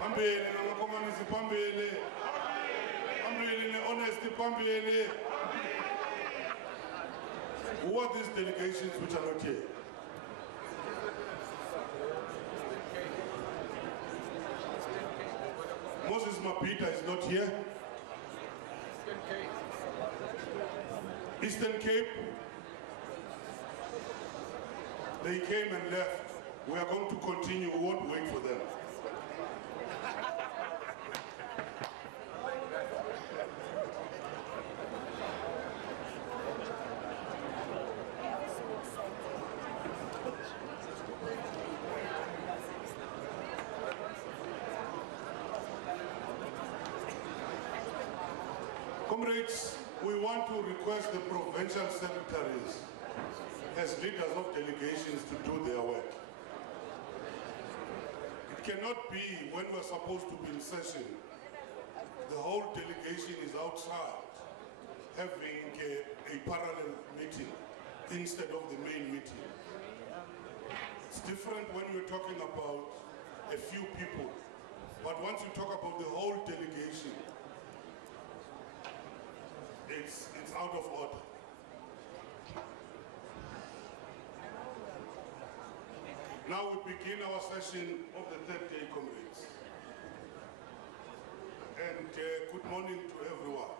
Pambele namakomanisi pambele. Pambele ne honesty pambele. Who are these delegations which are not here? Moses Mapita is not here. Eastern Cape. They came and left. We are going to continue. We won't wait for them. Comrades, we want to request the provincial secretaries as leaders of delegations to do their work. It cannot be when we're supposed to be in session, the whole delegation is outside having a parallel meeting instead of the main meeting. It's different when we're talking about a few people, but once you talk about the whole delegation, it's out of order. Now we begin our session of the third day, comrades. And good morning to everyone.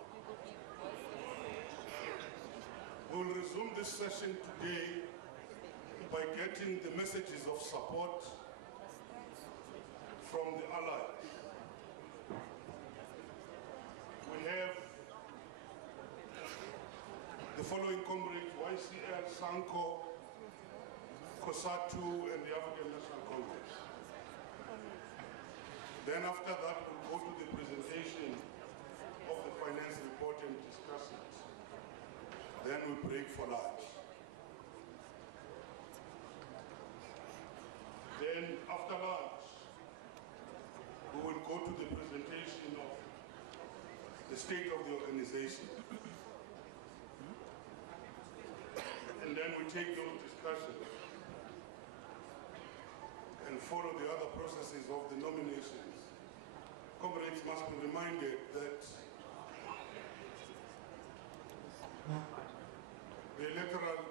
We'll resume this session today by getting the messages of support from the allies. We have the following comrades: YCL, Sanco, Cosatu, and the African National Congress. Then after that, we'll go to the presentation of the finance report and discuss it. Then we break for lunch. Then after lunch, we will go to the presentation of the state of the organization. And then we take those discussions and follow the other processes of the nominations. Comrades must be reminded that the Electoral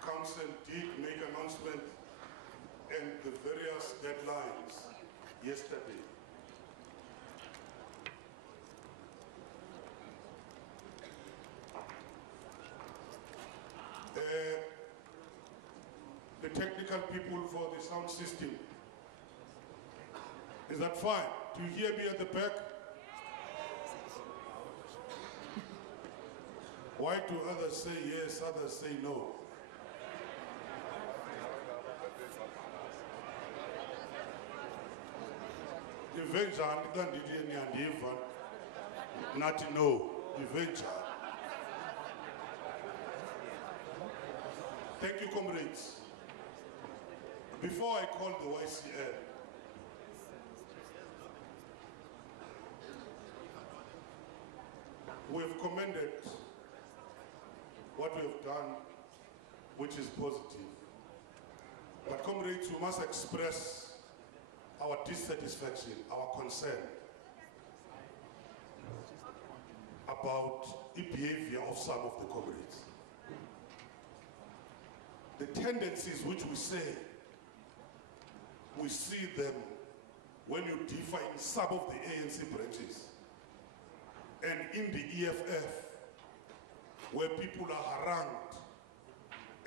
Council did make announcement and the various deadlines yesterday. The technical people for the sound system. Is that fine? Do you hear me at the back? Why do others say yes, others say no? Not no. Thank you, comrades. Before I call the YCL, we have commended what we have done, which is positive. But comrades, we must express our dissatisfaction, our concern about the behavior of some of the comrades. The tendencies which we say, we see them when you define some of the ANC branches and in the EFF, where people are harangued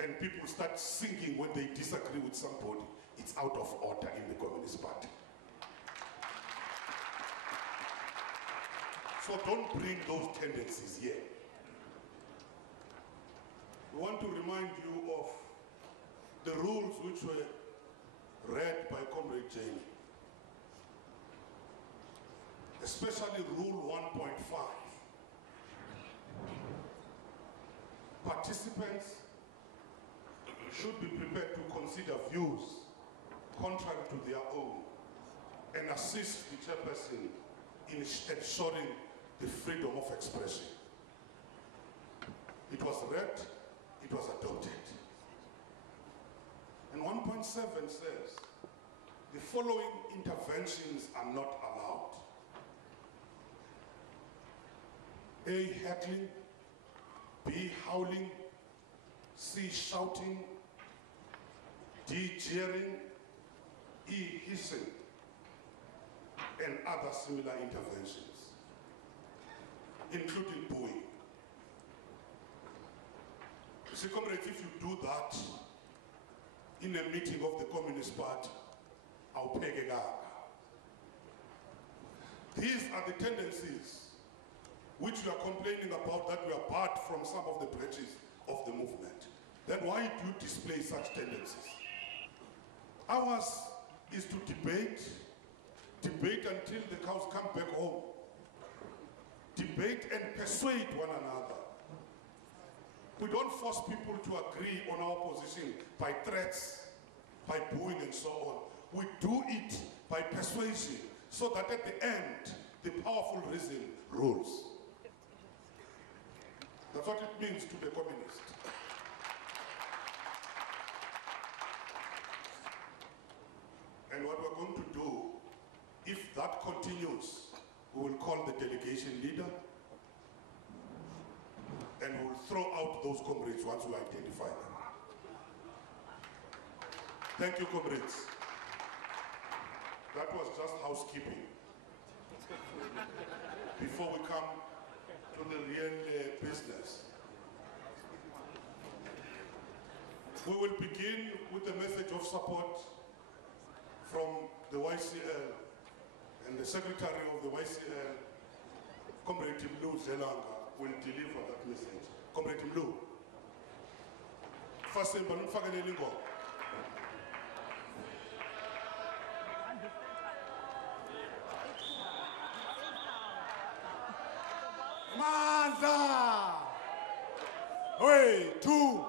and people start singing when they disagree with somebody. It's out of order in the Communist Party. So don't bring those tendencies here. We want to remind you of the rules which were read by Comrade Jamie, especially Rule 1.5. Participants should be prepared to consider views contrary to their own and assist the chairperson in ensuring the freedom of expression. It was read, it was adopted. And 1.7 says, the following interventions are not allowed. A, heckling. B, howling. C, shouting. D, jeering. E, hissing. And other similar interventions, including booing. You see, comrades, if you do that in a meeting of the Communist Party, I'll peg a gag. These are the tendencies which we are complaining about, that we are barred from some of the branches of the movement. Then why do you display such tendencies? Ours is to debate until the cows come back home. Debate and persuade one another. We don't force people to agree on our position by threats, by booing and so on. We do it by persuasion, so that at the end, the powerful reason rules. That's what it means to be a communist. And what we're going to do, if that continues, we will call the delegation leader and we will throw out those comrades once we identify them. Thank you, comrades. That was just housekeeping. Before we come to the real business. We will begin with a message of support from the YCL and the secretary of the YCL, Comrade Mlu Zelanga, will deliver that message. Comrade Mlu. First, Manza! Way, two!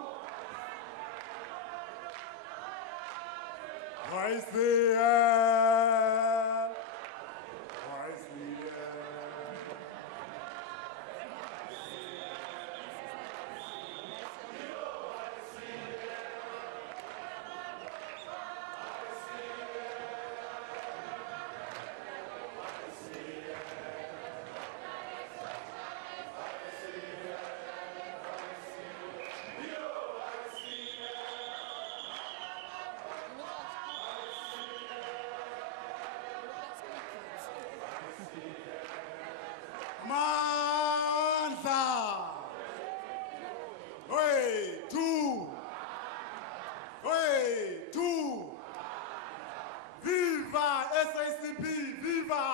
Manza! Way, two! Way, two! Viva SACP! Viva!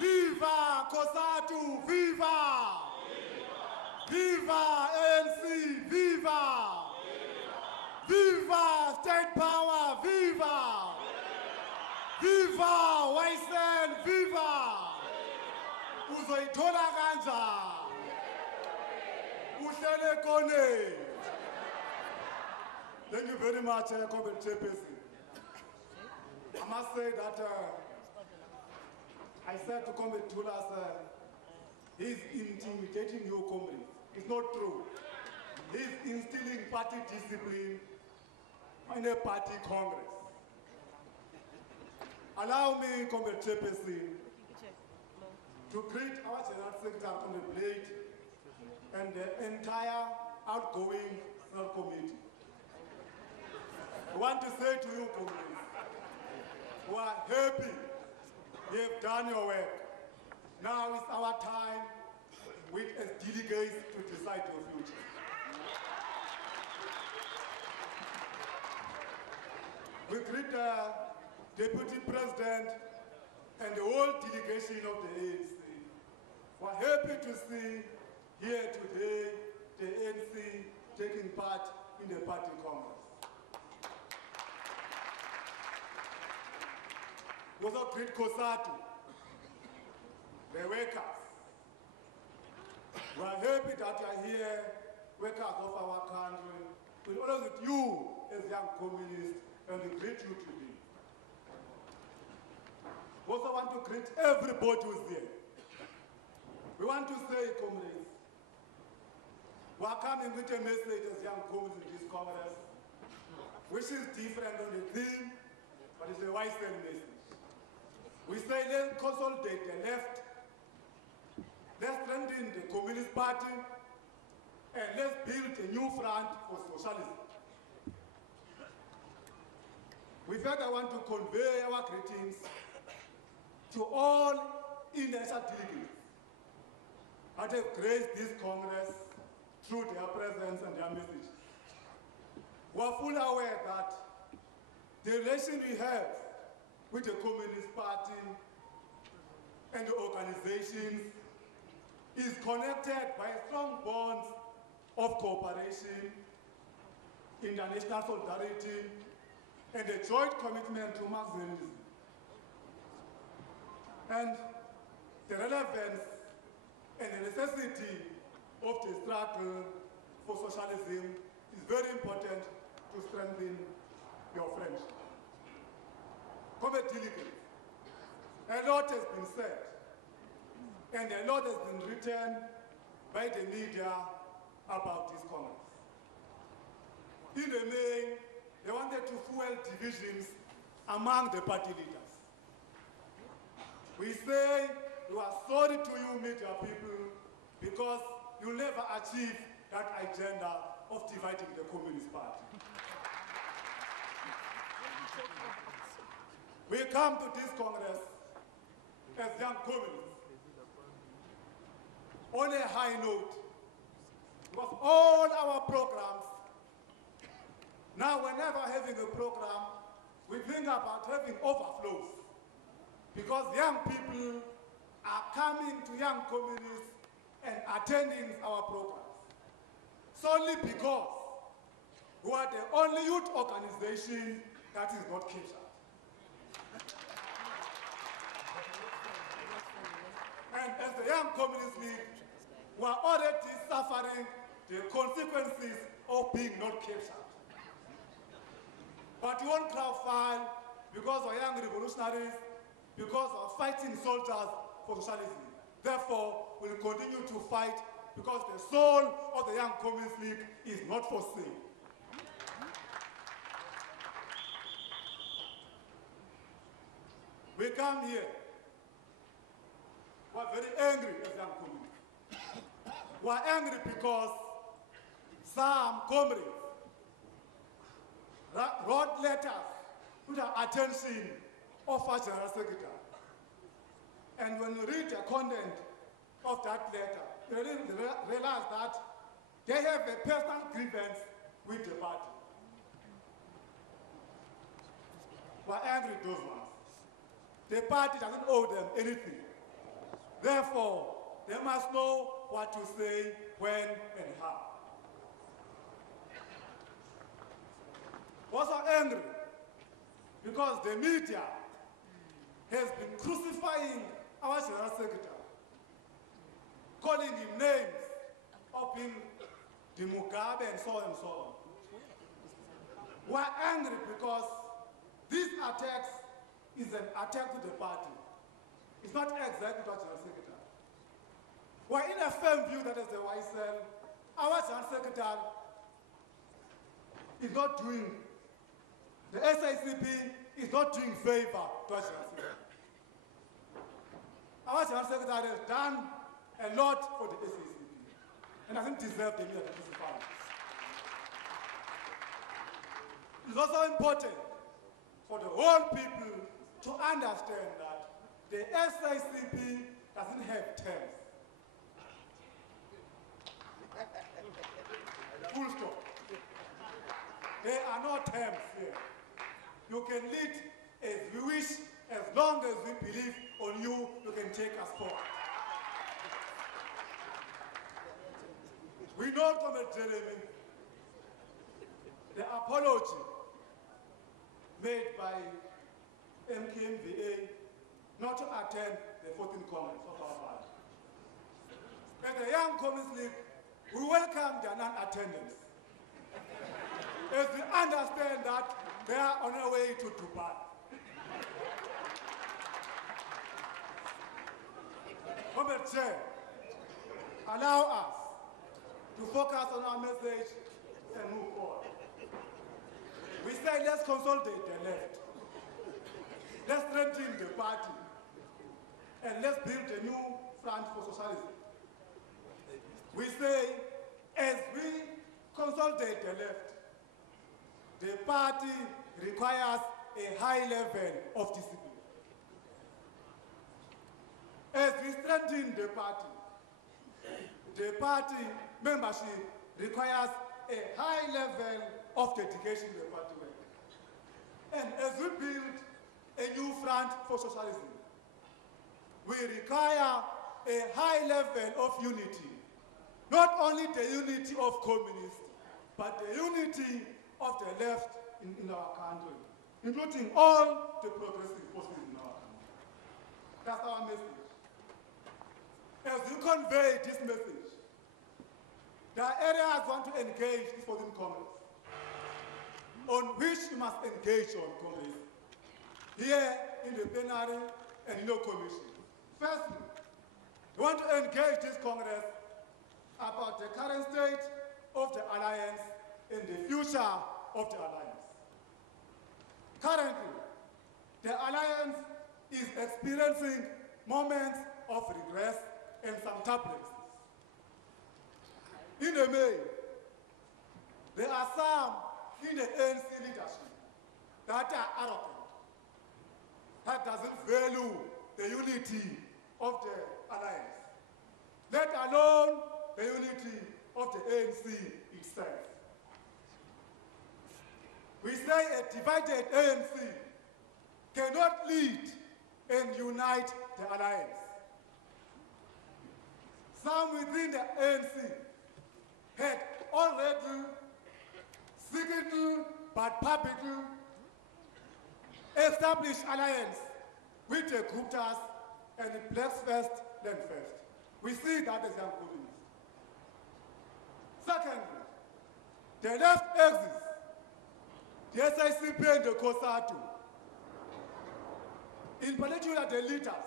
Viva Cosatu! Viva! Viva ANC! Viva! Viva State Power! Viva! Viva YSN! Viva! Uzoithola kanjani? Uhlele kone. Thank you very much, Comrade Chairperson. I must say that I said to Comrade Tulas, he's intimidating you, comrade. It's not true. He's instilling party discipline in a party congress. Allow me, Comrade Chairperson, to greet our General Secretary, Comrade Blade, and the entire outgoing committee. I want to say to you, comrades, we are happy you have done your work. Now is our time, with as delegates, to decide your future. We greet the Deputy President and the whole delegation of the ANC. We're happy to see here today the ANC taking part in the party congress. We also greet Cosatu, the workers. We are happy that you are here, workers of our country. We always with you as young communists, and we greet you today. We also want to greet everybody who is there. We want to say, comrades, we are coming with a message as young comrades in this Congress, which is different on the theme but it's a wise message. We say let's consolidate the left, let's strengthen the Communist Party, and let's build a new front for socialism. With that, I want to convey our greetings to all international delegates that have graced this Congress through their presence and their message. We are fully aware that the relation we have with the Communist Party and the organizations is connected by strong bonds of cooperation, international solidarity, and a joint commitment to Marxism. And the relevance and the necessity of the struggle for socialism is very important to strengthen your friendship. Delegates, a lot has been said, and a lot has been written by the media about this Congress. In the main, they wanted to fuel divisions among the party leaders. We say we are sorry to you, media people, because you never achieve that agenda of dividing the Communist Party. We come to this Congress as young communists on a high note, because all our programs, now whenever having a program, we think about having overflows, because young people are coming to young communities and attending our programs, solely because we are the only youth organization that is not captured. And as the Young Communist League, we are already suffering the consequences of being not captured. But we won't crowdfund because we are young revolutionaries, because we are fighting soldiers for socialism. Therefore, we will continue to fight because the soul of the Young Communist League is not for sale. We come here. We are very angry as young communists. We are angry because some comrades wrote letters to the attention of our General Secretary. And when you read the content of that letter, you realize that they have a personal grievance with the party. We are angry at those ones. The party doesn't owe them anything. Therefore, they must know what to say, when, and how. Also angry because the media has been crucifying our General Secretary, calling him names of being the Mugabe and so on and so on. We are angry because this attack is an attack to the party. It's not exactly what General Secretary. We're in a firm view that as the YSL, our General Secretary is not doing, the SACP is not doing favor to our General Secretary. Our General Secretary has done a lot for the SACP and doesn't deserve the media to crucify. It's also important for the whole people to understand that the SACP doesn't have terms. Full stop. There are no terms here. You can lead as you wish, as long as we believe on you, you can take us forward. We know from Jeremy the apology made by MKMVA not to attend the 14th Congress of our party. As the Young Communist League, we welcome their non-attendance, as we understand that they are on their way to Dubai. Comrade Chair, allow us to focus on our message and move forward. We say let's consolidate the left. let's strengthen the party and let's build a new front for socialism. We say, as we consolidate the left, the party requires a high level of discipline. As we strengthen the party membership requires a high level of dedication to the party work. And as we build a new front for socialism, we require a high level of unity. Not only the unity of communists, but the unity of the left in our country, including all the progressive forces in our country. That's our message. As you convey this message, there are areas I want to engage this within Congress, on which you must engage on Congress, here in the plenary and in the commission. Firstly, we want to engage this Congress about the current state of the alliance and the future of the alliance. Currently, the alliance is experiencing moments of regress and some turbulences. In the main, there are some in the ANC leadership that are arrogant, that doesn't value the unity of the alliance, let alone the unity of the ANC itself. We say a divided ANC cannot lead and unite the alliance. Some within the ANC had already secretly but publicly established alliance with the Guptas and the blacks first, then first. We see that as young communists. Secondly, the left axis, the SACP and the Cosatu, in particular the leaders,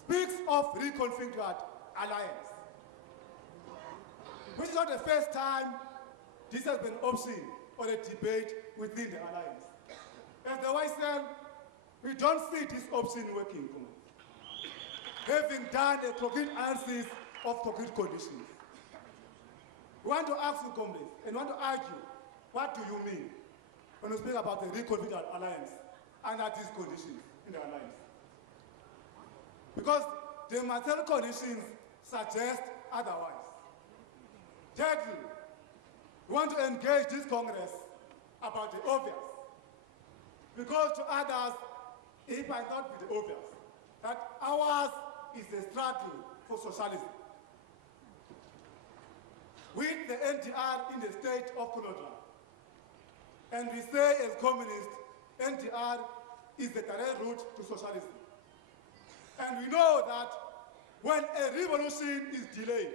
speaks of reconfigured alliance, which is not the first time this has been option or a debate within the alliance. As the White said, we don't see this option working. Having done a concrete analysis of concrete conditions, we want to ask you, comrades, and want to argue, what do you mean when you speak about the reconfigured alliance under these conditions in the alliance? Because the material conditions suggest otherwise. Thirdly, we want to engage this Congress about the obvious, because to others, it might not be the obvious, that ours is the struggle for socialism. With the NDR in the state of colonialism, and we say as communists, NDR is the direct route to socialism. And we know that when a revolution is delayed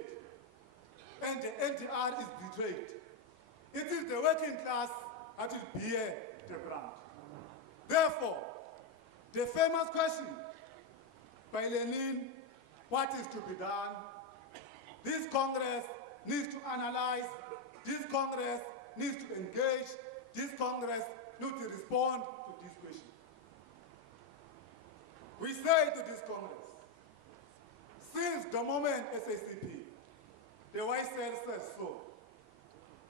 and the NDR is betrayed, it is the working class that will bear the brunt. Therefore, the famous question by Lenin, what is to be done? This Congress needs to analyze, this Congress needs to engage, this Congress needs to respond to this question. We say to this Congress, since the moment SACP, the White Cell says so,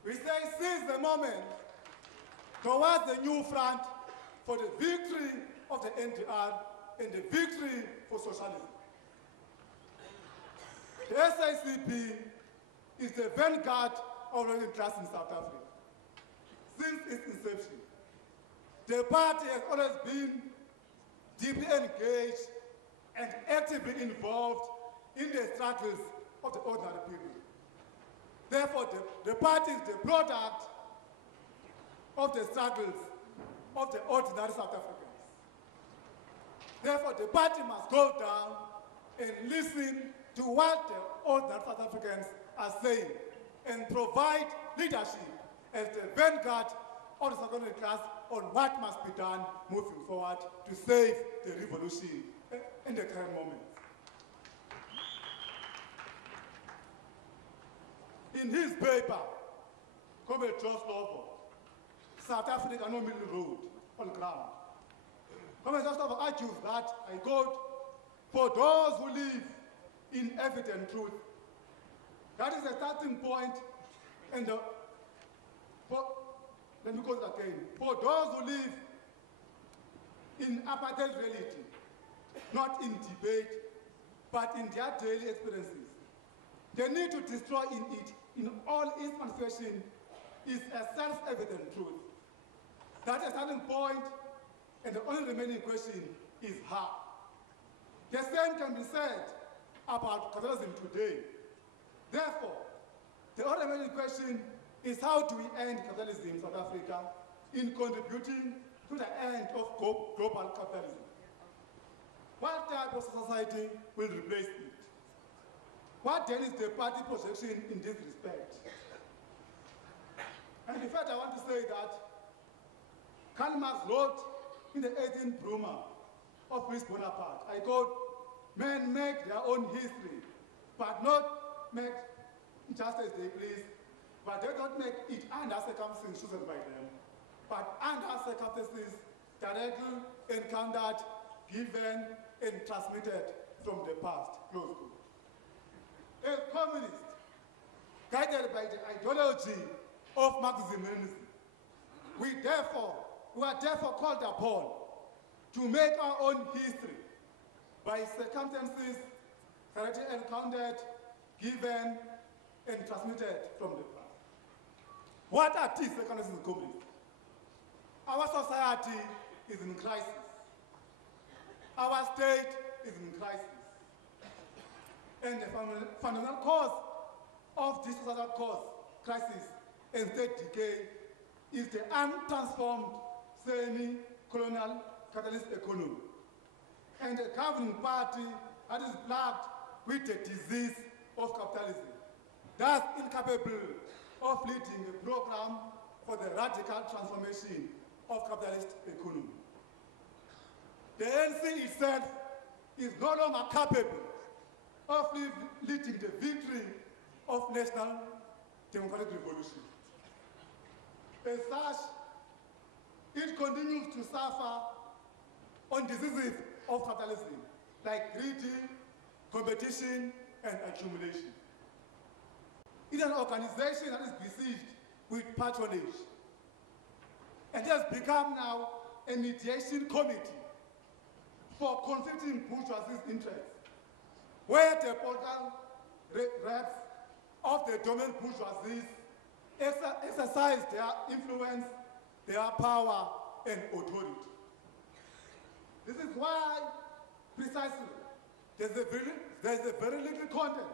we say since the moment towards the new front for the victory of the NDR and the victory for socialism. The SACP is the vanguard of the working class in South Africa. Since its inception, the party has always been deeply engaged and actively involved in the struggles of the ordinary people. Therefore, the party is the product of the struggles of the ordinary South Africans. Therefore, the party must go down and listen to what the ordinary South Africans are saying and provide leadership as the vanguard of the South African class on what must be done moving forward to save the revolution in the current moment. In his paper, Comrade George Lovo, South Africa no middle road on ground, Comrade Mustafa argues that, I quote, for those who live in evident truth. That is a starting point, and let me quote it again. For those who live in apartheid reality, not in debate, but in their daily experiences, the need to destroy in all its manifestation is a self-evident truth. That is a starting point, and the only remaining question is how. The same can be said about capitalism today. Therefore, the only remaining question is how do we end capitalism in South Africa in contributing to the end of global capitalism? What type of society will replace it? What then is the party projection in this respect? And in fact, I want to say that Karl Marx wrote in the 18th Brumaire of Louis Bonaparte, I quote, men make their own history, but not make just as they please, but they don't make it under circumstances chosen by them, but under circumstances directly encountered, given, and transmitted from the past, close quote. As communists, guided by the ideology of Marxism-Leninism, we are therefore called upon to make our own history by circumstances directly encountered, given, and transmitted from the past. What are these circumstances, communists? Our society is in crisis. Our state is in crisis. And the fundamental cause of this social crisis and state decay is the untransformed semi-colonial capitalist economy and a governing party that is plagued with the disease of capitalism, thus incapable of leading a program for the radical transformation of capitalist economy. The ANC itself is no longer capable of leading the victory of national democratic revolution. As such, it continues to suffer on diseases of capitalism, like greed, competition, and accumulation. It is an organization that is besieged with patronage and has become now a mediation committee for conflicting bourgeoisie interests, where the political reps of the dominant bourgeoisie exercise their influence, their power, and authority. This is why, precisely, there's a very little content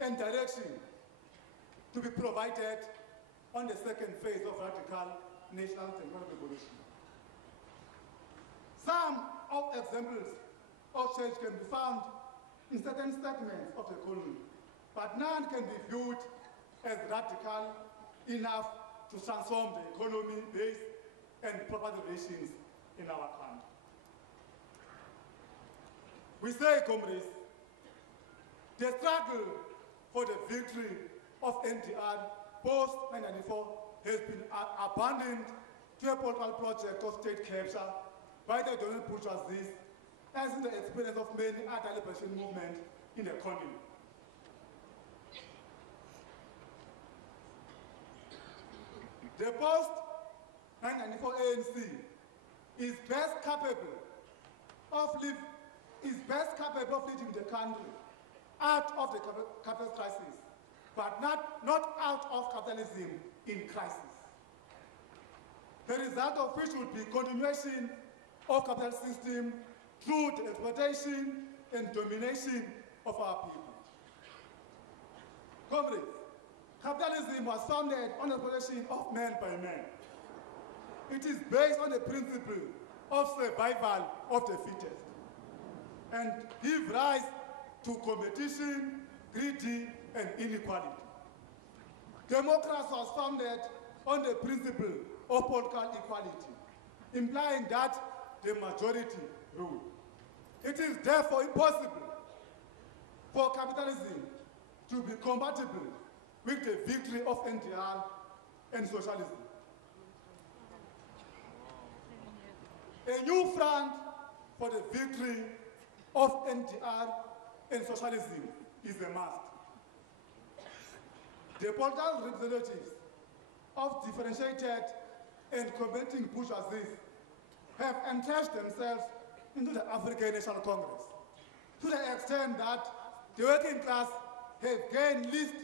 and direction to be provided on the second phase of radical national democratic revolution. Some of examples of change can be found in certain segments of the economy, but none can be viewed as radical enough to transform the economy base and property relations in our country. We say, comrades, the struggle for the victory of NDR post-1994 has been abandoned to a political project of state capture by the dominant bourgeoisie, as in the experience of many other liberation movements in the continent. The post-1994 ANC is best capable of leading the country out of the capitalist crisis, but not out of capitalism in crisis. The result of which would be continuation of capitalist system through the exploitation and domination of our people. Comrades, capitalism was founded on the exploitation of man by man. It is based on the principle of survival of the fittest and give rise to competition, greed, and inequality. Democracy was founded on the principle of political equality, implying that the majority rule. It is therefore impossible for capitalism to be compatible with the victory of NDR and socialism. A new front for the victory of NDR and socialism is a must. The political representatives of differentiated and combating bourgeoisies have entrenched themselves into the African National Congress to the extent that the working class have gained least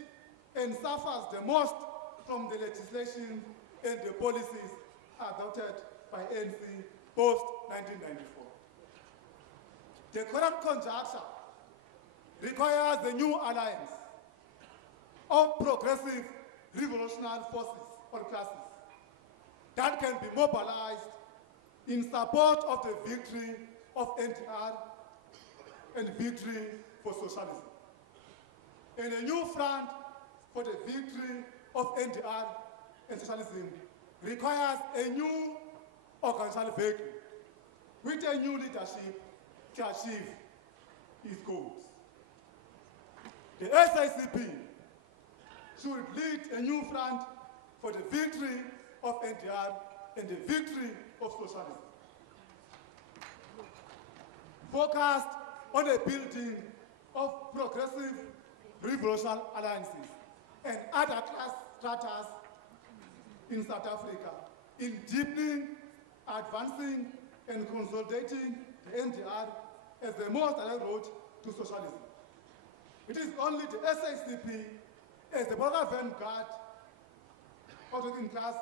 and suffers the most from the legislation and the policies adopted by ANC post-1994. The current conjuncture requires the new alliance of progressive revolutionary forces or classes that can be mobilized in support of the victory of NDR and victory for socialism. And a new front for the victory of NDR and socialism requires a new organizational vehicle with a new leadership to achieve its goals. The SACP should lead a new front for the victory of NDR and the victory of socialism, focused on the building of progressive revolutionary alliances and other class stratas in South Africa, in deepening, advancing, and consolidating the NDR as the most direct road to socialism. It is only the SACP as the political vanguard of the working class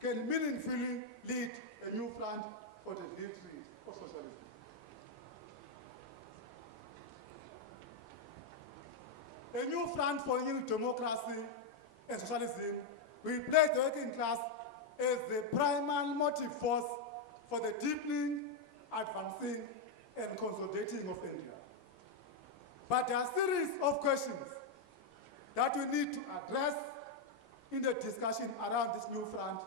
can meaningfully lead a new front for the victory of socialism. A new front for new democracy and socialism will place the working class as the primary motive force for the deepening, advancing, and consolidating of India. But there are a series of questions that we need to address in the discussion around this new front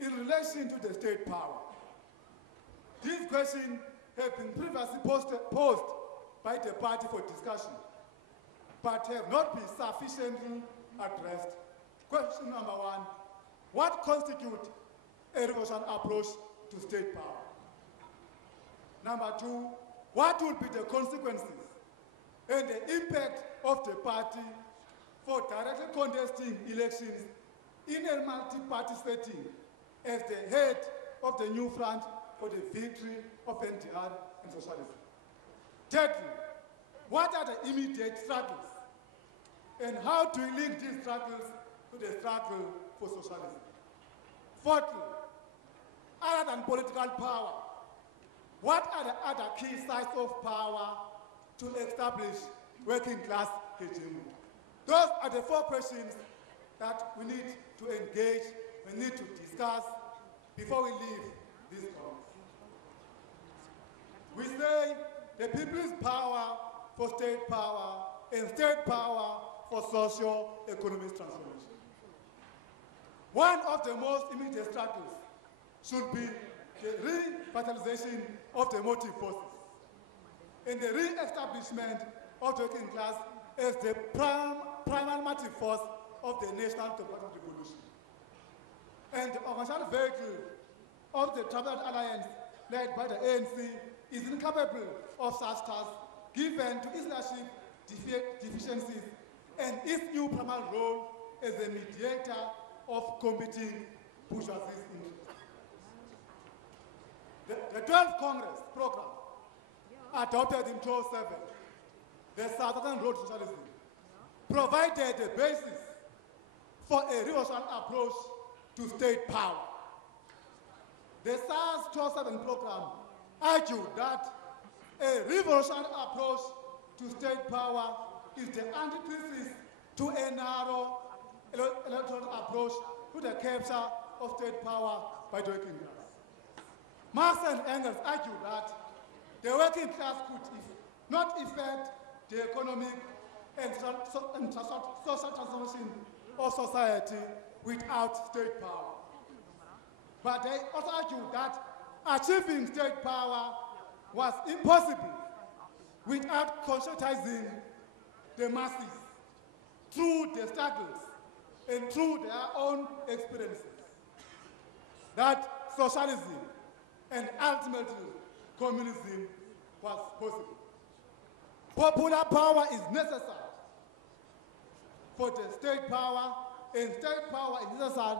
in relation to the state power. These questions have been previously posed by the party for discussion, but have not been sufficiently addressed. Question number one, what constitutes a revolutionary approach to state power? Number two, what would be the consequences and the impact of the party for directly contesting elections in a multi-party setting as the head of the new front for the victory of NDR and socialism? Thirdly, what are the immediate struggles and how do we link these struggles to the struggle for socialism? Fourthly, other than political power, what are the other key sites of power to establish working class hegemony? Those are the four questions that we need to engage, we need to discuss before we leave this conference. We say the people's power for state power and state power for socio-economic transformation. One of the most immediate struggles should be the revitalization of the motive forces and the re-establishment of the working class as the primary motive force of the national democratic revolution. And the organizational vehicle of the Tripartite Alliance led by the ANC is incapable of such tasks given to its leadership deficiencies and its new primary role as a mediator of competing bourgeoisie interests. The 12th Congress program adopted in 2007, the Southern Road to Socialism, provided the basis for a revolutionary approach to state power. The SARS 2007 program argued that a revolutionary approach to state power is the antithesis to a narrow electoral approach to the capture of state power by the working class. Marx and Engels argued that the working class could not effect the economic and social transformation of society without state power. But they also argued that achieving state power was impossible without conscientizing the masses through their struggles and through their own experiences. That socialism and ultimately communism was possible. Popular power is necessary for the state power, and state power is necessary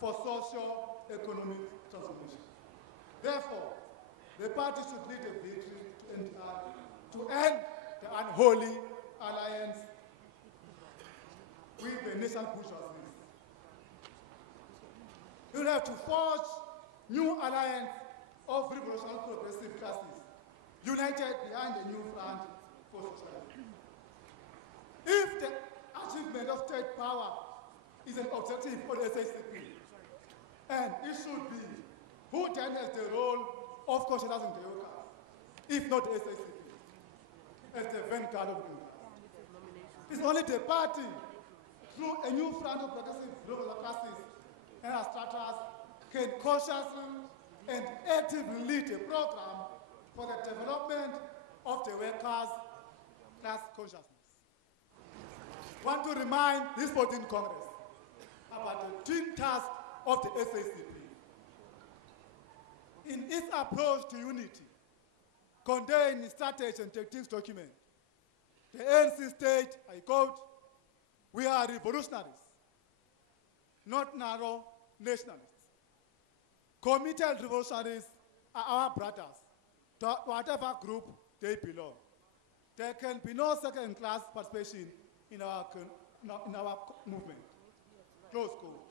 for socio-economic transformation. Therefore, the party should lead a victory to end the unholy alliance with the nation bourgeoisie. You have to forge new alliance of revolutionary progressive classes, united behind the new front for society. If the achievement of state power is an objective for the SACP, and it should be, who then has the role of conscientizing the workers, if not the SACP, as the vanguard of the workers? It's only the party, through a new front of progressive revolutionary classes and our stratas, can cautiously and actively lead a program for the development of the workers' class consciousness. I want to remind this 14th Congress about the twin task of the SACP. In its approach to unity, contained in strategy and tactics document, the ANC state, I quote, "We are revolutionaries, not narrow nationalists. Committed revolutionaries are our brothers, to whatever group they belong. There can be no second-class participation in our movement." Close quote.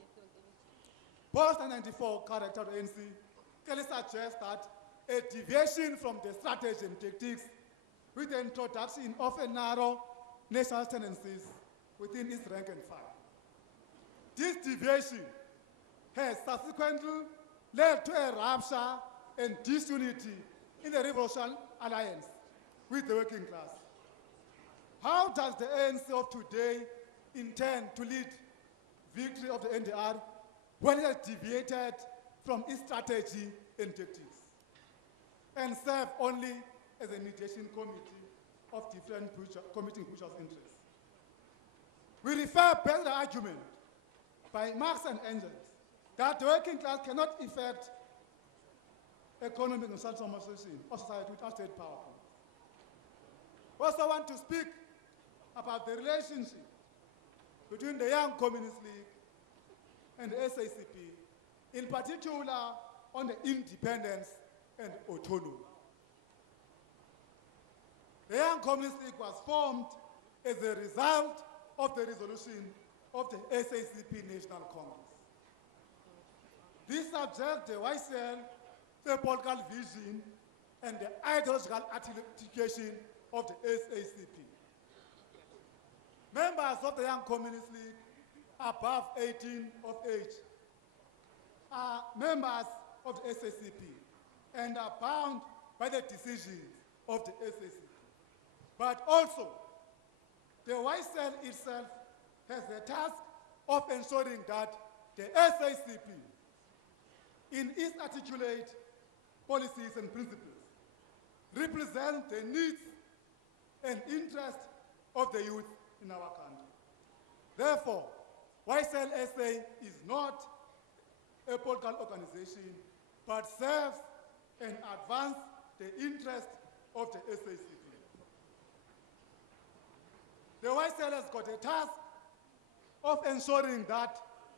Post-94 character of the ANC clearly suggests that a deviation from the strategy and tactics with the introduction of a narrow national tendencies within its rank and file. This deviation has subsequently led to a rupture and disunity in the revolutionary alliance with the working class. How does the ANC of today intend to lead victory of the NDR when it has deviated from its strategy and tactics and serve only as a mediation committee of different committing mutual interests? We refer back to the argument by Marx and Engels that the working class cannot effect economic and social transformation of society without state power. We also want to speak about the relationship between the Young Communist League and the SACP, in particular on the independence and autonomy. The Young Communist League was formed as a result of the resolution of the SACP National Congress. This subject the YCL, the political vision, and the ideological articulation of the SACP. Members of the Young Communist League above 18 of age are members of the SACP and are bound by the decisions of the SACP. But also, the YCL itself has the task of ensuring that the SACP, in its articulate policies and principles, represent the needs and interests of the youth in our country. Therefore, YCL SA is not a political organization, but serves and advances the interests of the SACP. The YCL has got a task of ensuring that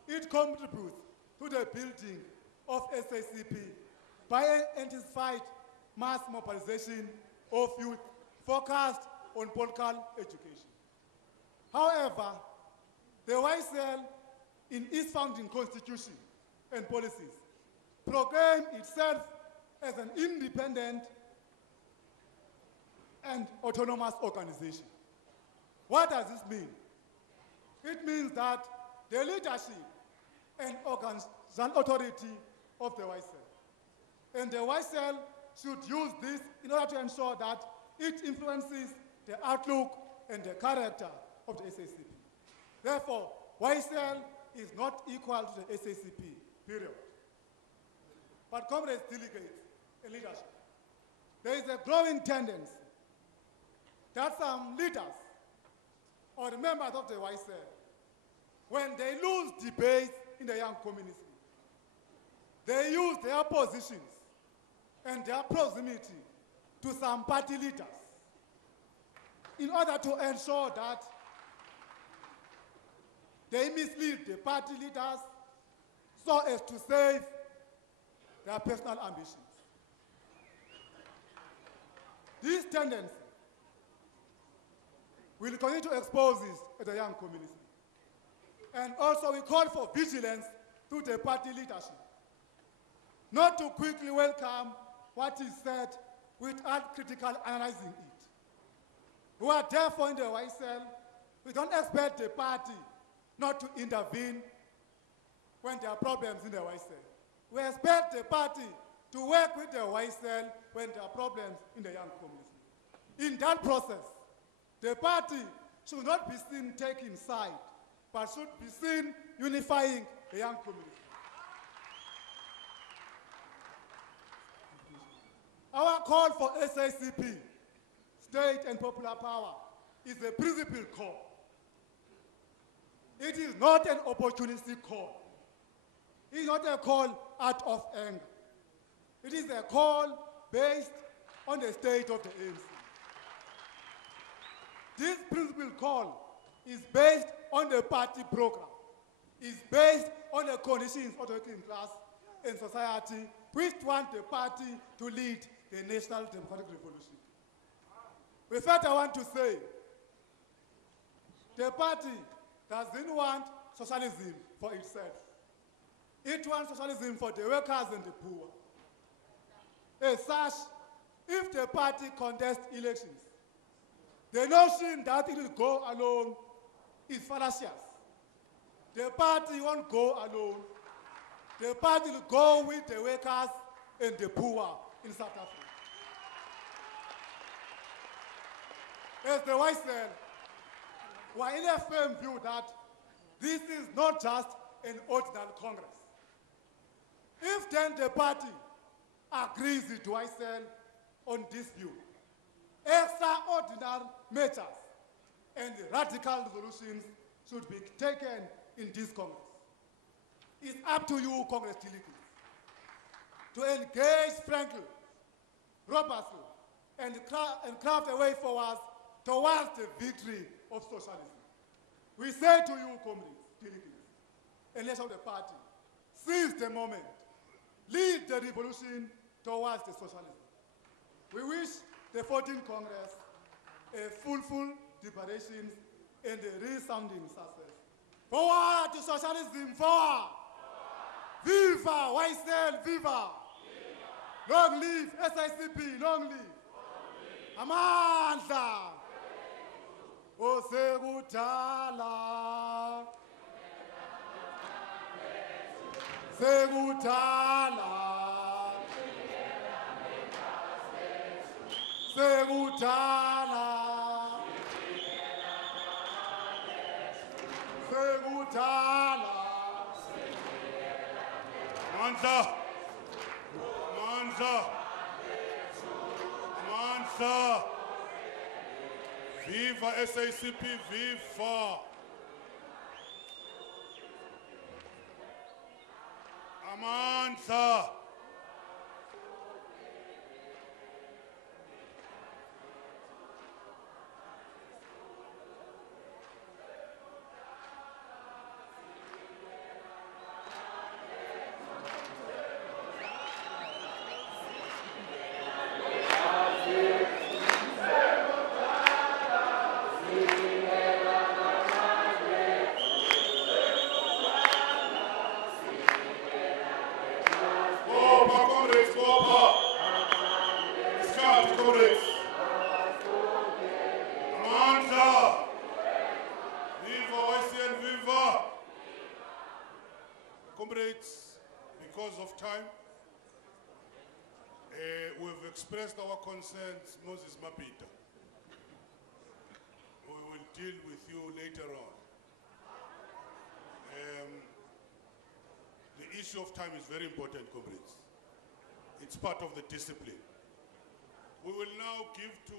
it contributes to the building of SACP by intensified mass mobilization of youth focused on political education. However, the YCL, in its founding constitution and policies, proclaimed itself as an independent and autonomous organization. What does this mean? It means that the leadership and organizational authority of the YCL, and the YCL should use this in order to ensure that it influences the outlook and the character of the SACP. Therefore, YCL is not equal to the SACP, period. But comrades, delegates, and leadership, there is a growing tendency that some leaders or members of the YCL, when they lose debates in the Young Communist League, they use their positions and their proximity to some party leaders in order to ensure that they mislead the party leaders so as to save their personal ambitions. This tendency will continue to expose this at the young community. And also we call for vigilance to the party leadership, not to quickly welcome what is said without critically analyzing it. We are therefore in the YSL, we don't expect the party not to intervene when there are problems in the YSL. We expect the party to work with the YSL when there are problems in the young community. In that process, the party should not be seen taking side, but should be seen unifying the young community. Our call for SACP, state and popular power, is a principled call. It is not an opportunistic call. It is not a call out of anger. It is a call based on the state of the ANC. This principled call is based on the party program, is based on the conditions of the working class and society which want the party to lead the national democratic revolution. With that, I want to say, the party doesn't want socialism for itself. It wants socialism for the workers and the poor. As such, if the party contests elections, the notion that it will go alone is fallacious. The party won't go alone. The party will go with the workers and the poor in South Africa. As the YSL, we are in a firm view that this is not just an ordinary Congress. If then the party agrees with YSL on this view, extraordinary measures and radical resolutions should be taken in this Congress. It's up to you, Congress delegates, to engage frankly, robustly, and craft a way forward towards the victory of socialism. We say to you, comrades, delegates, and leaders of the party, seize the moment, lead the revolution towards the socialism. We wish the 14th Congress a fruitful deliberations and a resounding success. Forward to socialism, forward! Viva YSL, viva! Long live SACP, long live! Amandla! Osekudala! Sekudala! Sekudala! Sekudala! Manza! Manza! Manza! Viva SACP, viva! Amanza! Comrades, because of time, we've expressed our concerns, Moses Mapita. We will deal with you later on. The issue of time is very important, comrades. It's part of the discipline. We will now give to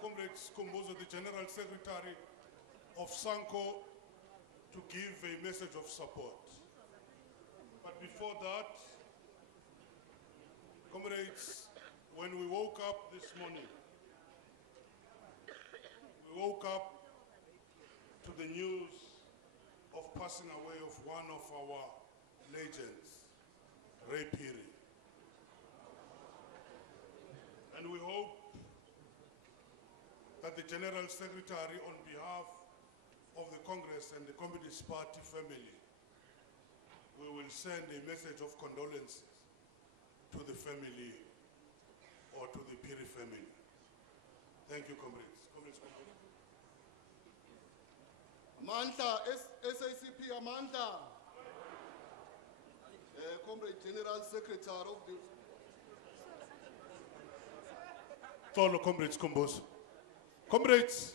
Comrades Kombozo, the General Secretary of Sanco, to give a message of support. But before that, Comrades, when we woke up this morning, we woke up to the news of passing away of one of our legends, Ray Phiri. And we hope that the General Secretary, on behalf of the Congress and the Communist Party family, we will send a message of condolences to the family or to the Phiri family. Thank you, comrades. Amandla, SACP Amandla. Comrade General Secretary of the... Fellow comrades, Kombos. Comrades,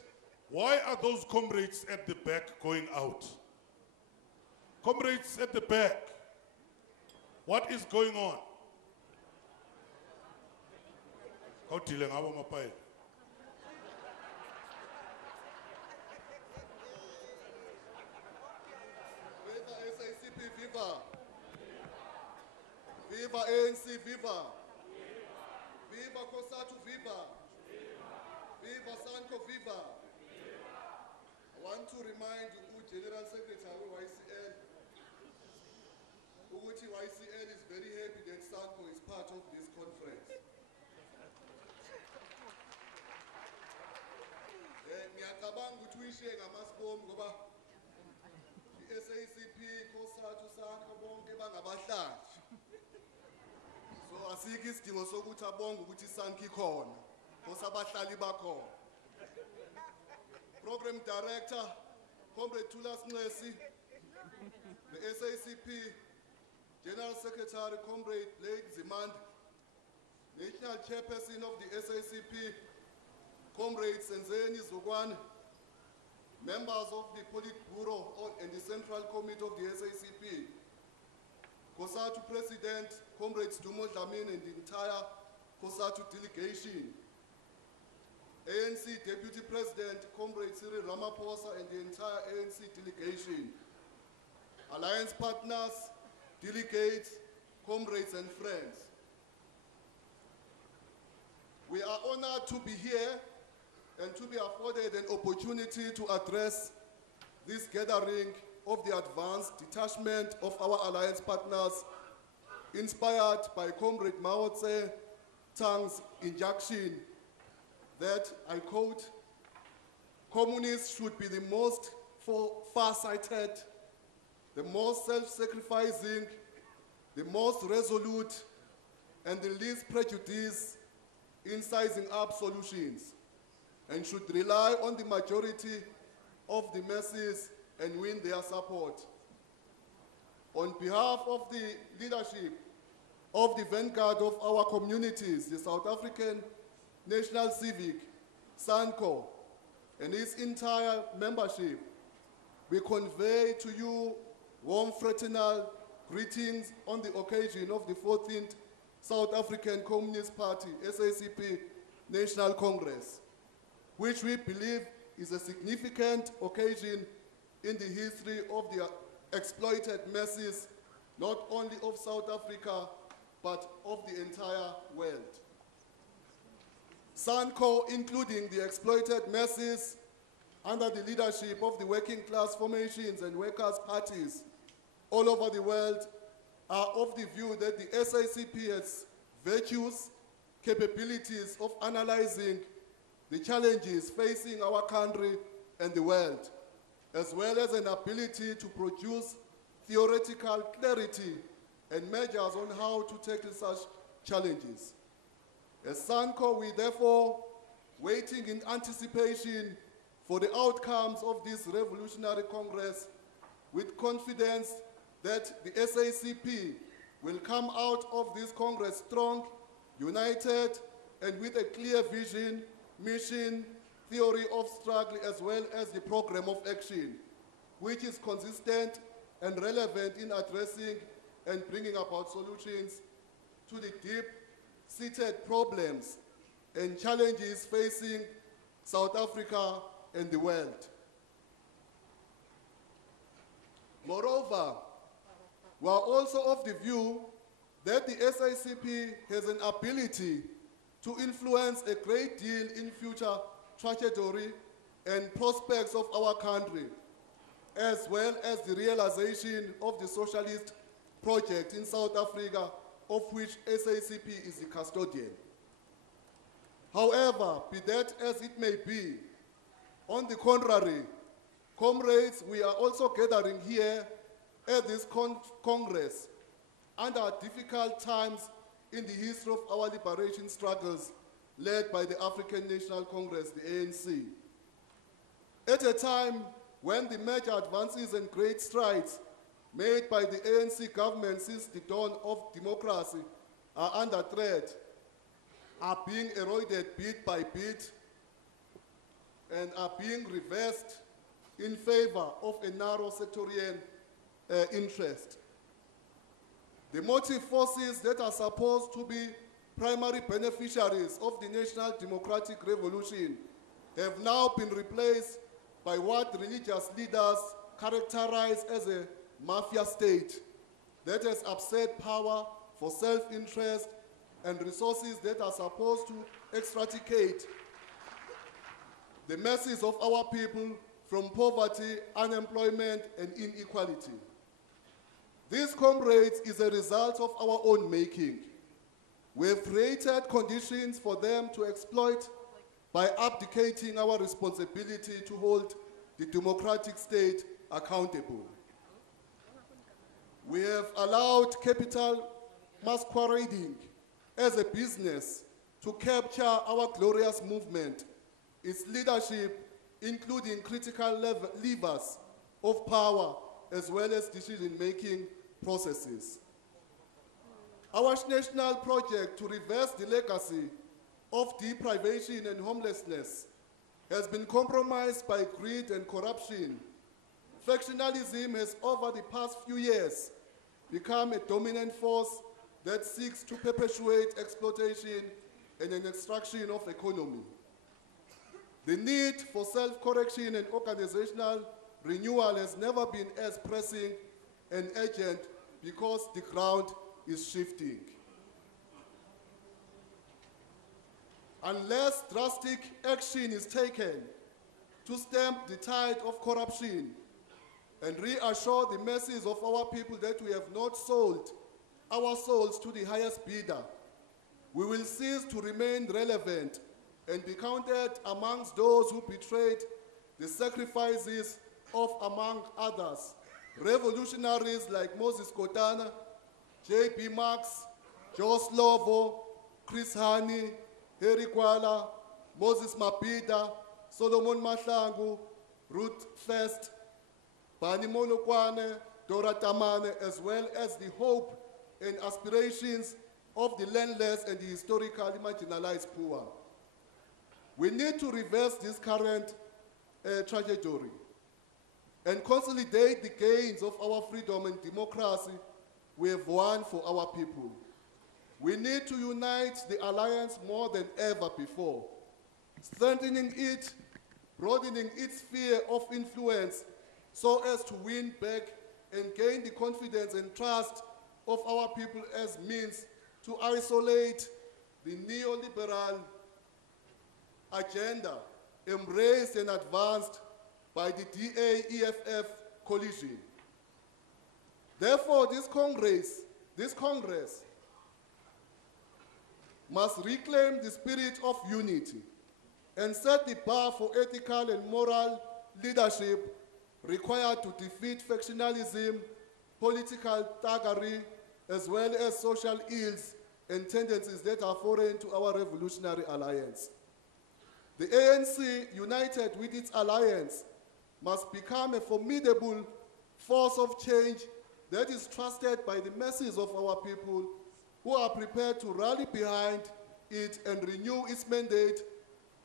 why are those comrades at the back going out? Comrades at the back, what is going on? Viva SACP, viva! Viva ANC, viva! Viva Cosatu, viva! Viva Sanco, viva! I want to remind you, General Secretary YCL, ukuthi YCL is very happy that Sanco is part of this conference. Ngiyacabanga ukuthi uyishiye ngamasiboni ngoba i-SACP, Cosatu, Sanco bonke bangabahlanji. So asikho isidingo sokuthi abonge ukuthi iSanco ikhona, ngoba abahlali bakhona. Program Director, Comrade Thulas Nxesi, the SACP, General Secretary, Comrade Blake Zimand, National Chairperson of the SACP, Comrade Senzeni Zugwan, members of the Politburo and the Central Committee of the SACP, Cosatu President, Comrade Dumo Dlamini and the entire Cosatu delegation, ANC Deputy President, Comrade Cyril Ramaphosa and the entire ANC delegation, alliance partners, delegates, comrades and friends. We are honored to be here and to be afforded an opportunity to address this gathering of the advanced detachment of our alliance partners, inspired by Comrade Mao Tse-Tang's injunction that, I quote, communists should be the most far-sighted, the most self-sacrificing, the most resolute, and the least prejudiced in sizing up solutions, and should rely on the majority of the masses and win their support. On behalf of the leadership of the vanguard of our communities, the South African National Civic, Sanco, and its entire membership, we convey to you warm fraternal greetings on the occasion of the 14th South African Communist Party, SACP, National Congress, which we believe is a significant occasion in the history of the exploited masses, not only of South Africa, but of the entire world. Sanco, including the exploited masses, under the leadership of the working class formations and workers' parties all over the world, are of the view that the SACP has virtues, capabilities of analyzing the challenges facing our country and the world, as well as an ability to produce theoretical clarity and measures on how to tackle such challenges. As Sanco, we therefore waiting in anticipation for the outcomes of this revolutionary Congress with confidence that the SACP will come out of this Congress strong, united, and with a clear vision, mission, theory of struggle, as well as the program of action, which is consistent and relevant in addressing and bringing about solutions to the deep-seated problems and challenges facing South Africa and the world. Moreover, we are also of the view that the SACP has an ability to influence a great deal in future trajectory and prospects of our country, as well as the realization of the socialist project in South Africa, of which SACP is the custodian. However, be that as it may be, on the contrary, comrades, we are also gathering here at this Congress under difficult times in the history of our liberation struggles led by the African National Congress, the ANC. At a time when the major advances and great strides made by the ANC government since the dawn of democracy are under threat, are being eroded bit by bit, and are being reversed in favor of a narrow sectarian interest. The motive forces that are supposed to be primary beneficiaries of the national democratic revolution have now been replaced by what religious leaders characterize as a mafia state that has upset power for self-interest and resources that are supposed to extricate the masses of our people from poverty, unemployment, and inequality. This, comrades, is a result of our own making. We have created conditions for them to exploit by abdicating our responsibility to hold the democratic state accountable. We have allowed capital masquerading as a business to capture our glorious movement, its leadership, including critical levers of power as well as decision-making processes. Our national project to reverse the legacy of deprivation and homelessness has been compromised by greed and corruption. Factionalism has, over the past few years, become a dominant force that seeks to perpetuate exploitation and an extraction of economy. The need for self-correction and organizational renewal has never been as pressing and urgent because the ground is shifting. Unless drastic action is taken to stem the tide of corruption and reassure the masses of our people that we have not sold our souls to the highest bidder, we will cease to remain relevant and be counted amongst those who betrayed the sacrifices of, among others, revolutionaries like Moses Kotana, J.B. Marx, Joe Slovo, Chris Hani, Harry Kwala, Moses Mabhida, Solomon Mahlangu, Ruth First, Bani Molokwane, Dora Tamane, as well as the hope and aspirations of the landless and the historically marginalized poor. We need to reverse this current trajectory and consolidate the gains of our freedom and democracy we have won for our people. We need to unite the alliance more than ever before, strengthening it, broadening its sphere of influence so as to win back and gain the confidence and trust of our people as means to isolate the neoliberal agenda embraced and advanced by the DA-EFF coalition. Therefore, this Congress must reclaim the spirit of unity and set the bar for ethical and moral leadership required to defeat factionalism, political thuggery, as well as social ills and tendencies that are foreign to our revolutionary alliance. The ANC, united with its alliance, must become a formidable force of change that is trusted by the masses of our people who are prepared to rally behind it and renew its mandate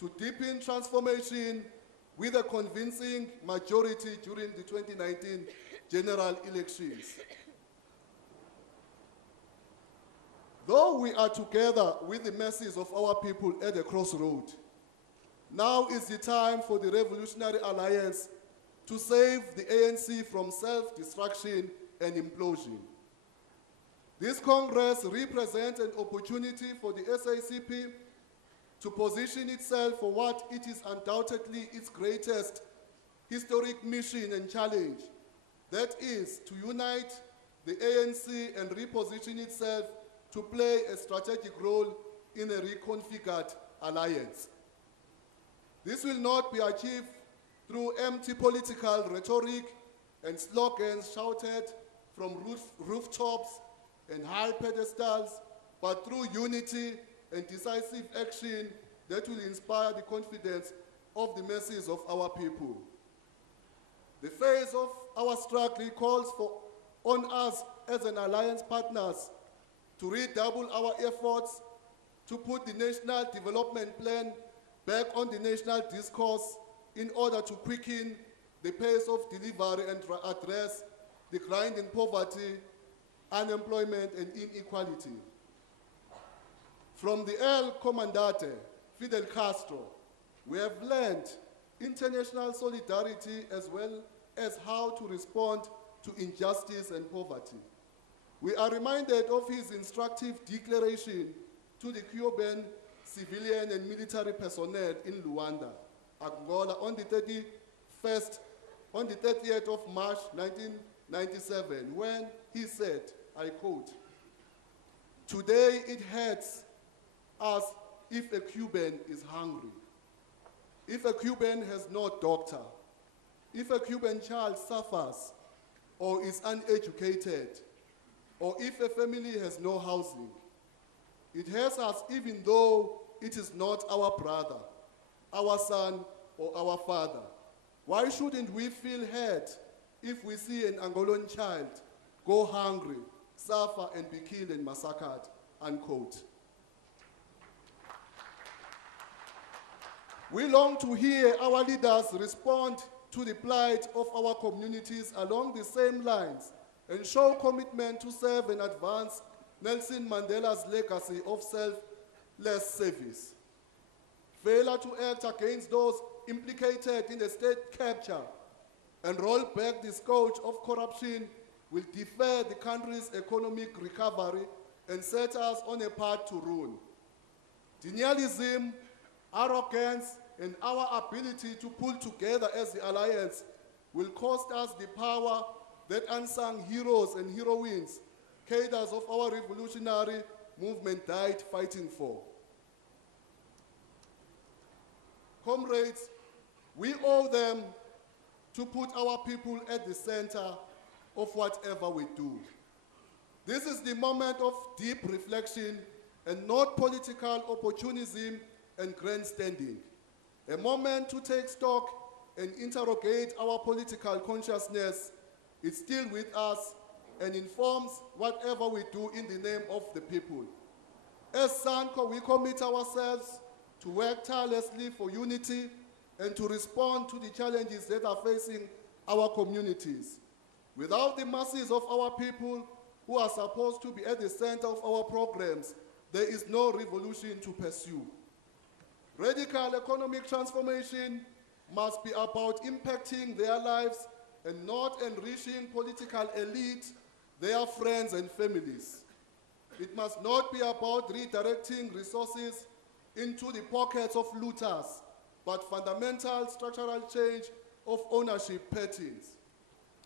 to deepen transformation with a convincing majority during the 2019 general elections. Though we are together with the masses of our people at a crossroad, now is the time for the Revolutionary Alliance to save the ANC from self-destruction and implosion. This Congress represents an opportunity for the SACP to position itself for what it is undoubtedly its greatest historic mission and challenge, that is to unite the ANC and reposition itself to play a strategic role in a reconfigured alliance. This will not be achieved through empty political rhetoric and slogans shouted from rooftops and high pedestals, but through unity and decisive action that will inspire the confidence of the masses of our people. The phase of our struggle calls on us as an alliance partners to redouble our efforts to put the National Development Plan back on the national discourse in order to quicken the pace of delivery and address the grinding poverty, unemployment, and inequality. From the El Comandante, Fidel Castro, we have learned international solidarity as well as how to respond to injustice and poverty. We are reminded of his instructive declaration to the Cuban civilian and military personnel in Luanda, Angola, on the 30th of March 1997, when he said, I quote, "Today it hurts us if a Cuban is hungry, if a Cuban has no doctor, if a Cuban child suffers or is uneducated, or if a family has no housing. It hurts us even though it is not our brother, our son, or our father. Why shouldn't we feel hurt if we see an Angolan child go hungry, suffer, and be killed and massacred?" Unquote. We long to hear our leaders respond to the plight of our communities along the same lines and show commitment to serve and advance Nelson Mandela's legacy of selfless service. Failure to act against those implicated in the state capture and roll back the scourge of corruption will defer the country's economic recovery and set us on a path to ruin. Denialism, arrogance, and our ability to pull together as the alliance will cost us the power that unsung heroes and heroines, cadres of our revolutionary movement, died fighting for. Comrades, we owe them to put our people at the center of whatever we do. This is the moment of deep reflection and not political opportunism and grandstanding. A moment to take stock and interrogate our political consciousness. It's still with us and informs whatever we do in the name of the people. As Sanco, we commit ourselves to work tirelessly for unity and to respond to the challenges that are facing our communities. Without the masses of our people who are supposed to be at the center of our programs, there is no revolution to pursue. Radical economic transformation must be about impacting their lives and not enriching political elite, their friends and families. It must not be about redirecting resources into the pockets of looters, but fundamental structural change of ownership patterns,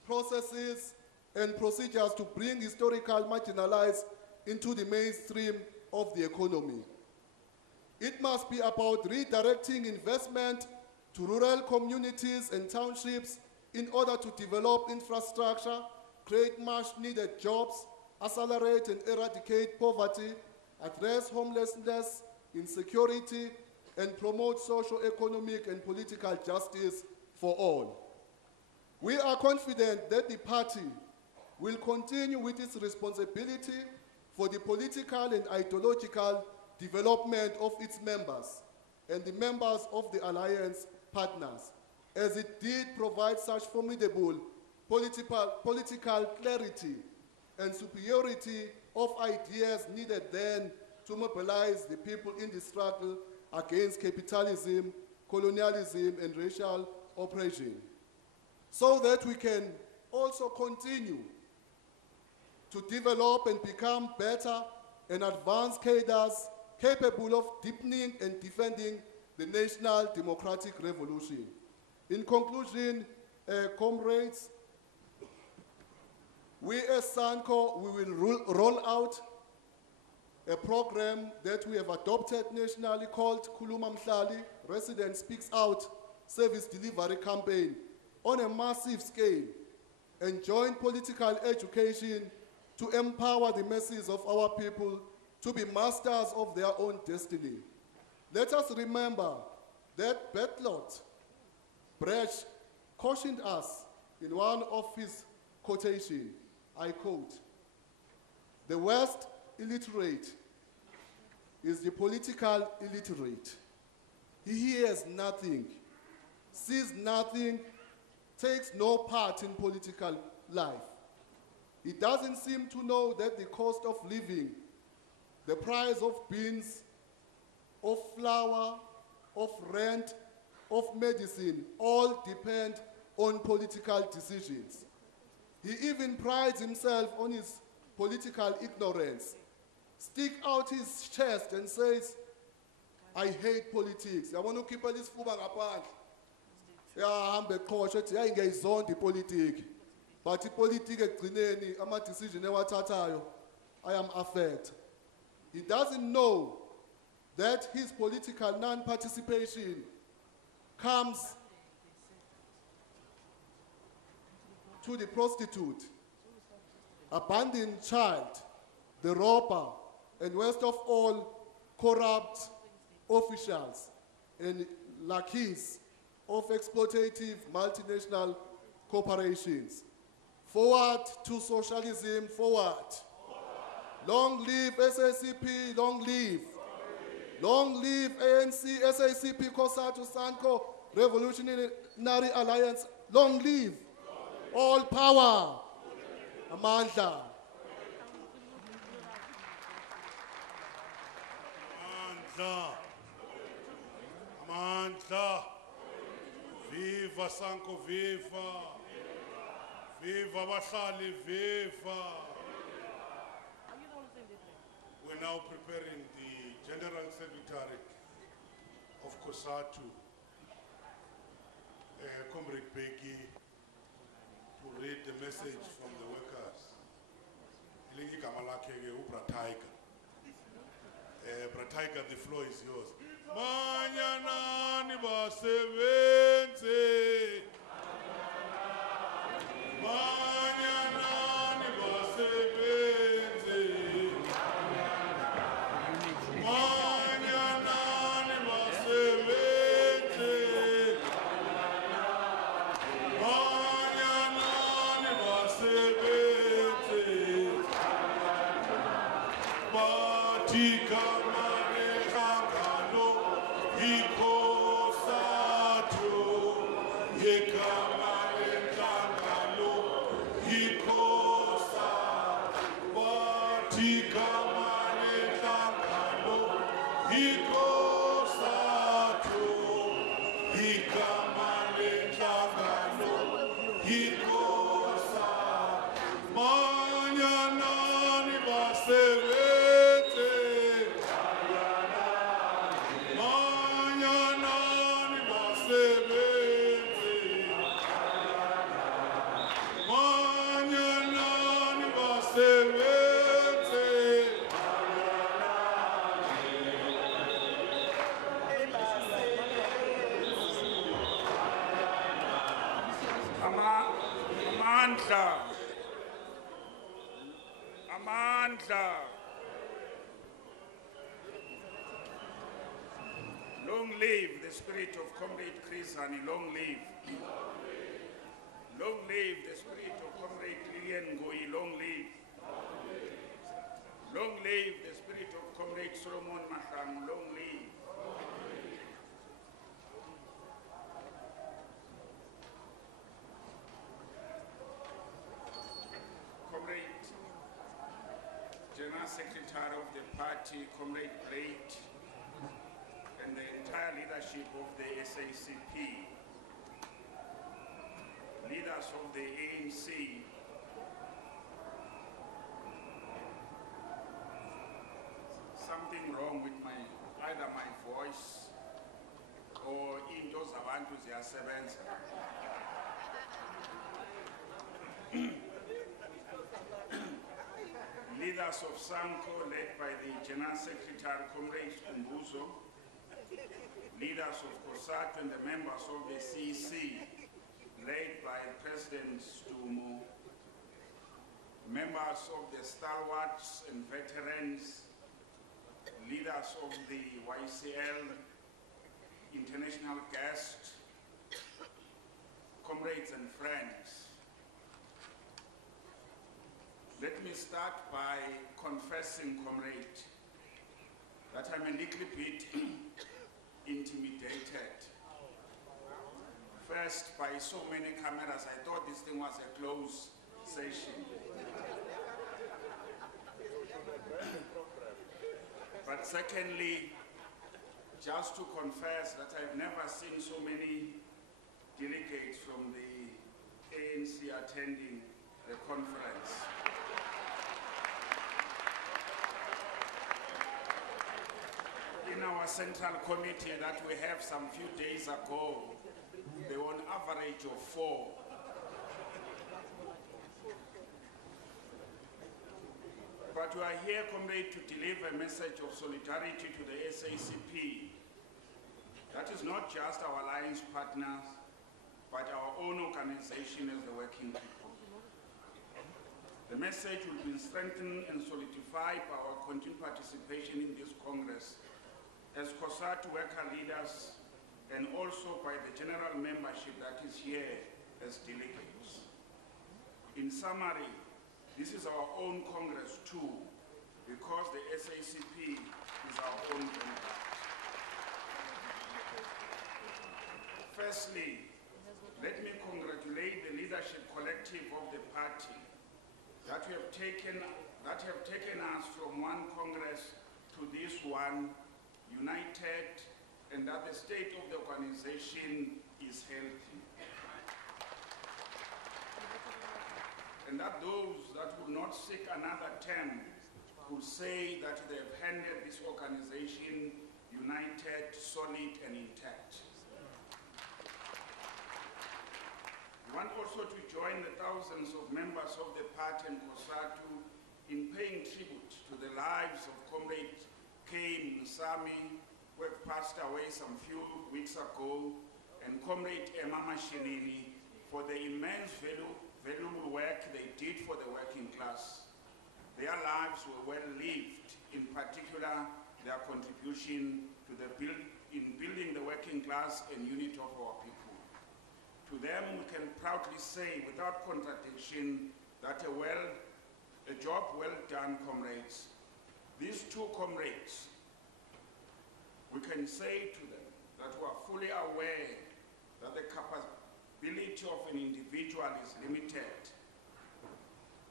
processes, and procedures to bring historical marginalized into the mainstream of the economy. It must be about redirecting investment to rural communities and townships in order to develop infrastructure, create much-needed jobs, accelerate and eradicate poverty, address homelessness, insecurity, and promote socio-economic and political justice for all. We are confident that the party will continue with its responsibility for the political and ideological development of its members and the members of the alliance partners, as it did provide such formidable political clarity and superiority of ideas needed then to mobilize the people in the struggle against capitalism, colonialism, and racial oppression, so that we can also continue to develop and become better and advanced cadres capable of deepening and defending the national democratic revolution. In conclusion, comrades, we as Sanco, we will roll out a program that we have adopted nationally called Kuluma Mhlali, Resident Speaks Out Service Delivery Campaign, on a massive scale, and join political education to empower the masses of our people to be masters of their own destiny. Let us remember that Bertolt Brecht cautioned us in one of his quotations, I quote, "The West illiterate is the political illiterate. He hears nothing, sees nothing, takes no part in political life. He doesn't seem to know that the cost of living, the price of beans, of flour, of rent, of medicine, all depend on political decisions. He even prides himself on his political ignorance, stick out his chest and says, I hate politics. I want to keep this fuba ngaphandle. Yahambe qhosha ethi ayingeyizonda ipolitiki. But ipolitiki egcineni ama decision ewathathayo I am affected. He doesn't know that his political non-participation comes to the prostitute, abandoned child, the robber, and worst of all, corrupt officials and lackeys of exploitative multinational corporations. Forward to socialism, forward. Long live SACP, long live. Long live ANC, SACP, Cosatu, Sanco, Revolutionary Alliance, long live. All power. Amandla. Amandla. Viva Sanco, viva. Viva Bahlali, viva. We're now preparing the General Secretary of Cosatu, Comrade Becky, to read the message from the workers. Ilingi Kamalake, Brataika. Brataika, the floor is yours. Mañana ni basebenze. Mañana ni basebenze. Mañana ni basebenze. Mañana ni basebenze. Batika Amandla. Long live the spirit of Comrade Chris Hani, long live. Long live the spirit of Comrade Lillian Ngoi, long live. Long live the spirit of Comrade Solomon Mahlang, long live. General Secretary of the party, Comrade Blade, and the entire leadership of the SACP, leaders of the ANC, something wrong with either my voice or into zabantu ziyasebenza. Leaders of Sanco, led by the General Secretary, Comrade Umbuzo, leaders of Cosatu and the members of the CEC, led by President Stumu, members of the stalwarts and veterans, leaders of the YCL, international guests, comrades and friends. Let me start by confessing, comrade, that I'm a little bit intimidated. First, by so many cameras, I thought this thing was a closed session. But secondly, just to confess that I've never seen so many delegates from the ANC attending the conference. In our central committee that we have some few days ago, they were on average of 4. But we are here, comrade, to deliver a message of solidarity to the SACP. That is not just our alliance partners, but our own organization as the working people. The message will be strengthened and solidified by our continued participation in this Congress as Cosatu worker leaders and also by the general membership that is here as delegates. In summary, this is our own Congress too, because the SACP is our own Congress. Firstly, let me congratulate the leadership collective of the party that have taken us from one Congress to this one, united, and that the state of the organization is healthy. And that those that would not seek another term will say that they have handed this organization united, solid, and intact. We want also to join the thousands of members of the party and Cosatu in paying tribute to the lives of Comrade K. Musami, who have passed away some few weeks ago, and Comrade Emma Mashinini for the immense valuable work they did for the working class. Their lives were well lived, in particular their contribution to in building the working class and unity of our people. To them, we can proudly say, without contradiction, that a job well done, comrades. These two comrades, we can say to them that we are fully aware that the capability of an individual is limited,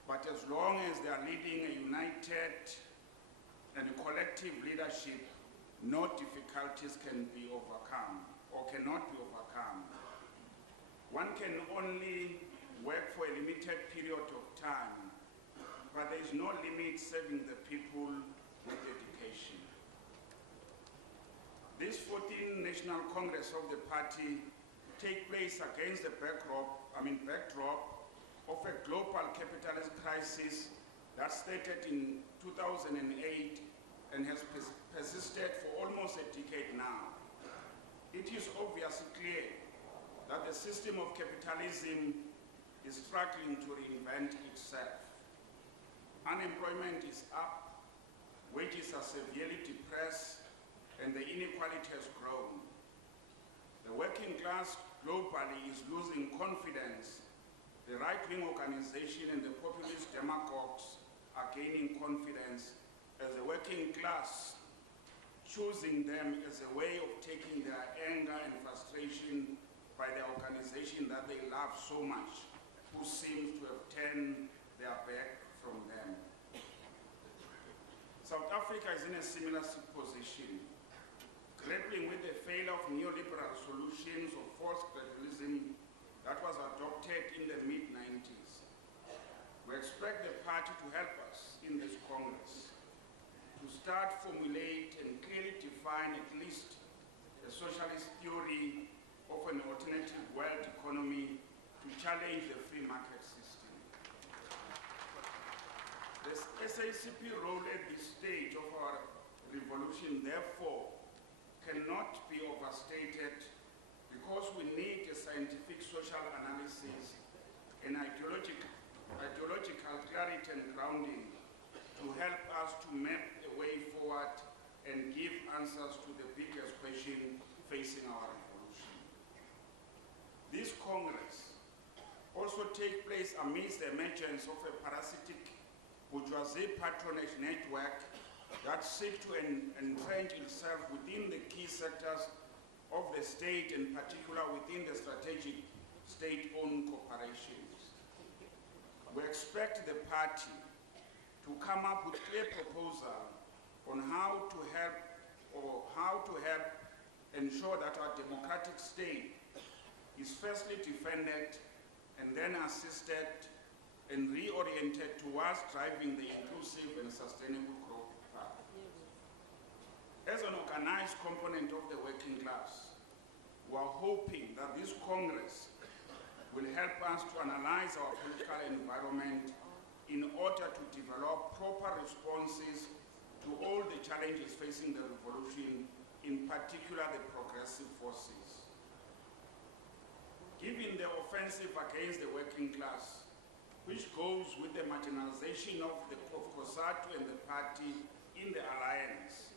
but as long as they are leading a united and a collective leadership, no difficulties can be overcome or cannot be overcome. One can only work for a limited period of time, but there is no limit serving the people with dedication. This 14th National Congress of the party take place against the backdrop of a global capitalist crisis that started in 2008 and has persisted for almost a decade now. It is obviously clear that the system of capitalism is struggling to reinvent itself. Unemployment is up, wages are severely depressed, and the inequality has grown. The working class globally is losing confidence. The right-wing organization and the populist demagogues are gaining confidence as the working class, choosing them as a way of taking their anger and frustration by the organization that they love so much, who seems to have turned their back from them. South Africa is in a similar position, grappling with the failure of neoliberal solutions of false gradualism that was adopted in the mid-90s. We expect the party to help us in this Congress to start, formulate, and clearly define at least a socialist theory of an alternative world economy to challenge the free market system. The SACP role at this stage of our revolution, therefore, cannot be overstated because we need a scientific social analysis and ideological clarity and grounding to help us to map a way forward and give answers to the biggest question facing our revolution. This Congress also takes place amidst the emergence of a parasitic bourgeoisie patronage network that seeks to entrench itself within the key sectors of the state, in particular within the strategic state-owned corporations. We expect the party to come up with clear proposal on how to help ensure that our democratic state is firstly defended and then assisted and reoriented towards driving the inclusive and sustainable growth path. As an organized component of the working class, we are hoping that this Congress will help us to analyze our political environment in order to develop proper responses to all the challenges facing the revolution, in particular the progressive forces. Given the offensive against the working class, which goes with the marginalization of Cosatu and the party in the alliance,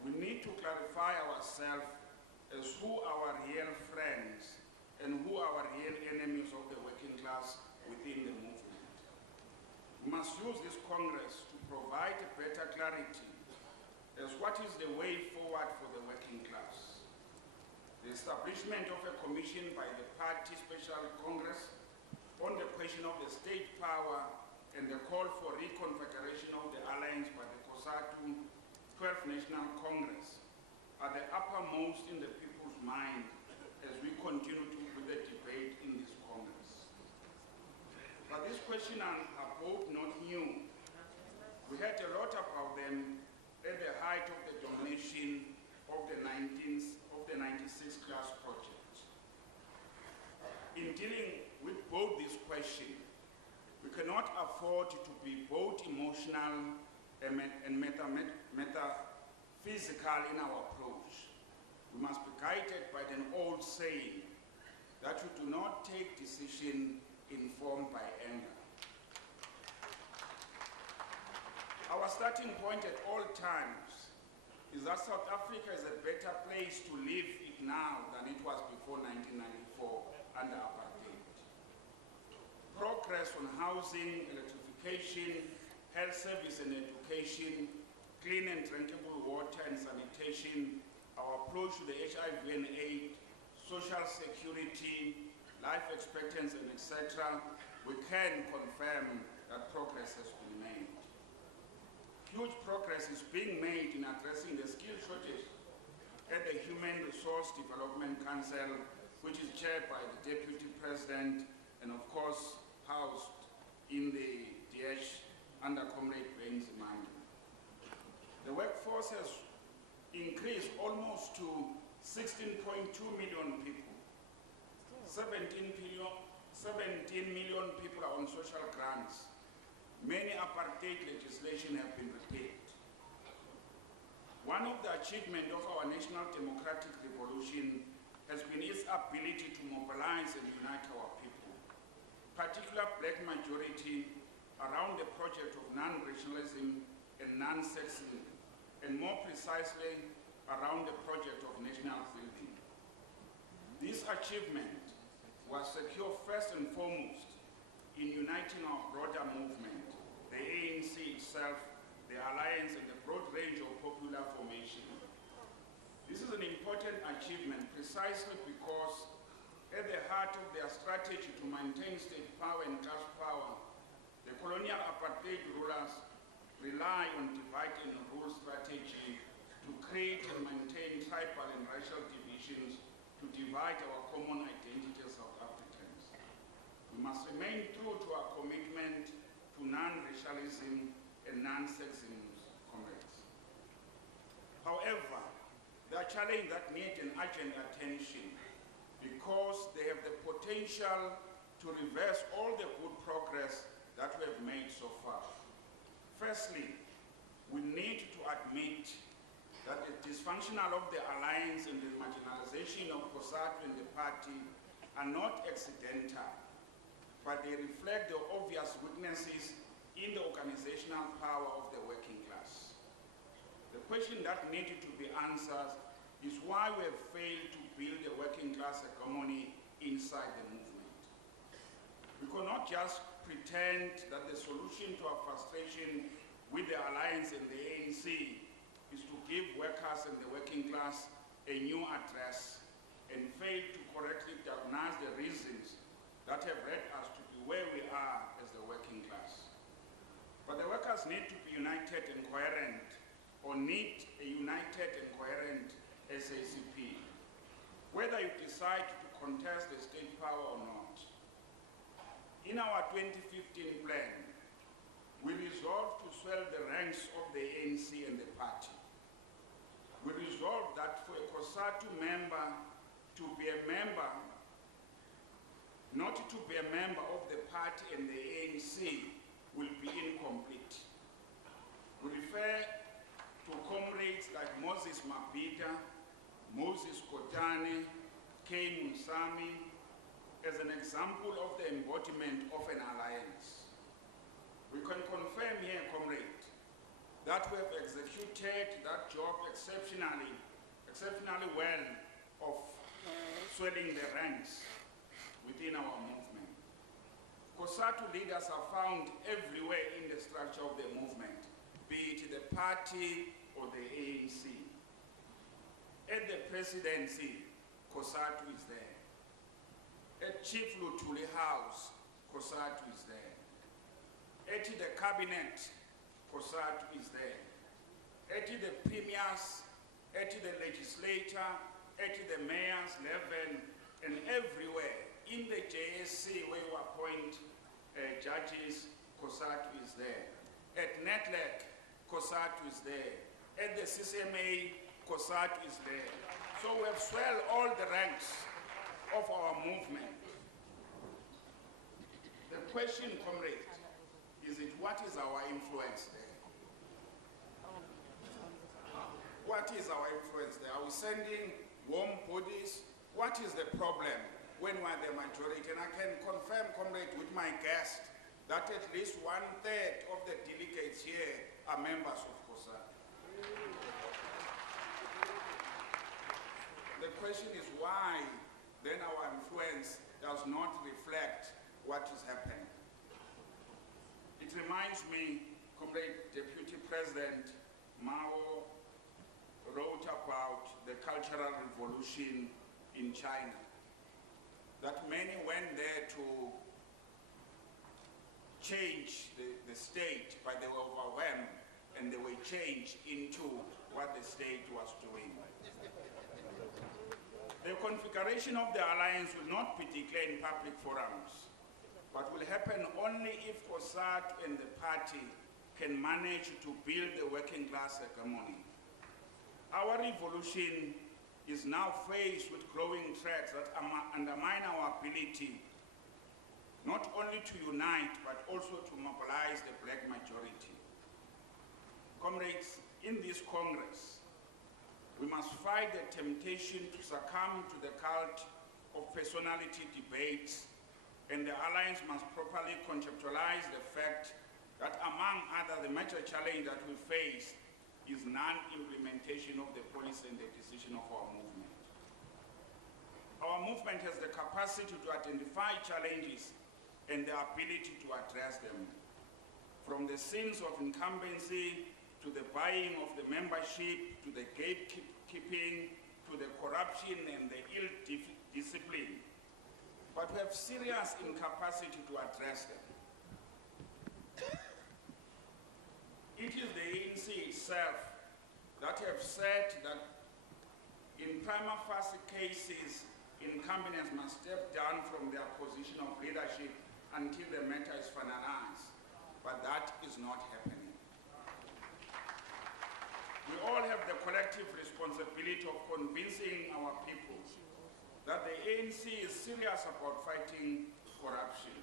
we need to clarify ourselves as who our real friends and who our real enemies of the working class within the movement. We must use this Congress to provide a better clarity as what is the way forward for the working class. The establishment of a commission by the party special Congress on the question of the state power and the call for reconfiguration of the alliance by the Cosatu 12th National Congress are the uppermost in the people's mind as we continue with the debate in this Congress. But these questions are both not new. We heard a lot about them at the height of the domination of the 96 class project. In dealing with both these questions, we cannot afford to be both emotional and metaphysical in our approach. We must be guided by an old saying that you do not take decisions informed by anger. Our starting point at all times is that South Africa is a better place to live now than it was before 1994 under apartheid. Progress on housing, electrification, health service and education, clean and drinkable water and sanitation, our approach to the HIV and AIDS, social security, life expectancy, and etc., we can confirm that progress has been made. Huge progress is being made in addressing the skill shortage at the Human Resource Development Council, which is chaired by the Deputy President and of course housed in the DH under Comrade Baines Mine. The workforce has increased almost to 16.2 million people. 17 million people are on social grants. Many apartheid legislation have been repealed. One of the achievements of our national democratic revolution has been its ability to mobilize and unite our people, particularly black majority, around the project of non-racialism and non-sexism, and more precisely, around the project of national building. This achievement was secured first and foremost in uniting our broader movement, the ANC itself, the alliance, and the broad range of popular formation. This is an important achievement precisely because at the heart of their strategy to maintain state power and cash power, the colonial apartheid rulers rely on divide and rule strategy to create and maintain tribal and racial divisions to divide our common identity as South Africans. We must remain true to our commitment to non-racialism and non-sexism, comrades. However, they are challenges that need an urgent attention because they have the potential to reverse all the good progress that we have made so far. Firstly, we need to admit that the dysfunctional of the alliance and the marginalization of Cosatu and the party are not accidental, but they reflect the obvious weaknesses in the organizational power of the working class. The question that needed to be answered is why we have failed to build a working class hegemony inside the movement. We cannot just pretend that the solution to our frustration with the alliance and the ANC is to give workers and the working class a new address and fail to correctly diagnose the reasons that have led us to be where we are as the working class. But the workers need to be united and coherent, or need a united and coherent SACP, whether you decide to contest the state power or not. In our 2015 plan, we resolved to swell the ranks of the ANC and the party. We resolved that for a Cosatu member to be a member, not to be a member of the party and the ANC will be incomplete. We refer to comrades like Moses Mabhida, Moses Kotane, K. Musami, as an example of the embodiment of an alliance. We can confirm here, comrade, that we have executed that job exceptionally well of swelling the ranks within our movement. Cosatu leaders are found everywhere in the structure of the movement, be it the party or the ANC. At the presidency, Cosatu is there. At Chief Lutuli House, Cosatu is there. At the cabinet, Cosatu is there. At the premiers, at the legislature, at the mayor's level, and everywhere. In the JSC, where you appoint judges, Cosatu is there. At NETLEC, Cosatu is there. At the CCMA, Cosatu is there. So we have swelled all the ranks of our movement. The question, comrade, is what is our influence there? What is our influence there? Are we sending warm bodies? What is the problem when we're the majority? And I can confirm, comrade, with my guest, that at least 1/3 of the delegates here are members of Cosatu. The question is why then our influence does not reflect what is happening. It reminds me, Comrade Deputy President Mao wrote about the Cultural Revolution in China, that many went there to change the state, but they were overwhelmed and they were changed into what the state was doing. The configuration of the alliance will not be declared in public forums, but will happen only if Cosatu and the party can manage to build the working class hegemony. Our revolution is now faced with growing threats that undermine our ability not only to unite, but also to mobilize the black majority. Comrades, in this Congress, we must fight the temptation to succumb to the cult of personality debates, and the alliance must properly conceptualize the fact that, among other, the major challenge that we face is non-implementation of the policy and the decision of our movement. Our movement has the capacity to identify challenges and the ability to address them. From the sins of incumbency, to the buying of the membership, to the gatekeeping, to the corruption and the ill discipline. But we have serious incapacity to address them. It is the ANC itself that have said that in prima facie cases, incumbents must step down from their position of leadership until the matter is finalized. But that is not happening. We We all have the collective responsibility of convincing our people that the ANC is serious about fighting corruption.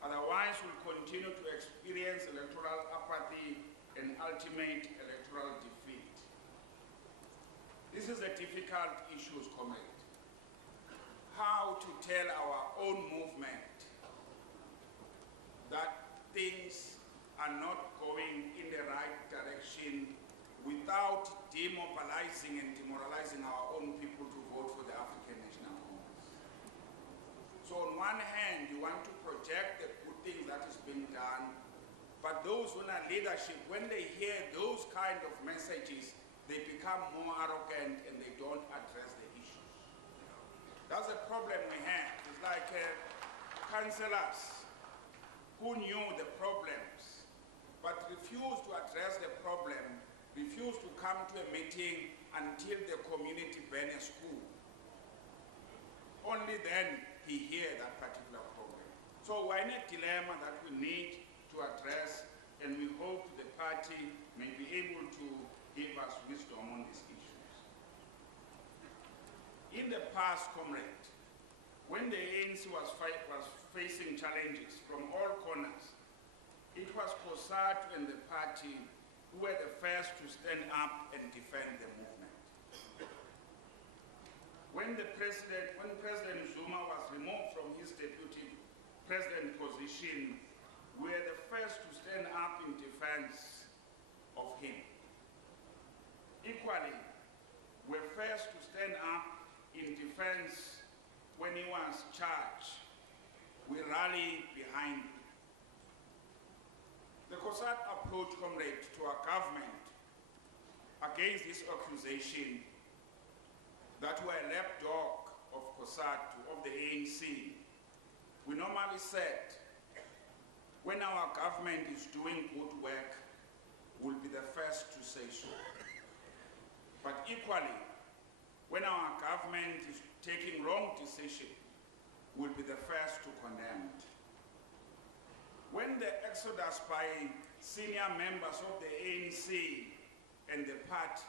Otherwise, we'll continue to experience electoral apathy and ultimate electoral defeat. This is a difficult issue, comrade. How to tell our own movement that things are not going in the right direction without demobilizing and demoralizing our own people to vote for the African National Congress. So on one hand, you want to project the good things that is being done, but those who are leadership, when they hear those kind of messages, they become more arrogant and they don't address the issues. That's a problem we have. It's like councillors who knew the problems, but refused to address the problem, refused to come to a meeting until the community banned a school. Only then he hears that particular problem. So we're in a dilemma that we need to address, and we hope the party may be able to give us wisdom on these issues. In the past, comrade, when the ANC was facing challenges from all corners, it was Cosatu and the party who were the first to stand up and defend the movement. When President Zuma was removed from his deputy president position, we were the first to stand up in defense of him. Equally, we're first to stand up in defense when he was charged. We rally behind him. The Cosatu approach, comrade, to our government against this accusation that we're a lapdog of Cosatu, of the ANC, we normally said, when our government is doing good work, we'll be the first to say so. But equally, when our government is taking wrong decisions, we'll be the first to condemn it. When the exodus by senior members of the ANC and the party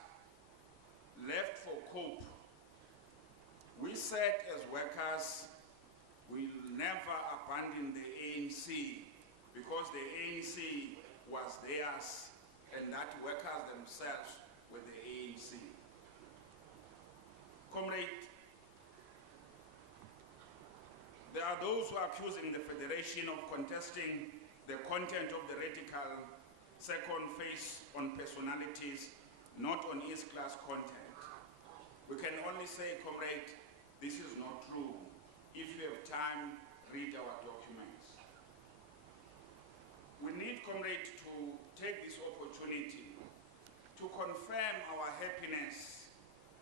left for COPE, we said as workers, we'll never abandon the ANC because the ANC was theirs and that workers themselves were the ANC. Comrade, there are those who are accusing the Federation of contesting the content of the radical second phase on personalities, not on its class content. We can only say, comrade, this is not true. If you have time, read our documents. We need, comrade, to take this opportunity to confirm our happiness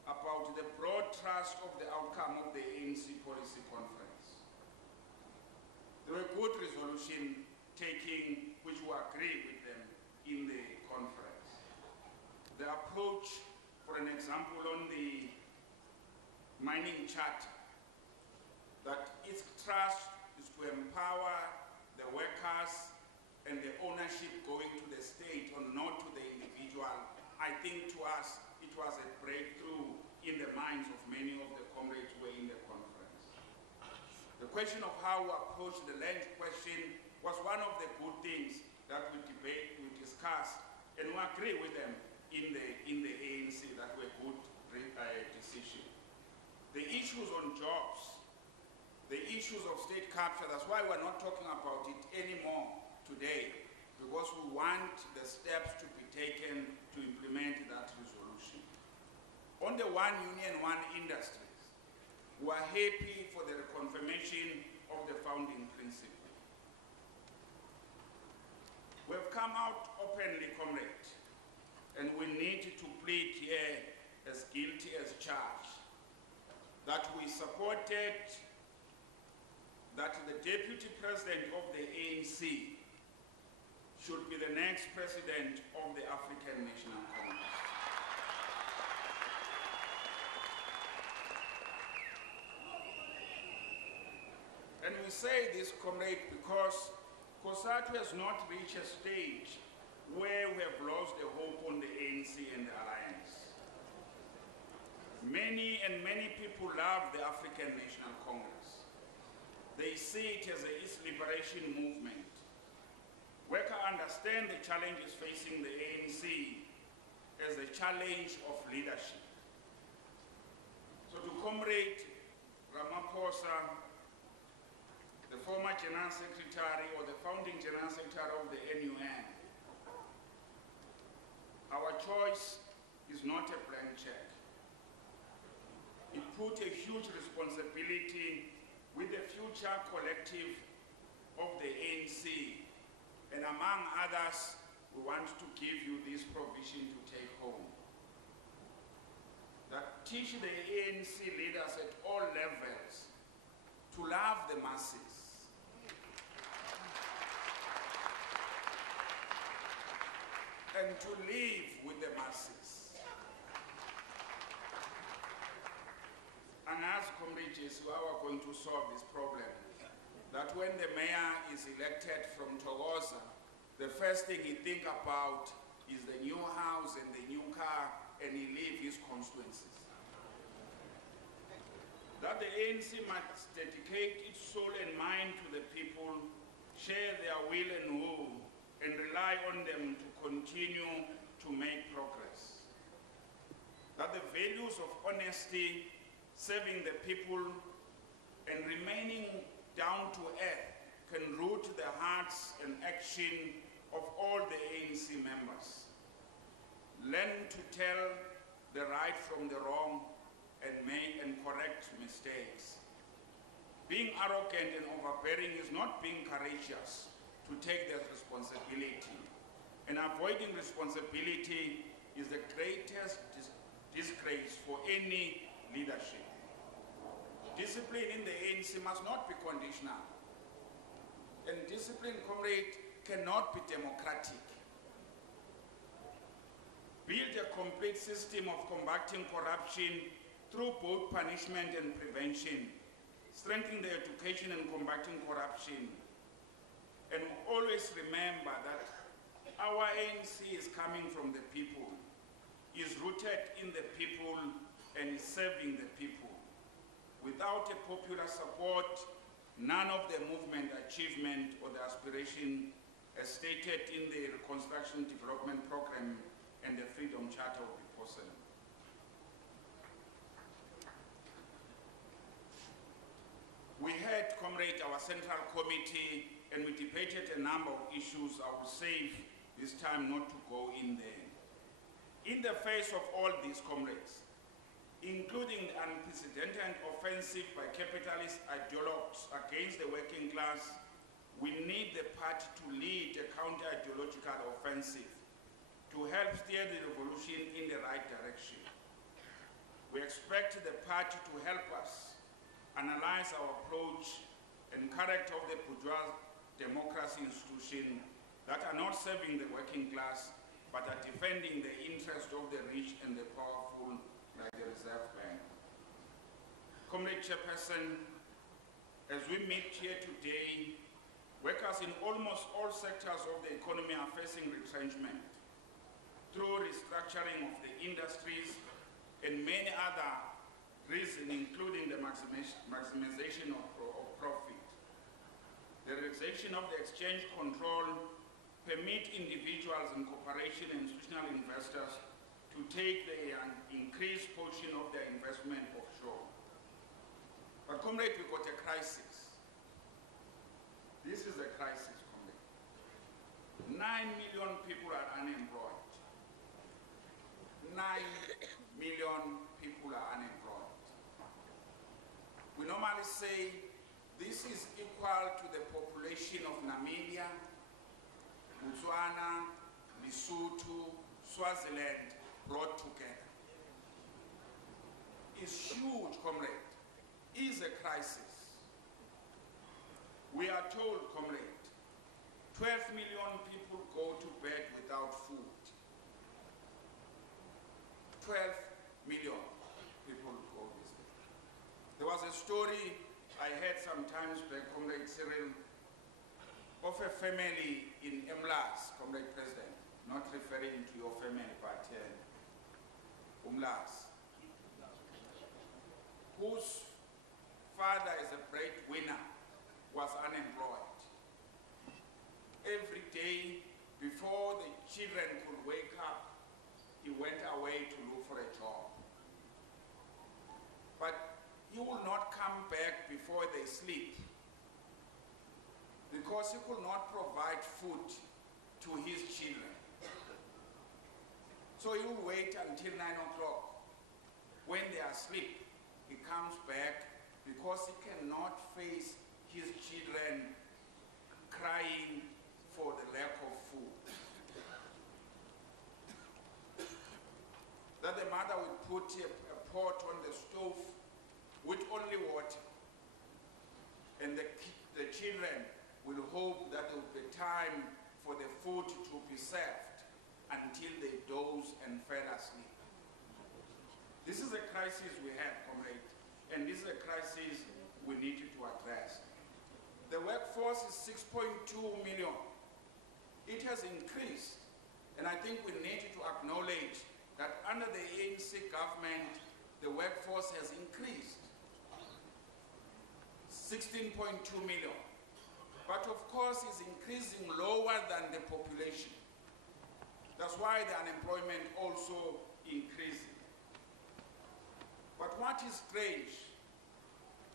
about the broad trust of the outcome of the ANC policy conference. There were good resolution taking which we agree with them in the conference. The approach, for an example, on the mining charter, that its trust is to empower the workers and the ownership going to the state and not to the individual. I think to us it was a breakthrough in the minds of many of the comrades who were in the conference. The question of how we approach the land question was one of the good things that we debate, we discussed, and we agree with them in the ANC that were good decisions. The issues on jobs, the issues of state capture, that's why we're not talking about it anymore today, because we want the steps to be taken to implement that resolution. On the one union, one industries, we are happy for the confirmation of the founding principle. We have come out openly, comrade, and we need to plead here as guilty as charged, that we supported that the deputy president of the ANC should be the next president of the African National Congress. And we say this, comrade, because Cosatu has not reached a stage where we have lost the hope on the ANC and the alliance. Many people love the African National Congress. They see it as a East liberation movement. Workers understand the challenges facing the ANC as a challenge of leadership. So to Comrade Ramaphosa, the former General Secretary or the founding General Secretary of the NUN, our choice is not a blank check. It put a huge responsibility with the future collective of the ANC, and among others, we want to give you this provision to take home. That teach the ANC leaders at all levels to love the masses. And to live with the masses. And as Comrade Jesu, how are going to solve this problem? That when the mayor is elected from Togoza, the first thing he think about is the new house and the new car, and he leave his constituencies. That the ANC must dedicate its soul and mind to the people, share their will and woe, and rely on them to continue to make progress. That the values of honesty, serving the people, and remaining down to earth can root the hearts and action of all the ANC members. Learn to tell the right from the wrong and make and correct mistakes. Being arrogant and overbearing is not being courageous to take that responsibility. And avoiding responsibility is the greatest disgrace for any leadership. Discipline in the ANC must not be conditional. And discipline, comrade, cannot be democratic. Build a complete system of combating corruption through both punishment and prevention, strengthening the education and combating corruption. And always remember that our ANC is coming from the people, is rooted in the people, and is serving the people. Without a popular support, none of the movement achievement or the aspiration as stated in the Reconstruction Development Program and the Freedom Charter will be possible. We had, comrade, our central committee, and we debated a number of issues. I will save this time not to go in there. In the face of all these, comrades, including the unprecedented offensive by capitalist ideologues against the working class, we need the party to lead a counter-ideological offensive to help steer the revolution in the right direction. We expect the party to help us analyze our approach and character of the bourgeois democracy institution that are not serving the working class, but are defending the interest of the rich and the powerful, like the Reserve Bank. Comrade Chairperson, as we meet here today, workers in almost all sectors of the economy are facing retrenchment through restructuring of the industries and many other reasons, including the maximization of profit. The relaxation of the exchange control permit individuals and corporation and institutional investors to take the increased portion of their investment offshore. But comrade, we got a crisis. This is a crisis, comrade. 9 million people are unemployed. 9 million people are unemployed. We normally say this is equal to the population of Namibia, Botswana, Lesotho, Swaziland brought together. It's huge, comrade. It's a crisis. We are told, comrade, 12 million people go to bed without food. 12 million people go this day. There was a story I heard sometimes by Comrade Cyril of a family in Emlas, Comrade President, not referring to your family, but Umlas, whose father is a breadwinner, was unemployed. Every day, before the children could wake up, he went away to look for a job. But he will not come back before they sleep, because he could not provide food to his children. So he will wait until 9 o'clock. When they are asleep, he comes back because he cannot face his children crying for the lack of food. That the mother would put a pot on the stove with only water, and the children will hope that there will be time for the food to be served until they doze and fell asleep. This is a crisis we have, comrade, and this is a crisis we need to address. The workforce is 6.2 million. It has increased, and I think we need to acknowledge that under the ANC government, the workforce has increased. 16.2 million. But of course, it's increasing lower than the population. That's why the unemployment also increasing. But what is strange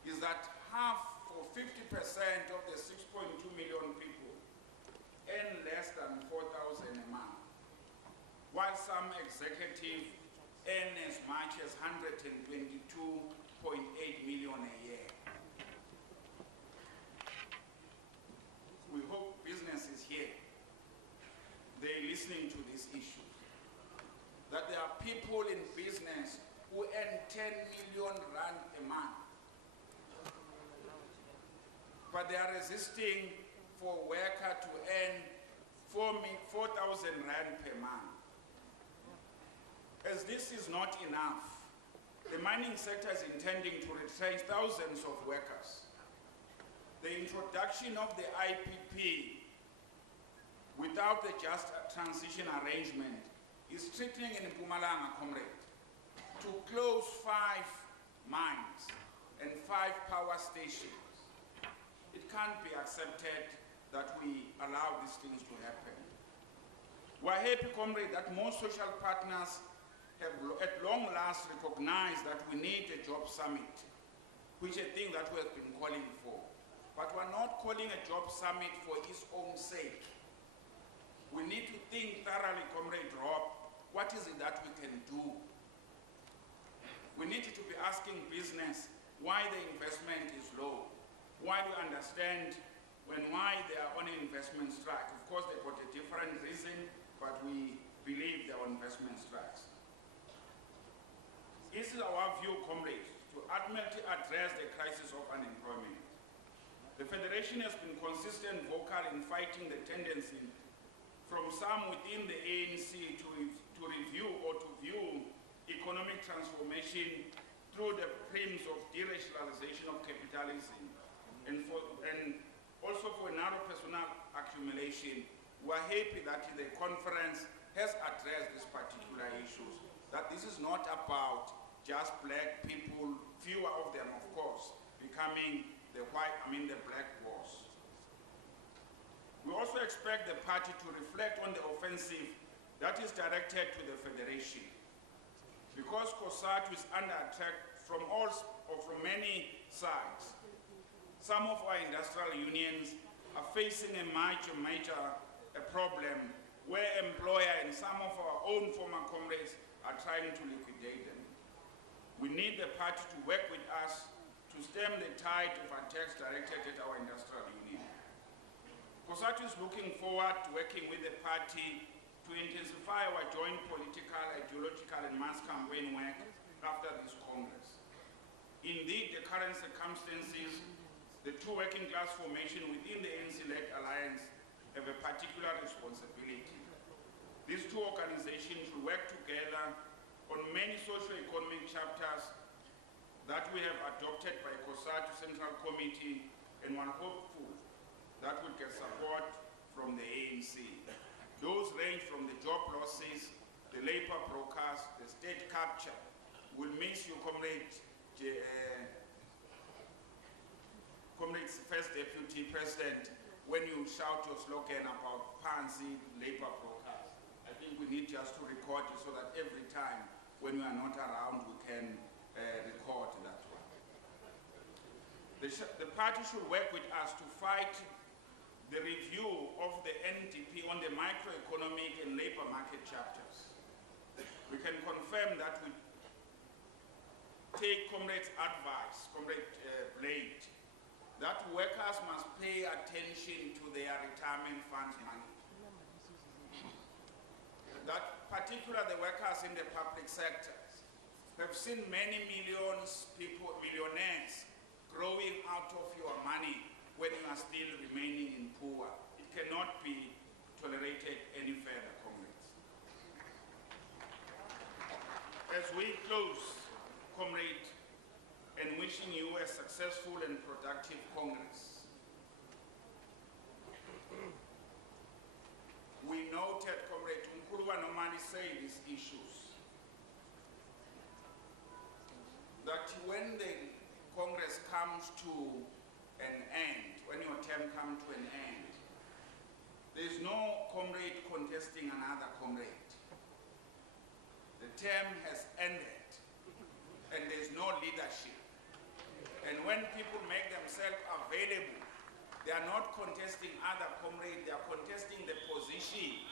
is that half or 50% of the 6.2 million people earn less than 4,000 a month, while some executives earn as much as 122.8 million a year. We hope businesses here, they're listening to this issue, that there are people in business who earn 10 million rand a month, but they are resisting for a worker to earn 4,000 rand per month. As this is not enough, the mining sector is intending to retrench thousands of workers. The introduction of the IPP without the just transition arrangement is threatening in Mpumalanga, comrade, to close 5 mines and 5 power stations. It can't be accepted that we allow these things to happen. We're happy, comrade, that most social partners have at long last recognized that we need a job summit, which is a thing that we have been calling for. But we're not calling a job summit for its own sake. We need to think thoroughly, Comrade Rob, what is it that we can do? We need to be asking business why the investment is low. Why do we understand why they are on an investment strike? Of course, they've got a different reason, but we believe they're on investment strikes. This is our view, comrades, to ultimately address the crisis of unemployment. The Federation has been consistent vocal in fighting the tendency from some within the ANC to review or to view economic transformation through the prism of deracialization of capitalism and also for narrow personal accumulation. We're happy that the conference has addressed these particular issues, that this is not about just black people, fewer of them, of course, becoming the black wars. We also expect the party to reflect on the offensive that is directed to the Federation. Because Cosatu is under attack from many sides, some of our industrial unions are facing a major problem where employer and some of our own former comrades are trying to liquidate them. We need the party to work with us to stem the tide of attacks directed at our industrial union. Cosatu is looking forward to working with the party to intensify our joint political, ideological, and mass campaign work after this Congress. Indeed, the current circumstances, the two working class formation within the ANC-led alliance have a particular responsibility. These two organizations will work together on many socio-economic chapters that we have adopted by Cosatu Central Committee, and we're hopeful that we get support from the ANC. Those range from the job losses, the labor brokers, the state capture. We'll miss you, Comrades First Deputy President, when you shout your slogan about Pansy labor brokers. I think we need just to record it so that every time when you are not around, we can record that one. The party should work with us to fight the review of the NDP on the microeconomic and labor market chapters. We can confirm that we take Comrade's advice, Comrade Blade, that workers must pay attention to their retirement funds money. That particularly the workers in the public sectors have seen many millions people, millionaires, growing out of your money when you are still remaining in poor. It cannot be tolerated any further, comrades. As we close, comrade, and wishing you a successful and productive Congress, we noted, Comrade Mkuluwa normally say these issues, that when the Congress comes to an end, when your term comes to an end, there is no comrade contesting another comrade. The term has ended, and there is no leadership. And when people make themselves available, they are not contesting other comrades, they are contesting the position.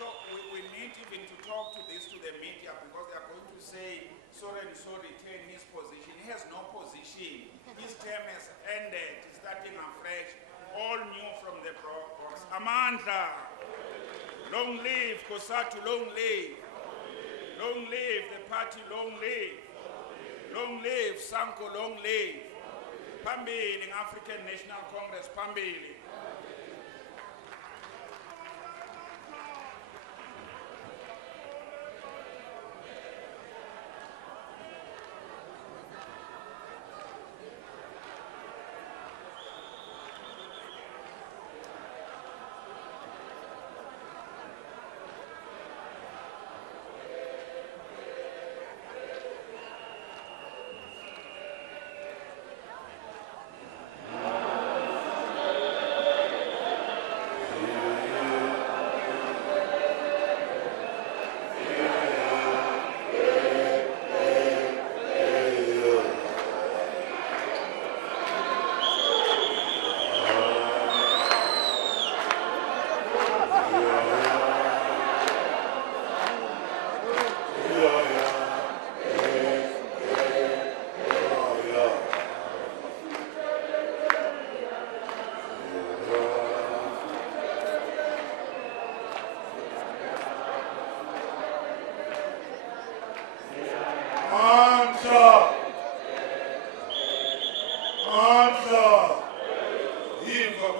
So we need even to talk to this to the media, because they are going to say, so and so retain his position. He has no position. His term has ended, he's starting afresh, all new from the box. Amandla, long live Cosatu, long live. Long live the party, long live. Long live Sanco, long live. Pambili, African National Congress, Pambili.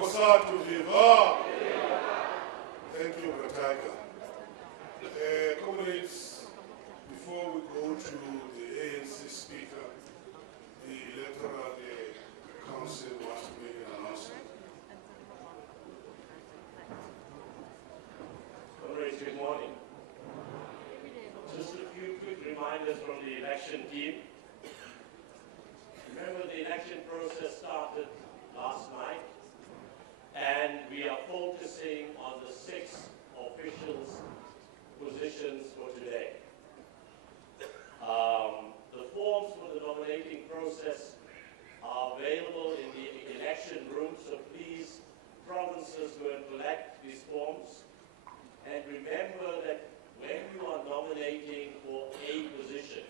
Cosatu, viva! Thank you, Brataga. Comrades, before we go to the ANC speaker, the electoral council wants to make an announcement. Comrades, good morning. Just a few quick reminders from the election team. Remember, the election process started last night, and we are focusing on the 6 officials' positions for today. The forms for the nominating process are available in the election room, so please, provinces, go and collect these forms. And remember that when you are nominating for a position,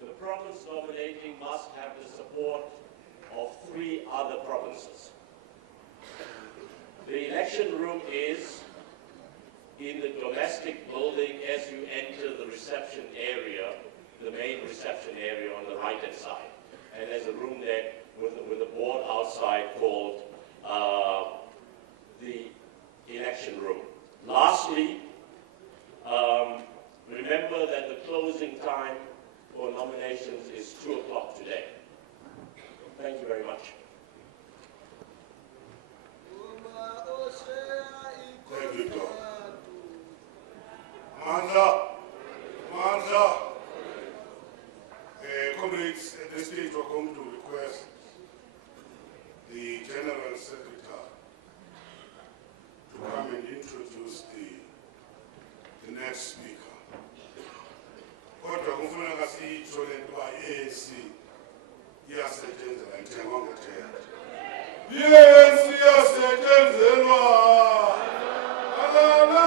the province nominating must have the support of 3 other provinces. The election room is in the domestic building as you enter the reception area, the main reception area on the right-hand side. And there's a room there with a board outside called the election room. Lastly, remember that the closing time for nominations is 2 o'clock today. Thank you very much. Thank you, Tom. Mandla. Comrades, at this stage we're going to request the General Secretary to come and introduce the next speaker. Kodwa kufuneka sitsho le nto uba i-ANC iyasetyenzelwa njengongetheka. I-ANC iyasetyenzelwa. Alala,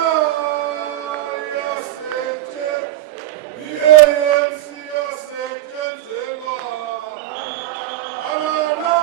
iyasetyenzelwa. I-ANC iyasetyenzelwa. Alala,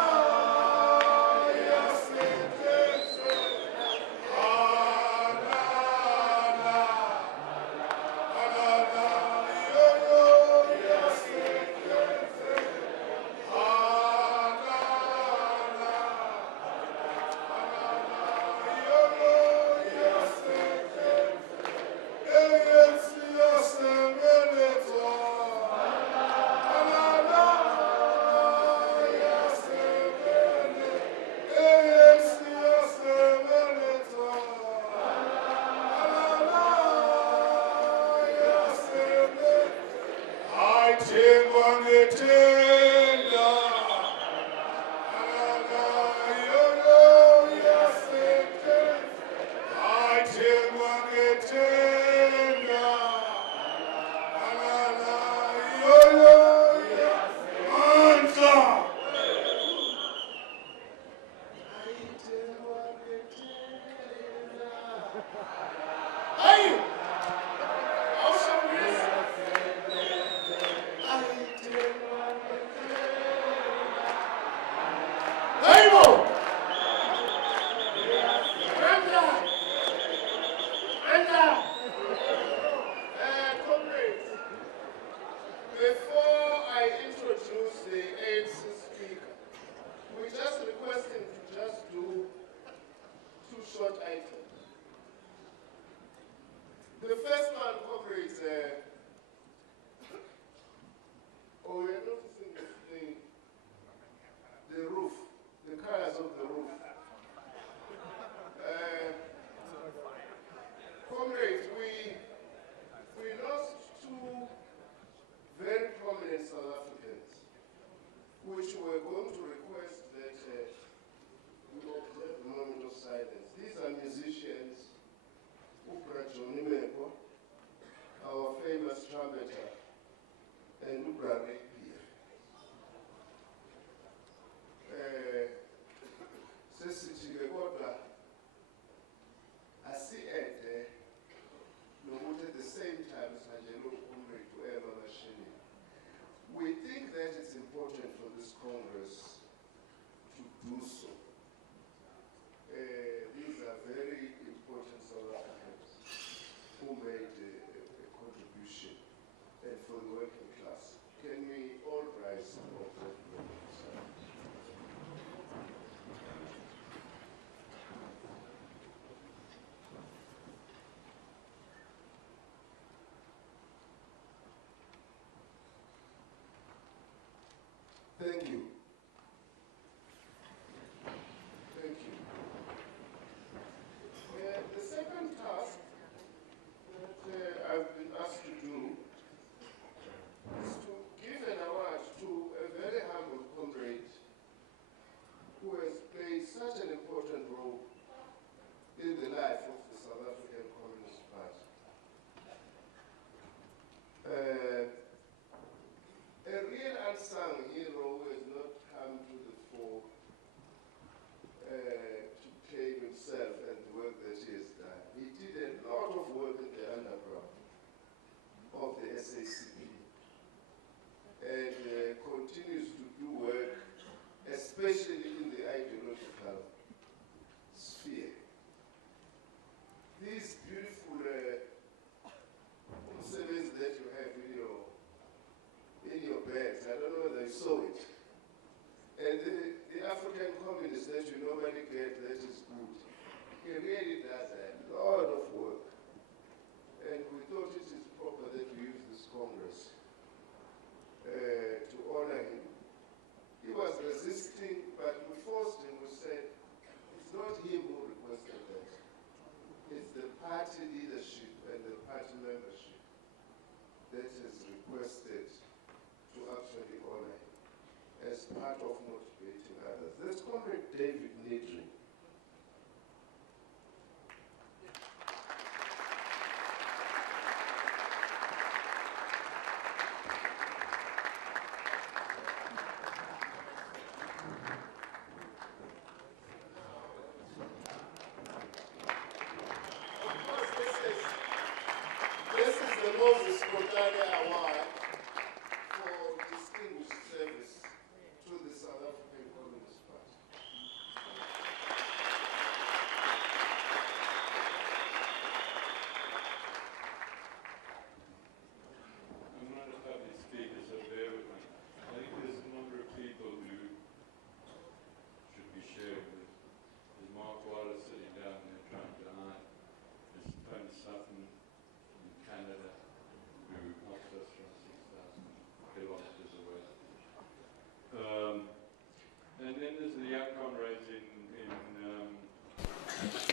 who made a contribution and for the working class. Can we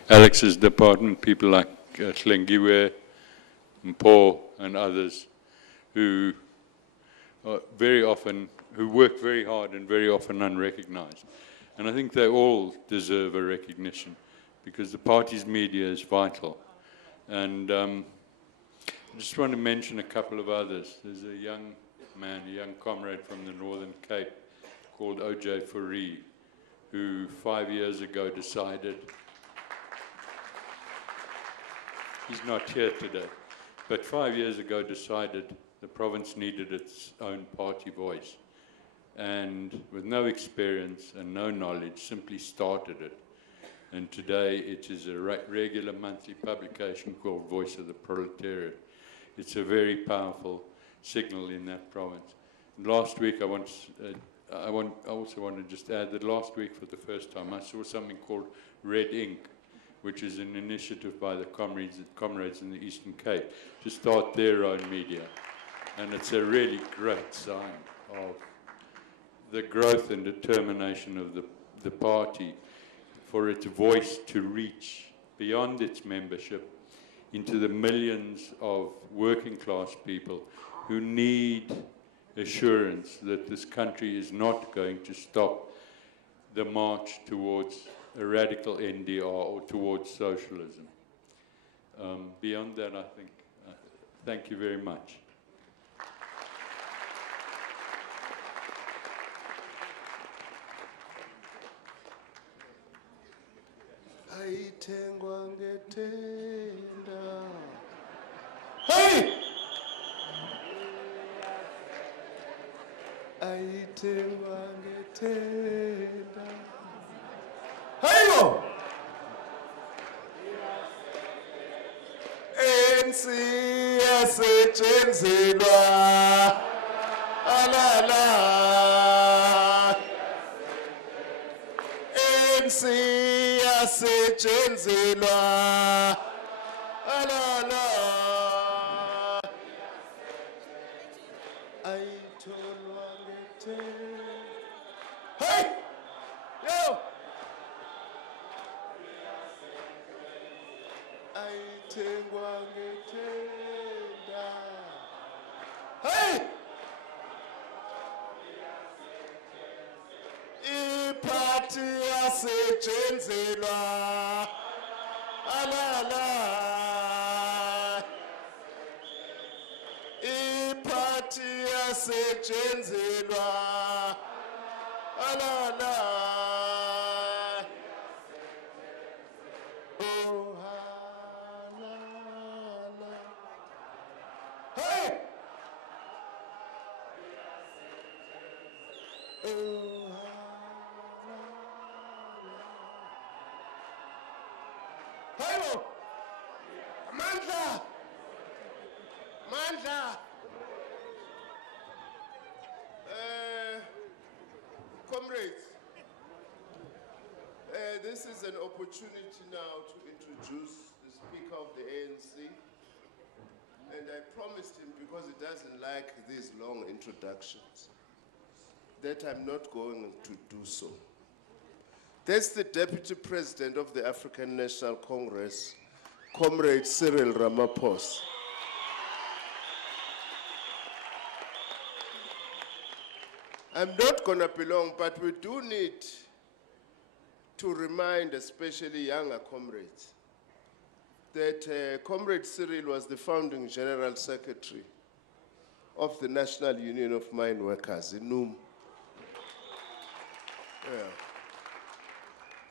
Alex's department, people like Hlengiwe, Mpo, and others who are who work very hard and very often unrecognized. And I think they all deserve a recognition because the party's media is vital. And I just want to mention a couple of others. There's a young man, a young comrade from the Northern Cape called O.J. Fourie, who 5 years ago decided, he's not here today, but 5 years ago decided the province needed its own party voice. And with no experience and no knowledge, simply started it. And today it is a regular monthly publication called Voice of the Proletariat. It's a very powerful signal in that province. And last week, I also want to just add that last week for the first time I saw something called Red Ink, which is an initiative by the comrades in the Eastern Cape to start their own media. And it's a really great sign of the growth and determination of the party for its voice to reach beyond its membership into the millions of working class people who need assurance that this country is not going to stop the march towards a radical NDR or towards socialism. Beyond that, I think, thank you very much. Hey! Aitengwa ngethenda. Hayo! ANC yasetshenzelwa. Alala. ANC yasetshenzelwa. Alala. Hey! Yo! Aitengwa ngethenda. Hey! Iphathi yasetshenzelwa. Alala. Iphathi yasetshenzelwa. Alala. Oh, halala. Hey! Oh, halala. Hey! Mandla! Mandla! Comrades, this is an opportunity now to introduce the Speaker of the ANC, and I promised him, because he doesn't like these long introductions, that I'm not going to do so. That's the Deputy President of the African National Congress, Comrade Cyril Ramaphosa. I'm not going to be long, but we do need to remind especially younger comrades that Comrade Cyril was the founding General Secretary of the National Union of Mine Workers in NUM.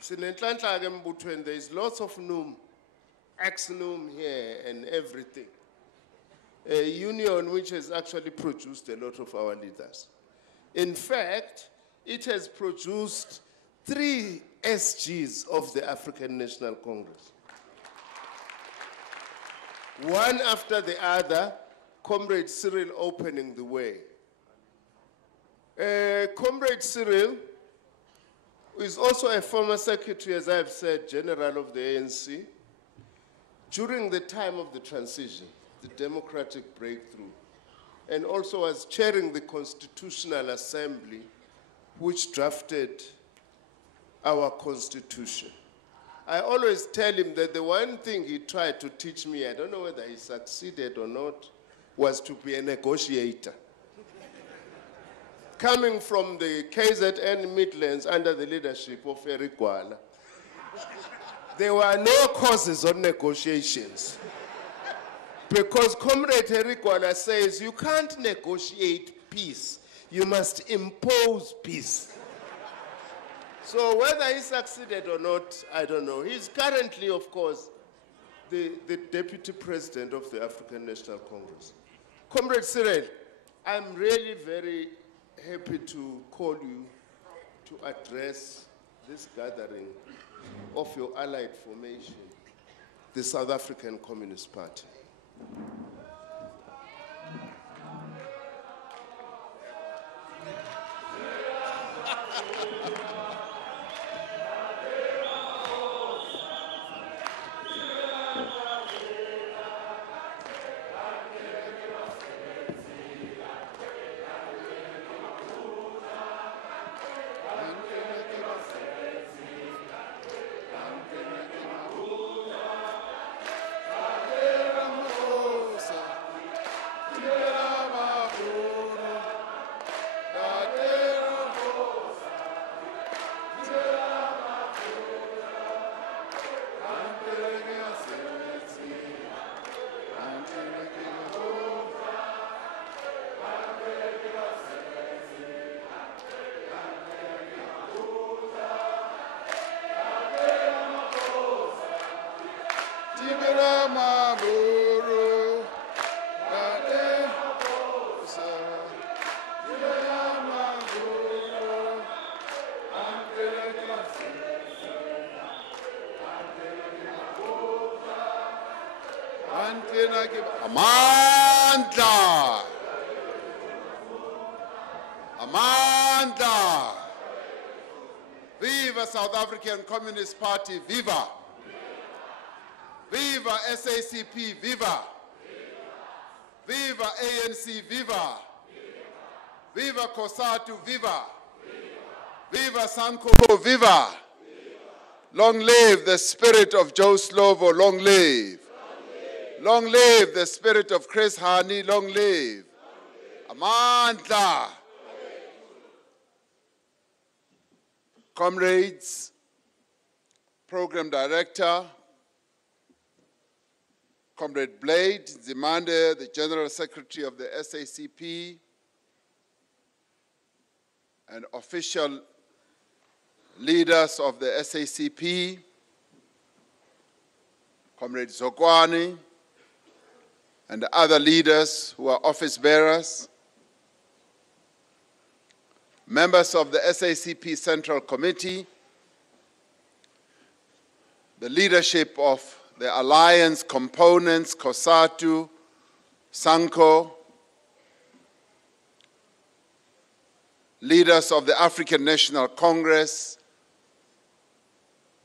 There is lots of NUM, ex-NUM here and everything. A union which has actually produced a lot of our leaders. In fact, it has produced 3 SGs of the African National Congress. One after the other, Comrade Cyril opening the way. Comrade Cyril is also a former secretary, as I've said, general of the ANC, during the time of the transition, the democratic breakthrough, and also was chairing the Constitutional Assembly, which drafted our Constitution. I always tell him that the one thing he tried to teach me, I don't know whether he succeeded or not, was to be a negotiator. Coming from the KZN Midlands under the leadership of Eric Gwala, there were no causes of negotiations. Because Comrade Eric Gwala says, you can't negotiate peace, you must impose peace. So whether he succeeded or not, I don't know. He's currently, of course, the Deputy President of the African National Congress. Comrade Cyril, I'm really very happy to call you to address this gathering of your allied formation, the South African Communist Party. Amandla! Amandla! Viva South African Communist Party, viva! Viva SACP, viva! Viva ANC, viva! Viva Cosatu, viva! Viva Sanco, viva! Long live the spirit of Joe Slovo, long live! Long live the spirit of Chris Hani, long live! Amandla! Comrades, Program Director, Comrade Blade Zimande, the General Secretary of the SACP, and official leaders of the SACP, Comrade Zokwani, and the other leaders who are office bearers, members of the SACP Central Committee, the leadership of the alliance components, Cosatu, Sanco, leaders of the African National Congress,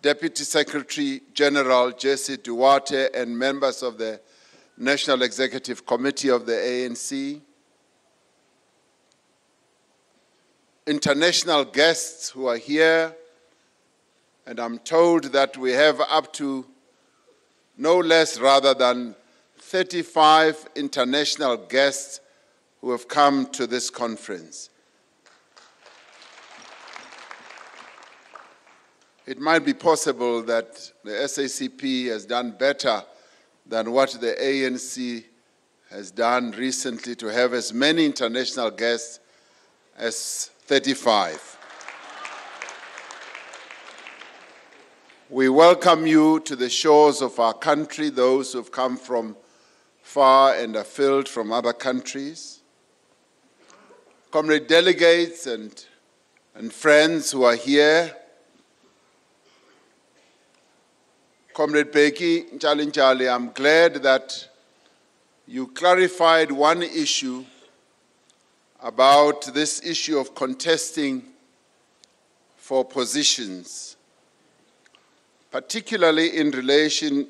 Deputy Secretary General Jesse Duarte, and members of the National Executive Committee of the ANC, international guests who are here, and I'm told that we have up to no less rather than 35 international guests who have come to this conference. It might be possible that the SACP has done better than what the ANC has done recently to have as many international guests as 35. We welcome you to the shores of our country, those who have come from far and afield from other countries. Comrade delegates and friends who are here, Comrade Beki Nchalinchali, I'm glad that you clarified one issue about this issue of contesting for positions, particularly in relation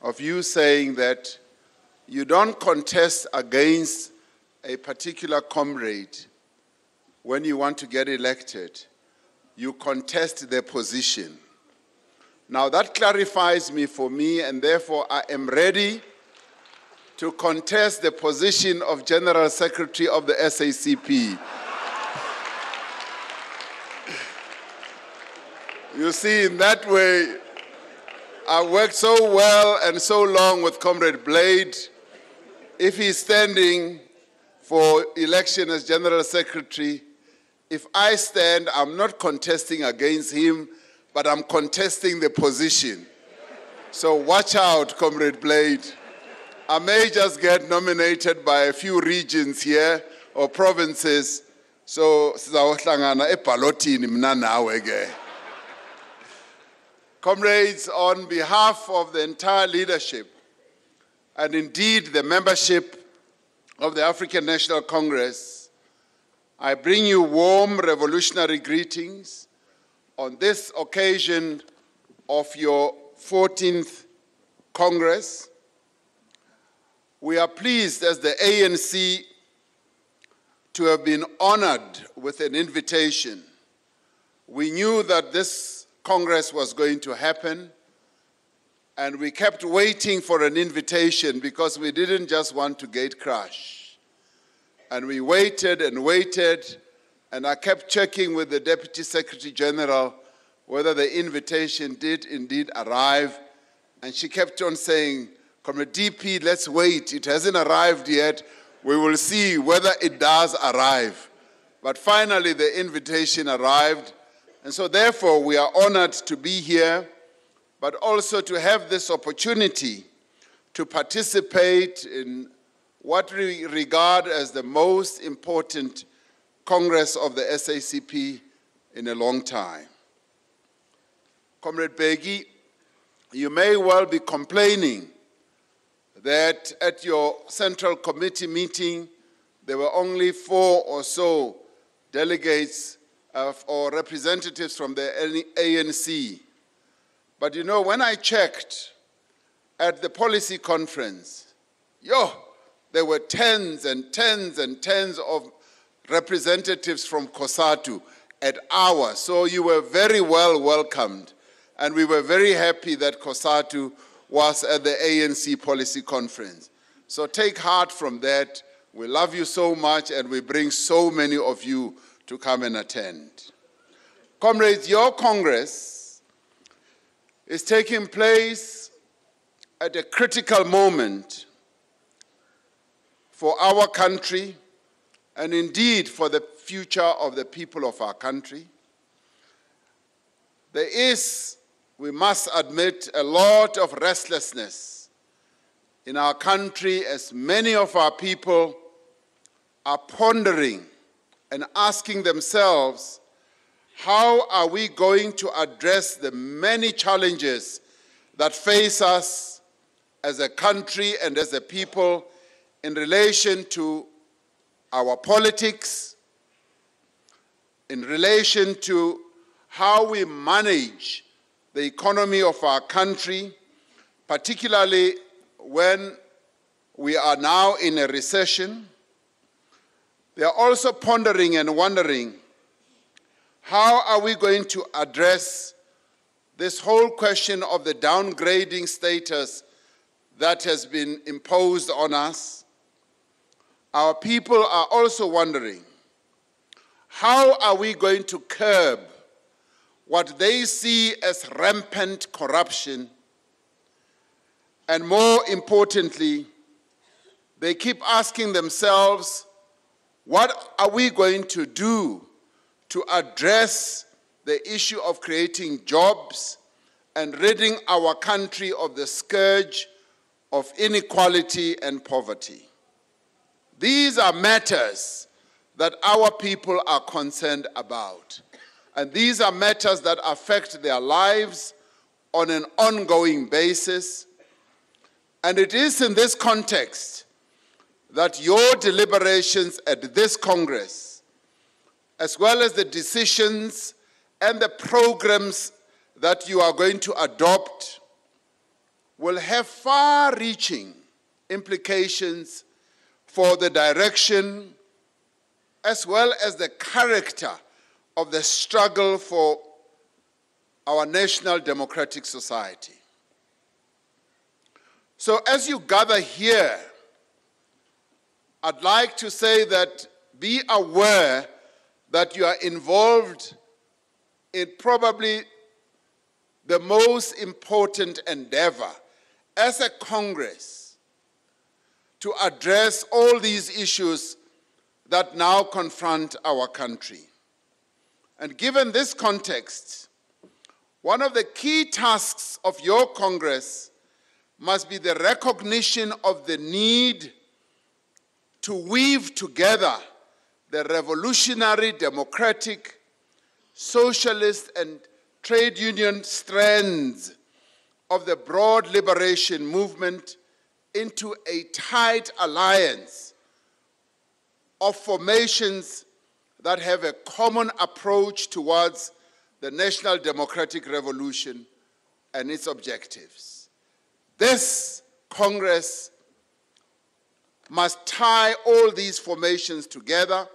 of you saying that you don't contest against a particular comrade when you want to get elected. You contest their position. Now that clarifies for me, and therefore I am ready to contest the position of General Secretary of the SACP. You see, in that way, I worked so well and so long with Comrade Blade. If he's standing for election as General Secretary, if I stand, I'm not contesting against him, but I'm contesting the position. So watch out, Comrade Blade. I may just get nominated by a few regions here or provinces. So sizawuhlangana ebhalotini mina nawe ke. Comrades, on behalf of the entire leadership, and indeed the membership of the African National Congress, I bring you warm revolutionary greetings on this occasion of your 14th Congress. We are pleased as the ANC to have been honored with an invitation. We knew that this Congress was going to happen, and we kept waiting for an invitation because we didn't just want to gate crash. And we waited and waited, and I kept checking with the Deputy Secretary General whether the invitation did indeed arrive, and she kept on saying, Comrade DP, let's wait, it hasn't arrived yet, we will see whether it does arrive. But finally the invitation arrived, and so therefore we are honored to be here, but also to have this opportunity to participate in what we regard as the most important Congress of the SACP in a long time. Comrade Begi, you may well be complaining that at your Central Committee meeting, there were only 4 or so delegates or representatives from the ANC. But you know, when I checked at the policy conference, there were tens and tens and tens of representatives from Cosatu at ours. So you were very well welcomed. And we were very happy that Cosatu was at the ANC policy conference. So take heart from that. We love you so much, and we bring so many of you to come and attend. Comrades, your Congress is taking place at a critical moment for our country and indeed for the future of the people of our country. There is, we must admit, a lot of restlessness in our country as many of our people are pondering and asking themselves, how are we going to address the many challenges that face us as a country and as a people in relation to our politics, in relation to how we manage the economy of our country, particularly when we are now in a recession. They are also pondering and wondering, how are we going to address this whole question of the downgrading status that has been imposed on us? Our people are also wondering, how are we going to curb what they see as rampant corruption? And more importantly, they keep asking themselves, what are we going to do to address the issue of creating jobs and ridding our country of the scourge of inequality and poverty? These are matters that our people are concerned about. And these are matters that affect their lives on an ongoing basis. And it is in this context that your deliberations at this Congress, as well as the decisions and the programs that you are going to adopt, will have far-reaching implications for the direction as well as the character of the struggle for our national democratic society. So as you gather here, I'd like to say that be aware that you are involved in probably the most important endeavor as a Congress to address all these issues that now confront our country. And given this context, one of the key tasks of your Congress must be the recognition of the need to weave together the revolutionary, democratic, socialist, and trade union strands of the broad liberation movement into a tight alliance of formations that have a common approach towards the national democratic revolution and its objectives. This Congress must tie all these formations together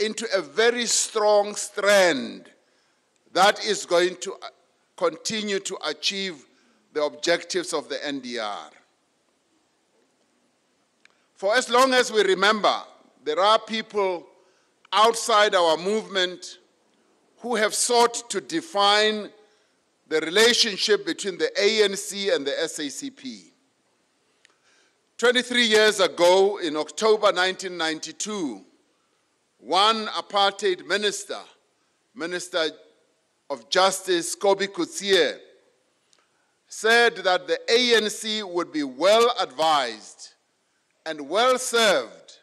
into a very strong strand that is going to continue to achieve the objectives of the NDR. For as long as we remember, there are people outside our movement who have sought to define the relationship between the ANC and the SACP. 23 years ago, in October 1992, one apartheid minister, Minister of Justice Kobi Kutsie, said that the ANC would be well advised and well served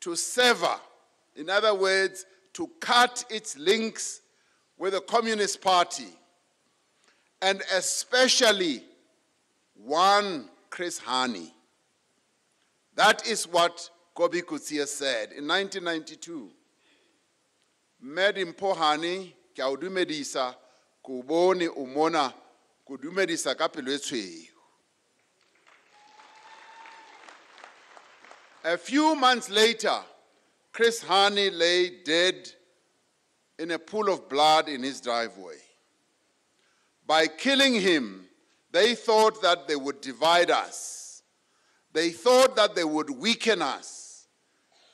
to sever, in other words, to cut its links with the Communist Party, and especially one Chris Hani. That is what Kobi Kutsie said in 1992. Medimpo Hani, kia udumedisa, kuboni umona, kudumedisa kapelo etshweu. A few months later, Chris Hani lay dead in a pool of blood in his driveway. By killing him, they thought that they would divide us. They thought that they would weaken us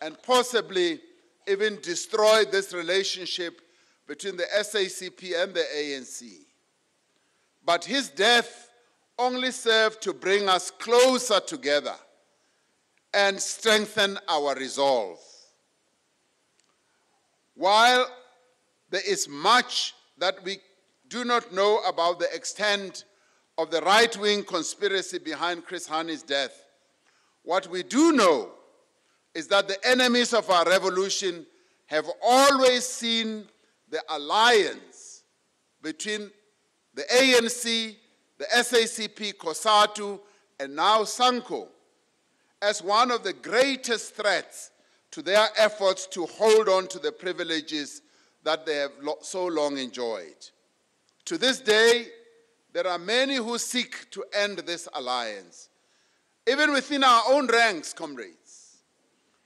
and possibly even destroy this relationship between the SACP and the ANC. But his death only served to bring us closer together and strengthen our resolve. While there is much that we do not know about the extent of the right-wing conspiracy behind Chris Hani's death, what we do know is that the enemies of our revolution have always seen the alliance between the ANC, the SACP, Cosatu, and now Sanco as one of the greatest threats to their efforts to hold on to the privileges that they have so long enjoyed. To this day, there are many who seek to end this alliance. Even within our own ranks, comrades,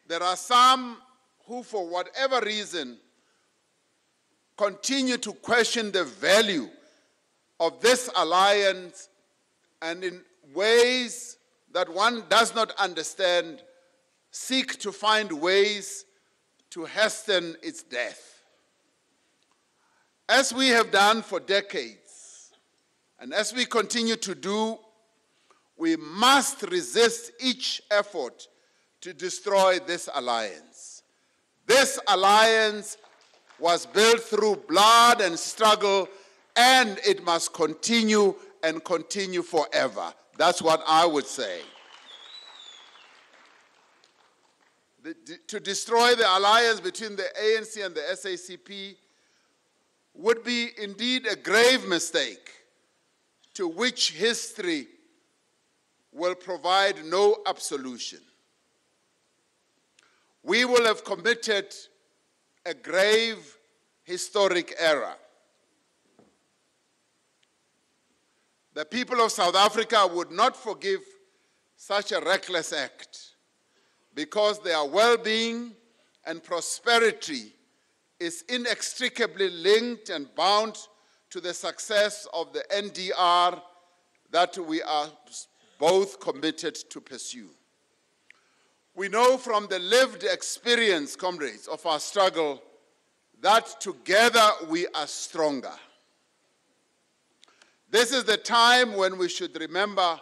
there are some who, for whatever reason, continue to question the value of this alliance, and in ways that one does not understand, seek to find ways to hasten its death. As we have done for decades, and as we continue to do, we must resist each effort to destroy this alliance. This alliance was built through blood and struggle, and it must continue and continue forever. That's what I would say. To destroy the alliance between the ANC and the SACP would be indeed a grave mistake to which history will provide no absolution. We will have committed a grave historic error. The people of South Africa would not forgive such a reckless act because their well-being and prosperity is inextricably linked and bound to the success of the NDR that we are both committed to pursue. We know from the lived experience, comrades, of our struggle that together we are stronger. This is the time when we should remember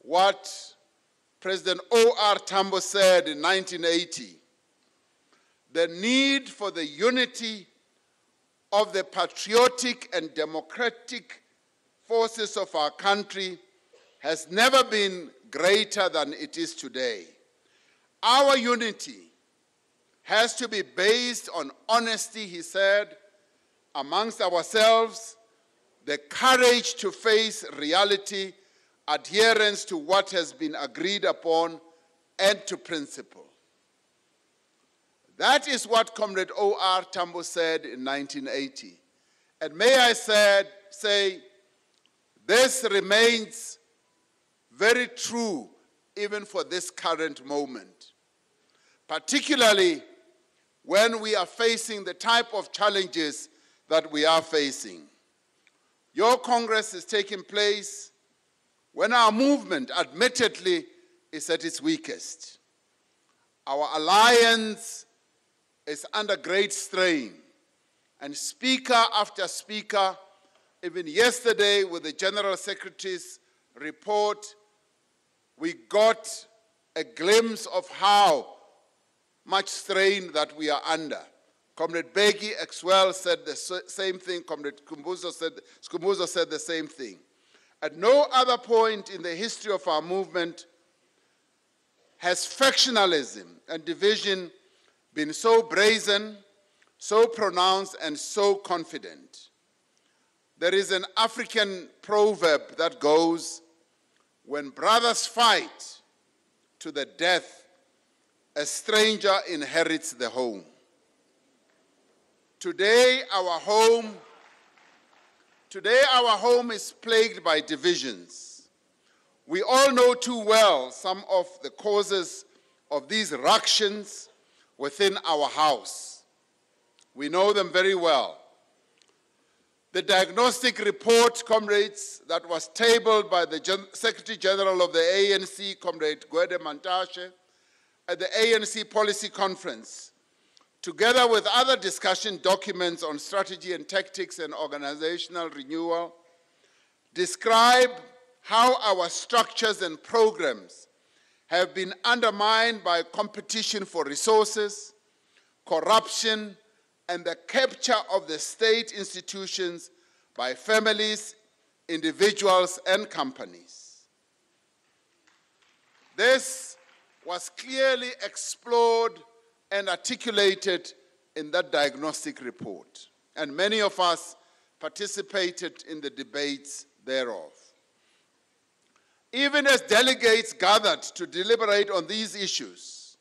what President O.R. Tambo said in 1980. The need for the unity of the patriotic and democratic forces of our country has never been greater than it is today. Our unity has to be based on honesty, he said, amongst ourselves, the courage to face reality, adherence to what has been agreed upon, and to principle. That is what Comrade O.R. Tambo said in 1980. And may I say, this remains very true even for this current moment, particularly when we are facing the type of challenges that we are facing. Your Congress is taking place when our movement, admittedly, is at its weakest. Our alliance is under great strain, and speaker after speaker, even yesterday with the General Secretary's report, we got a glimpse of how much strain that we are under. Comrade Begi as well said the same thing. Comrade Skhumbuzo said the same thing. At no other point in the history of our movement has factionalism and division been so brazen, so pronounced, and so confident. There is an African proverb that goes, when brothers fight to the death, a stranger inherits the home. Today, our home is plagued by divisions. We all know too well some of the causes of these ructions within our house. We know them very well. The diagnostic report, comrades, that was tabled by the Secretary General of the ANC, Comrade Gwede Mantashe, at the ANC Policy Conference, together with other discussion documents on strategy and tactics and organizational renewal, describe how our structures and programs have been undermined by competition for resources, corruption, and the capture of the state institutions by families, individuals, and companies. This was clearly explored and articulated in that diagnostic report, and many of us participated in the debates thereof. Even as delegates gathered to deliberate on these issues,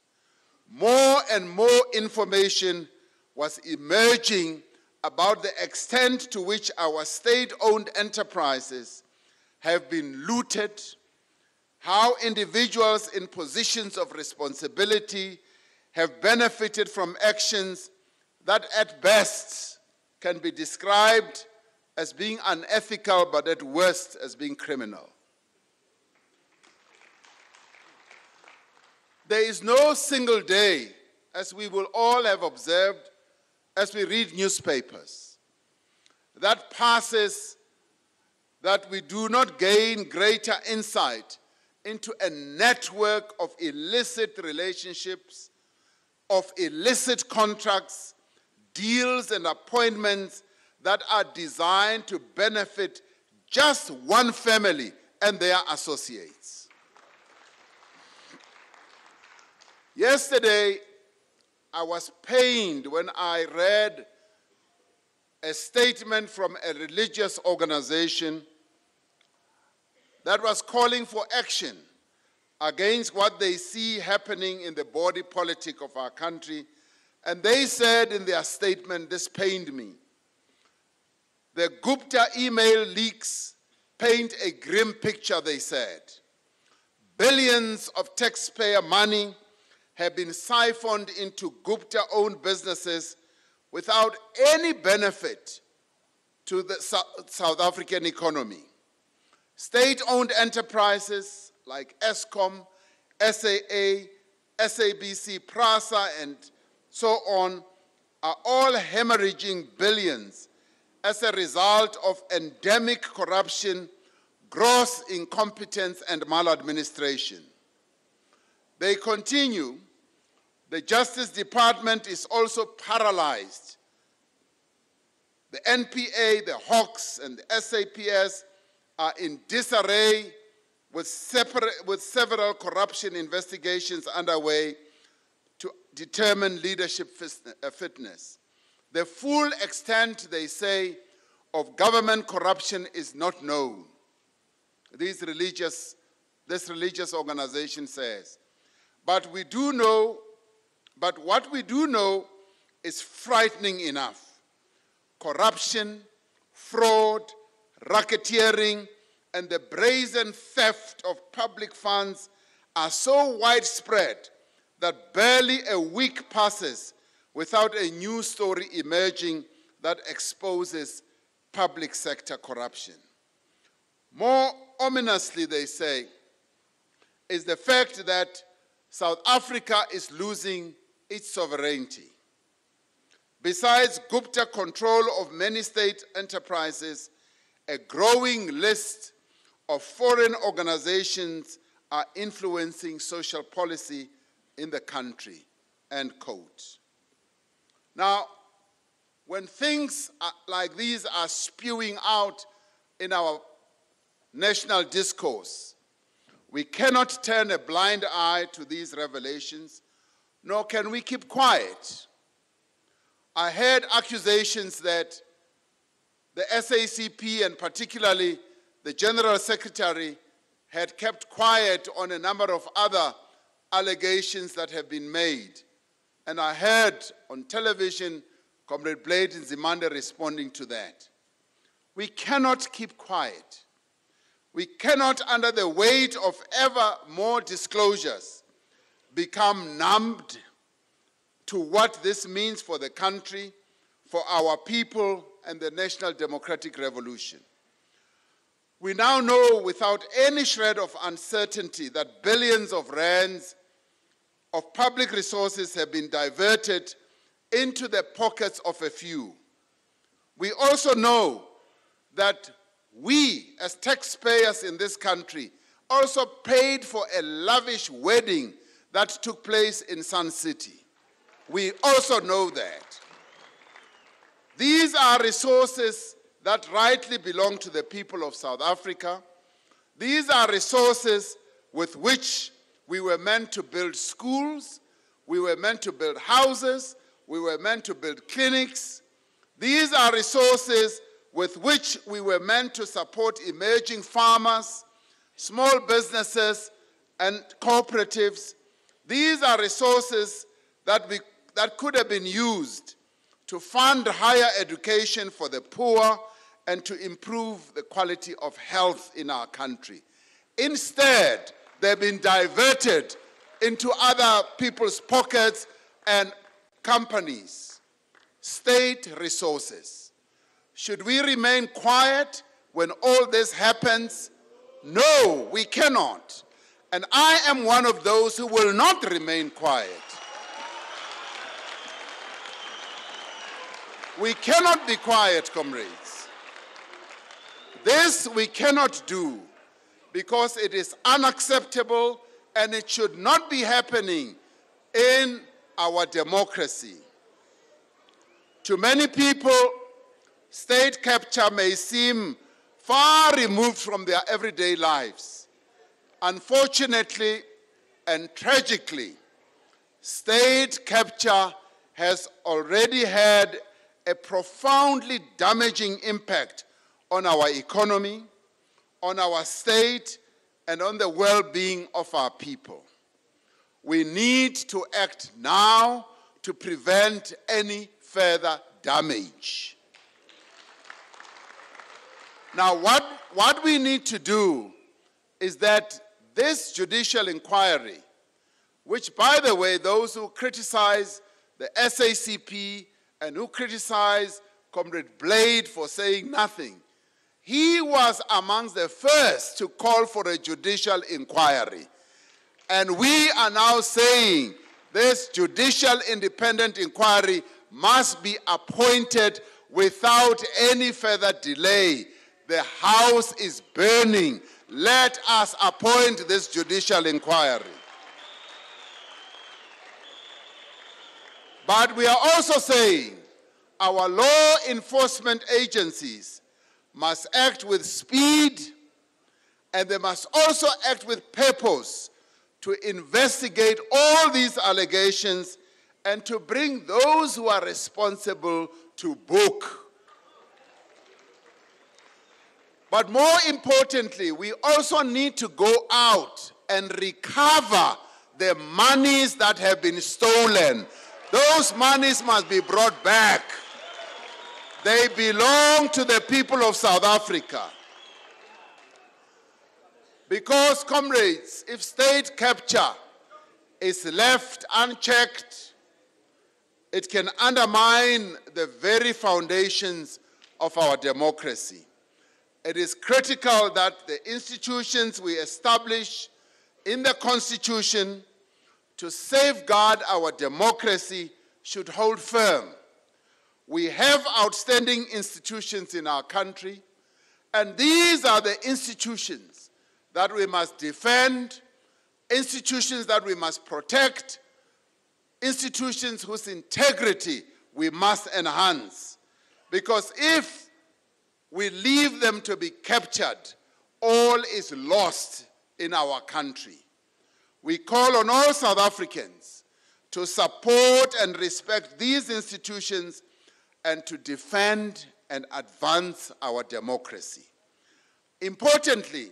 more and more information was emerging about the extent to which our state-owned enterprises have been looted, how individuals in positions of responsibility have benefited from actions that at best can be described as being unethical, but at worst as being criminal. There is no single day, as we will all have observed as we read newspapers, that passes that we do not gain greater insight into a network of illicit relationships, of illicit contracts, deals, and appointments that are designed to benefit just one family and their associates. Yesterday, I was pained when I read a statement from a religious organization that was calling for action against what they see happening in the body politic of our country. And they said in their statement, this pained me, the Gupta email leaks paint a grim picture, they said. Billions of taxpayer money have been siphoned into Gupta-owned businesses without any benefit to the South African economy. State-owned enterprises like Eskom, SAA, SABC, PRASA, and so on are all hemorrhaging billions as a result of endemic corruption, gross incompetence, and maladministration. They continue, the Justice Department is also paralyzed. The NPA, the Hawks, and the SAPS are in disarray with several corruption investigations underway to determine leadership fitness. The full extent, they say, of government corruption is not known. This religious organization says. But what we do know is frightening enough. Corruption, fraud, racketeering, and the brazen theft of public funds are so widespread that barely a week passes without a news story emerging that exposes public sector corruption. More ominously, they say, is the fact that South Africa is losing its sovereignty. Besides Gupta control of many state enterprises, a growing list of foreign organizations are influencing social policy in the country, end quote. Now, when things like these are spewing out in our national discourse, we cannot turn a blind eye to these revelations, nor can we keep quiet. I heard accusations that the SACP, and particularly the General Secretary, had kept quiet on a number of other allegations that have been made. And I heard on television Comrade Blade Nzimande responding to that. We cannot keep quiet. We cannot, under the weight of ever more disclosures, become numbed to what this means for the country, for our people, and the national democratic revolution. We now know without any shred of uncertainty that billions of rands of public resources have been diverted into the pockets of a few. We also know that we, as taxpayers in this country, also paid for a lavish wedding that took place in Sun City. We also know that. These are resources that rightly belong to the people of South Africa. These are resources with which we were meant to build schools, we were meant to build houses, we were meant to build clinics. These are resources with which we were meant to support emerging farmers, small businesses, and cooperatives. These are resources that could have been used to fund higher education for the poor and to improve the quality of health in our country. Instead, they've been diverted into other people's pockets and companies, state resources. Should we remain quiet when all this happens? No, we cannot. And I am one of those who will not remain quiet. We cannot be quiet, comrades. This we cannot do because it is unacceptable and it should not be happening in our democracy. To many people, state capture may seem far removed from their everyday lives. Unfortunately and tragically, state capture has already had a profoundly damaging impact on our economy, on our state, and on the well-being of our people. We need to act now to prevent any further damage. Now, what we need to do is that this judicial inquiry, which, by the way, those who criticize the SACP and who criticize Comrade Blade for saying nothing. He was amongst the first to call for a judicial inquiry. And we are now saying this judicial independent inquiry must be appointed without any further delay. The house is burning. Let us appoint this judicial inquiry. But we are also saying our law enforcement agencies must act with speed, and they must also act with purpose to investigate all these allegations and to bring those who are responsible to book. But more importantly, we also need to go out and recover the monies that have been stolen. Those monies must be brought back. They belong to the people of South Africa. Because, comrades, if state capture is left unchecked, it can undermine the very foundations of our democracy. It is critical that the institutions we establish in the Constitution to safeguard our democracy should hold firm. We have outstanding institutions in our country, and these are the institutions that we must defend, institutions that we must protect, institutions whose integrity we must enhance. Because if we leave them to be captured, all is lost in our country. We call on all South Africans to support and respect these institutions and to defend and advance our democracy. Importantly,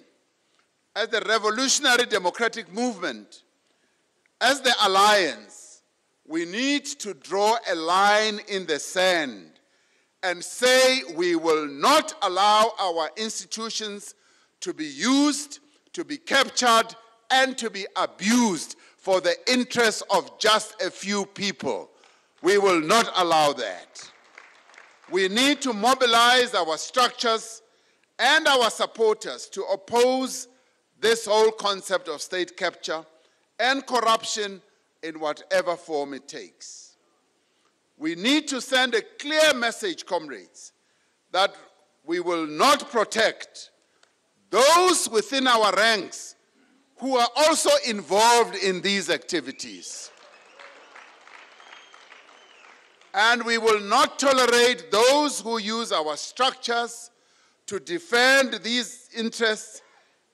as the revolutionary democratic movement, as the alliance, we need to draw a line in the sand and say we will not allow our institutions to be used, to be captured, and to be abused for the interests of just a few people. We will not allow that. We need to mobilize our structures and our supporters to oppose this whole concept of state capture and corruption in whatever form it takes. We need to send a clear message, comrades, that we will not protect those within our ranks who are also involved in these activities. And we will not tolerate those who use our structures to defend these interests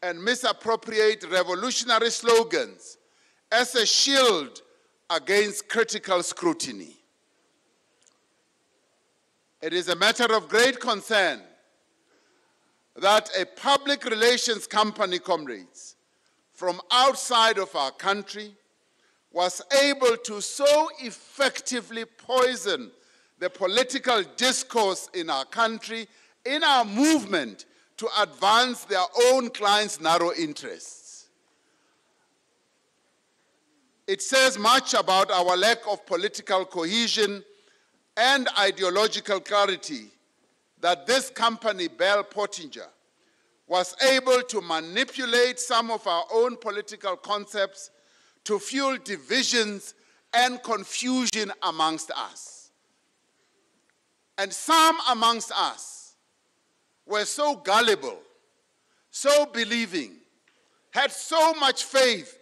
and misappropriate revolutionary slogans as a shield against critical scrutiny. It is a matter of great concern that a public relations company, comrades, from outside of our country was able to so effectively poison the political discourse in our country, in our movement to advance their own clients' narrow interests. It says much about our lack of political cohesion and ideological clarity that this company, Bell Pottinger, was able to manipulate some of our own political concepts to fuel divisions and confusion amongst us. And some amongst us were so gullible, so believing, had so much faith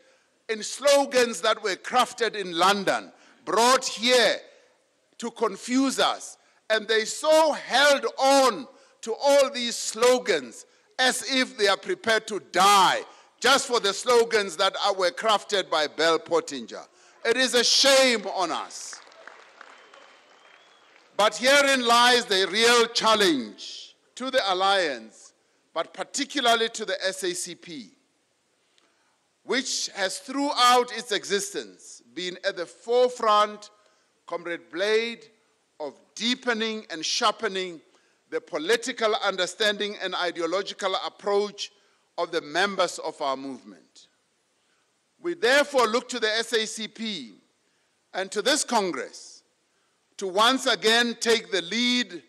in slogans that were crafted in London, brought here to confuse us, and they so held on to all these slogans as if they are prepared to die just for the slogans that were crafted by Bell Pottinger. It is a shame on us. But herein lies the real challenge to the alliance, but particularly to the SACP, which has throughout its existence been at the forefront, Comrade Blade, of deepening and sharpening the political understanding and ideological approach of the members of our movement. We therefore look to the SACP and to this Congress to once again take the lead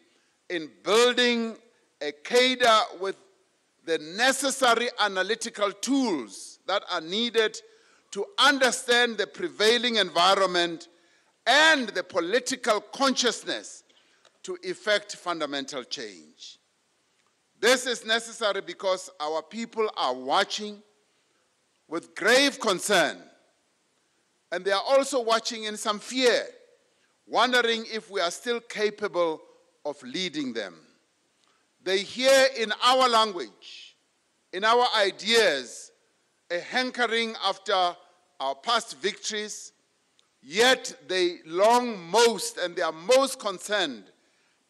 in building a cadre with the necessary analytical tools that are needed to understand the prevailing environment and the political consciousness to effect fundamental change. This is necessary because our people are watching with grave concern, and they are also watching in some fear, wondering if we are still capable of leading them. They hear in our language, in our ideas, a hankering after our past victories, yet they long most and they are most concerned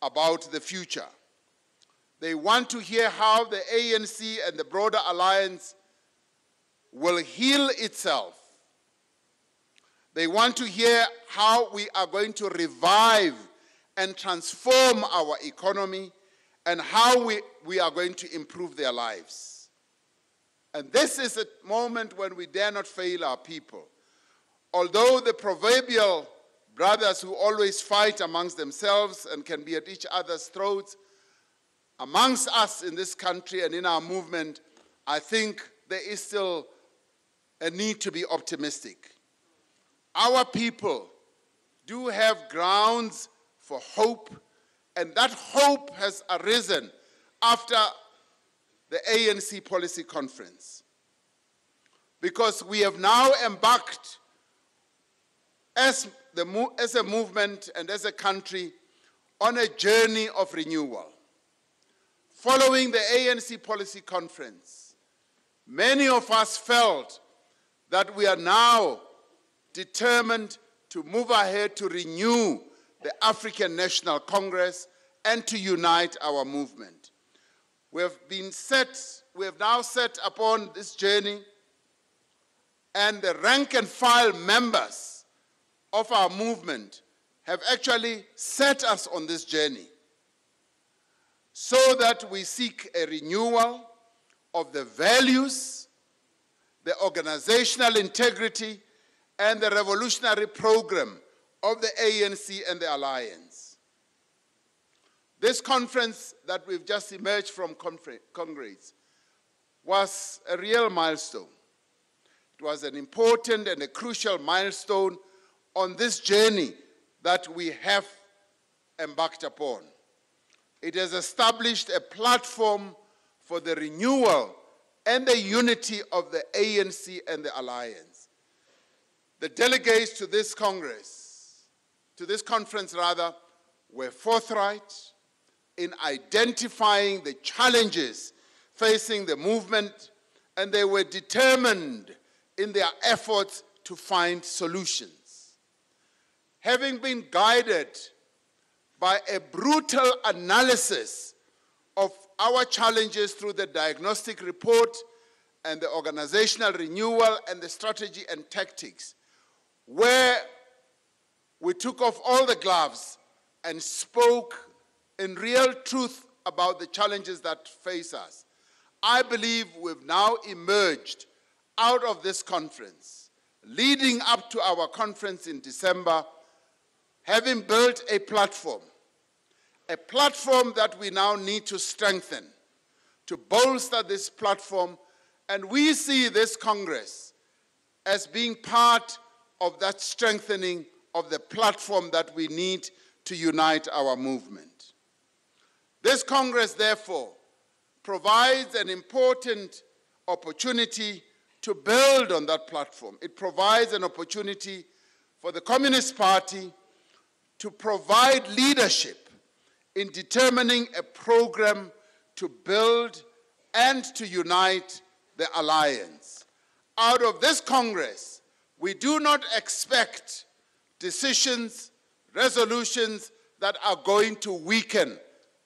about the future. They want to hear how the ANC and the broader alliance will heal itself. They want to hear how we are going to revive and transform our economy and how we are going to improve their lives. And this is a moment when we dare not fail our people. Although the proverbial brothers who always fight amongst themselves and can be at each other's throats, amongst us in this country and in our movement, I think there is still a need to be optimistic. Our people do have grounds for hope, and that hope has arisen after the ANC policy conference. Because we have now embarked as a movement and as a country on a journey of renewal. Following the ANC policy conference, many of us felt that we are now determined to move ahead to renew the African National Congress and to unite our movement. We have now set upon this journey, and the rank and file members of our movement have actually set us on this journey so that we seek a renewal of the values, the organizational integrity, and the revolutionary program of the ANC and the Alliance. This conference that we've just emerged from Congress was a real milestone. It was an important and a crucial milestone on this journey that we have embarked upon. It has established a platform for the renewal and the unity of the ANC and the Alliance. The delegates to this conference, were forthright in identifying the challenges facing the movement, and they were determined in their efforts to find solutions. Having been guided by a brutal analysis of our challenges through the diagnostic report and the organizational renewal and the strategy and tactics, where we took off all the gloves and spoke in real truth about the challenges that face us, I believe we've now emerged out of this conference, leading up to our conference in December, having built a platform that we now need to strengthen, to bolster this platform, and we see this Congress as being part of that strengthening of the platform that we need to unite our movement. This Congress, therefore, provides an important opportunity to build on that platform. It provides an opportunity for the Communist Party to provide leadership in determining a program to build and to unite the alliance. Out of this Congress, we do not expect decisions, resolutions that are going to weaken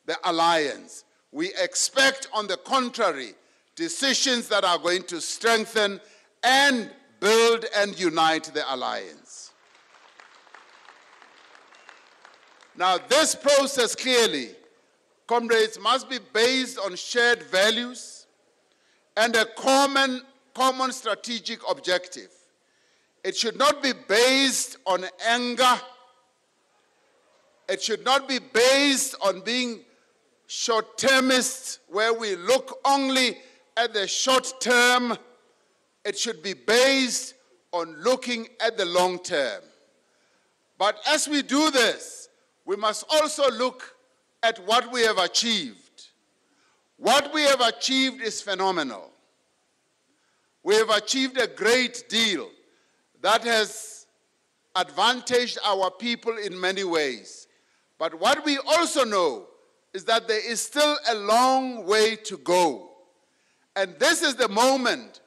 the alliance. We expect, on the contrary, decisions that are going to strengthen and build and unite the alliance. Now, this process clearly, comrades, must be based on shared values and a common strategic objective. It should not be based on anger. It should not be based on being short-termists, where we look only at the short term. It should be based on looking at the long term. But as we do this, we must also look at what we have achieved. What we have achieved is phenomenal. We have achieved a great deal that has advantaged our people in many ways. But what we also know is that there is still a long way to go. And this is the moment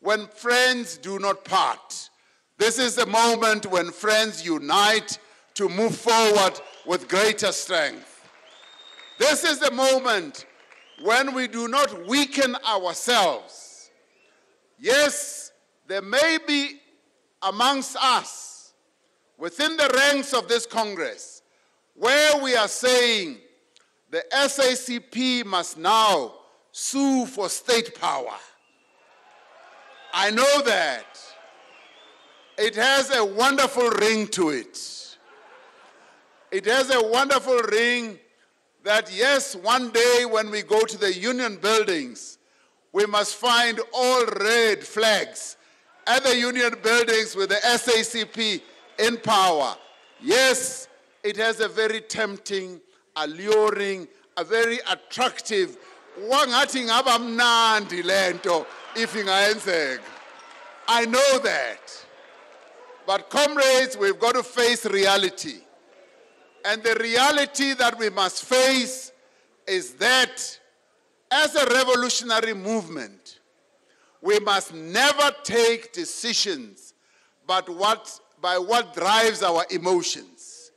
when friends do not part. This is the moment when friends unite to move forward with greater strength. This is the moment when we do not weaken ourselves. Yes, there may be amongst us, within the ranks of this Congress, where we are saying the SACP must now sue for state power. I know that. It has a wonderful ring to it. It has a wonderful ring that, yes, one day when we go to the union buildings, we must find all red flags at the union buildings with the SACP in power. Yes, it has a very tempting, alluring, a very attractive, wangathi ngaba mnandi lento if ingayenzeka. I know that. But comrades, we've got to face reality. And the reality that we must face is that as a revolutionary movement, we must never take decisions by what drives our emotions.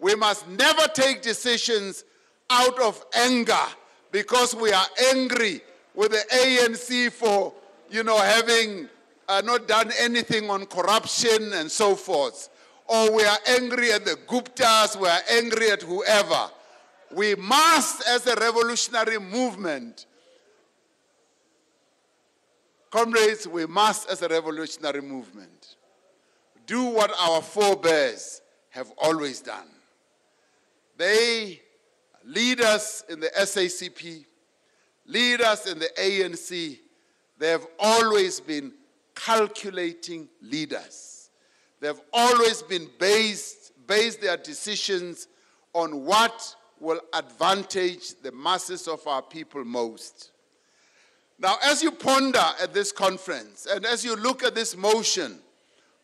We must never take decisions out of anger because we are angry with the ANC for, having not done anything on corruption and so forth. Or we are angry at the Guptas, we are angry at whoever. We must, as a revolutionary movement, comrades, we must, as a revolutionary movement, do what our forebears have always done. They lead us in the SACP, lead us in the ANC. They have always been calculating leaders. They have always been based their decisions on what will advantage the masses of our people most. Now, as you ponder at this conference, and as you look at this motion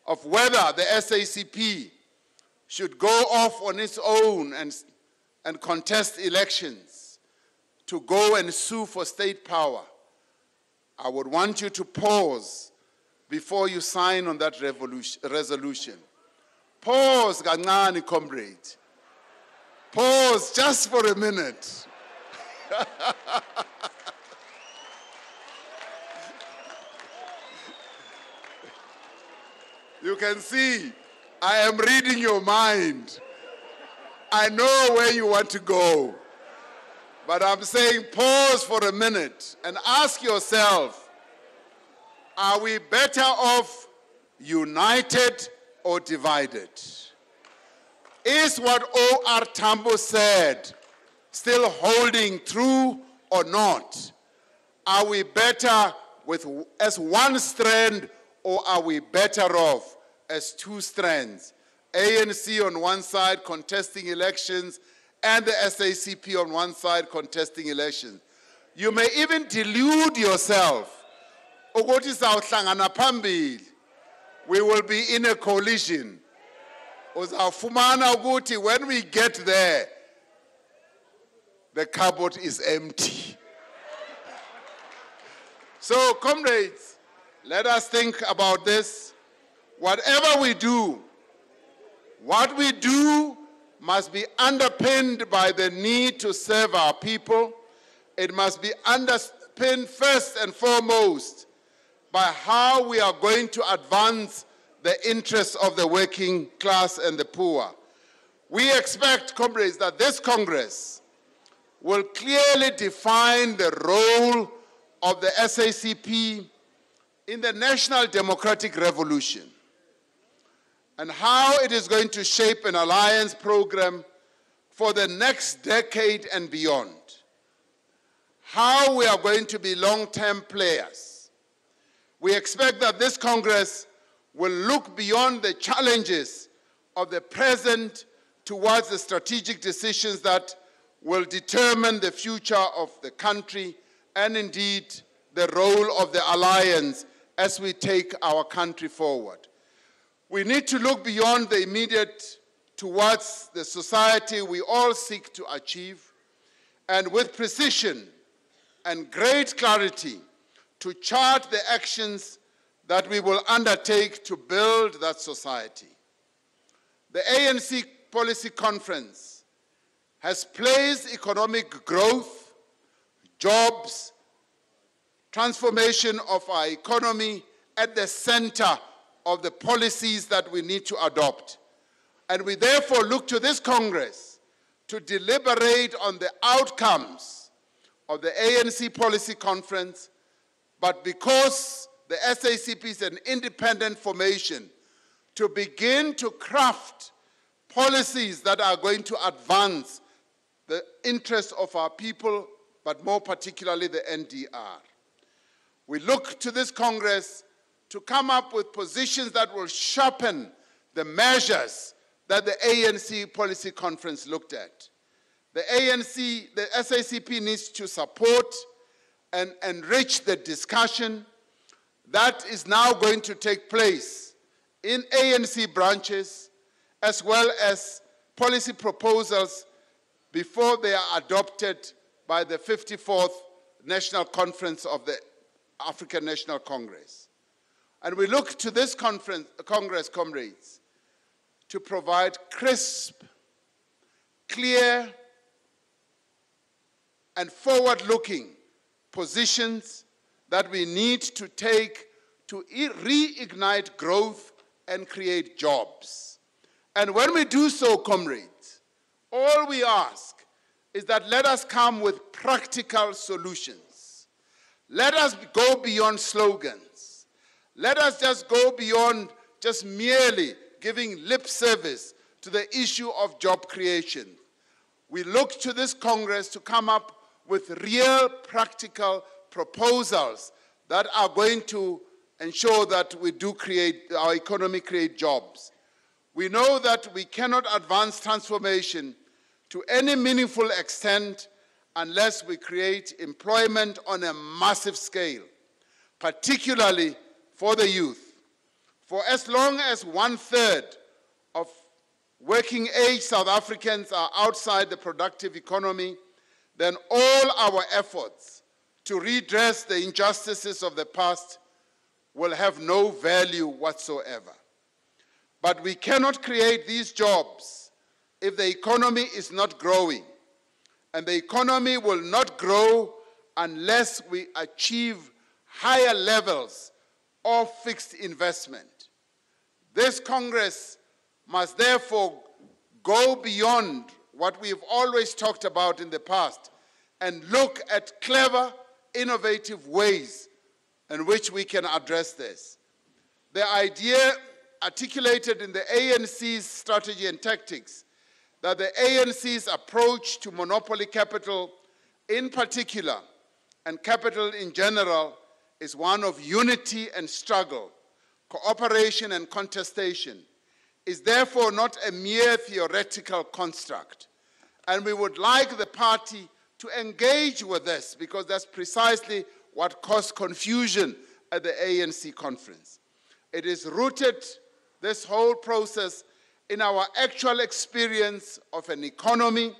of whether the SACP should go off on its own and contest elections, to go and sue for state power, I would want you to pause before you sign on that resolution. Pause, kancane, comrade. Pause just for a minute. You can see, I am reading your mind. I know where you want to go. But I'm saying pause for a minute and ask yourself, are we better off united or divided? Is what O.R. Tambo said still holding true or not? Are we better as one strand, or are we better off as two strands? ANC on one side contesting elections and the SACP on one side contesting elections. You may even delude yourself. We will be in a coalition. When we get there, the cupboard is empty. So, comrades, let us think about this. Whatever we do, what we do must be underpinned by the need to serve our people. It must be underpinned first and foremost by how we are going to advance the interests of the working class and the poor. We expect, comrades, that this Congress will clearly define the role of the SACP in the national democratic revolution and how it is going to shape an alliance program for the next decade and beyond. how we are going to be long-term players. We expect that this Congress will look beyond the challenges of the present towards the strategic decisions that will determine the future of the country and indeed the role of the alliance as we take our country forward. We need to look beyond the immediate towards the society we all seek to achieve, and with precision and great clarity to chart the actions that we will undertake to build that society. The ANC Policy Conference has placed economic growth, jobs, transformation of our economy at the center of the policies that we need to adopt. And we therefore look to this Congress to deliberate on the outcomes of the ANC Policy Conference, but because the SACP is an independent formation, to begin to craft policies that are going to advance the interests of our people, but more particularly the NDR. We look to this Congress to come up with positions that will sharpen the measures that the ANC Policy Conference looked at. The SACP needs to support and enrich the discussion that is now going to take place in ANC branches, as well as policy proposals before they are adopted by the 54th National Conference of the African National Congress. And we look to this Congress, comrades, to provide crisp, clear, and forward-looking positions that we need to take to reignite growth and create jobs. And when we do so, comrades, all we ask is that let us come with practical solutions. Let us go beyond slogans. Let us just go beyond just merely giving lip service to the issue of job creation. We look to this Congress to come up with real practical proposals that are going to ensure that we do create, our economy create jobs. We know that we cannot advance transformation to any meaningful extent unless we create employment on a massive scale, particularly for the youth. For as long as 1/3 of working-age South Africans are outside the productive economy, then all our efforts to redress the injustices of the past will have no value whatsoever. But we cannot create these jobs if the economy is not growing. And the economy will not grow unless we achieve higher levels of fixed investment. This Congress must therefore go beyond what we've always talked about in the past and look at clever, innovative ways in which we can address this. The idea articulated in the ANC's strategy and tactics that the ANC's approach to monopoly capital in particular and capital in general is one of unity and struggle, cooperation and contestation, is therefore not a mere theoretical construct. And we would like the party to engage with this because that's precisely what caused confusion at the ANC conference. It is rooted, this whole process, in our actual experience of an economy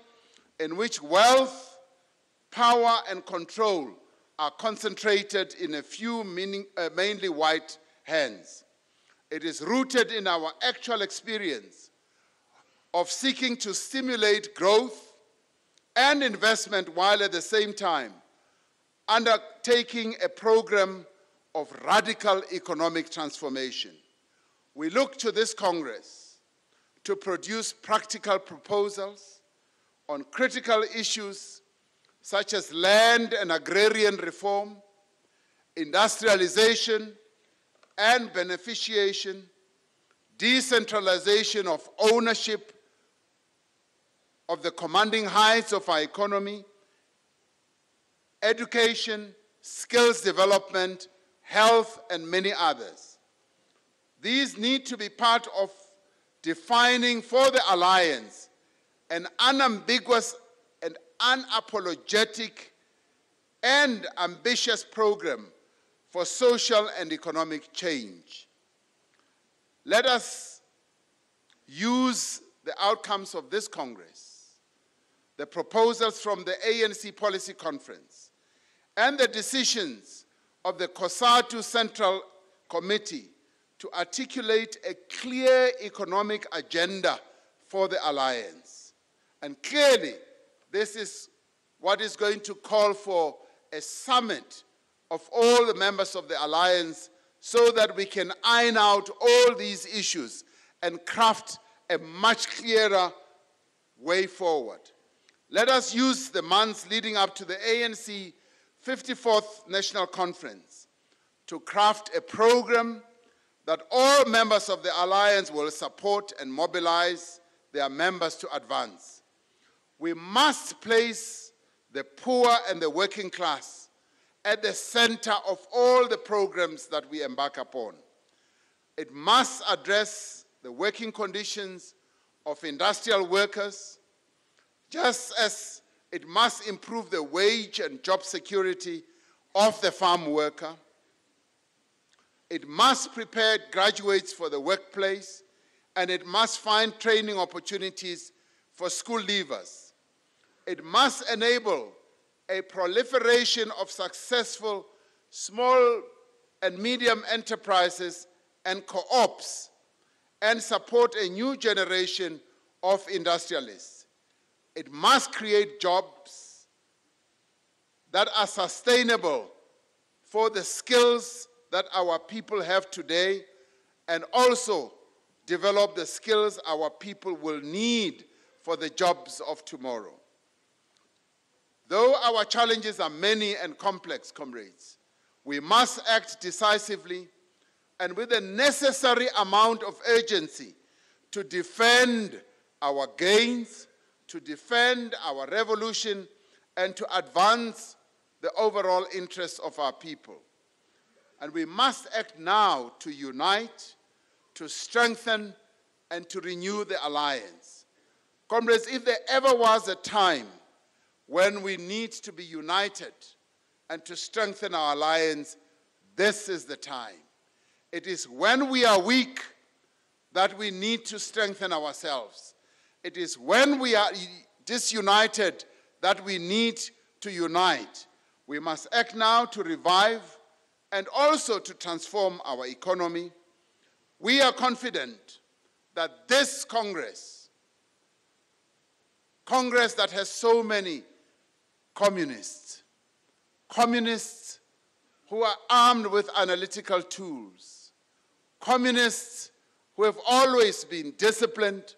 in which wealth, power, and control are concentrated in a few mainly white hands. It is rooted in our actual experience of seeking to stimulate growth and investment while at the same time undertaking a program of radical economic transformation. We look to this Congress to produce practical proposals on critical issues such as land and agrarian reform, industrialization and beneficiation, decentralization of ownership of the commanding heights of our economy, education, skills development, health, and many others. These need to be part of defining for the Alliance an unambiguous and unapologetic and ambitious program for social and economic change. Let us use the outcomes of this Congress, the proposals from the ANC Policy Conference, and the decisions of the Cosatu Central Committee to articulate a clear economic agenda for the Alliance. And clearly, this is what is going to call for a summit of all the members of the Alliance so that we can iron out all these issues and craft a much clearer way forward. Let us use the months leading up to the ANC 54th National Conference to craft a program that all members of the Alliance will support and mobilize their members to advance. We must place the poor and the working class at the center of all the programs that we embark upon. It must address the working conditions of industrial workers, just as it must improve the wage and job security of the farm worker. It must prepare graduates for the workplace, and it must find training opportunities for school leavers. It must enable a proliferation of successful small and medium enterprises and co-ops, and support a new generation of industrialists. It must create jobs that are sustainable for the skills that our people have today, and also develop the skills our people will need for the jobs of tomorrow. Though our challenges are many and complex, comrades, we must act decisively and with the necessary amount of urgency to defend our gains, to defend our revolution, and to advance the overall interests of our people. And we must act now to unite, to strengthen, and to renew the Alliance. Comrades, if there ever was a time when we need to be united and to strengthen our Alliance, this is the time. It is when we are weak that we need to strengthen ourselves. It is when we are disunited that we need to unite. We must act now to revive and also to transform our economy. We are confident that this Congress that has so many communists who are armed with analytical tools, communists who have always been disciplined,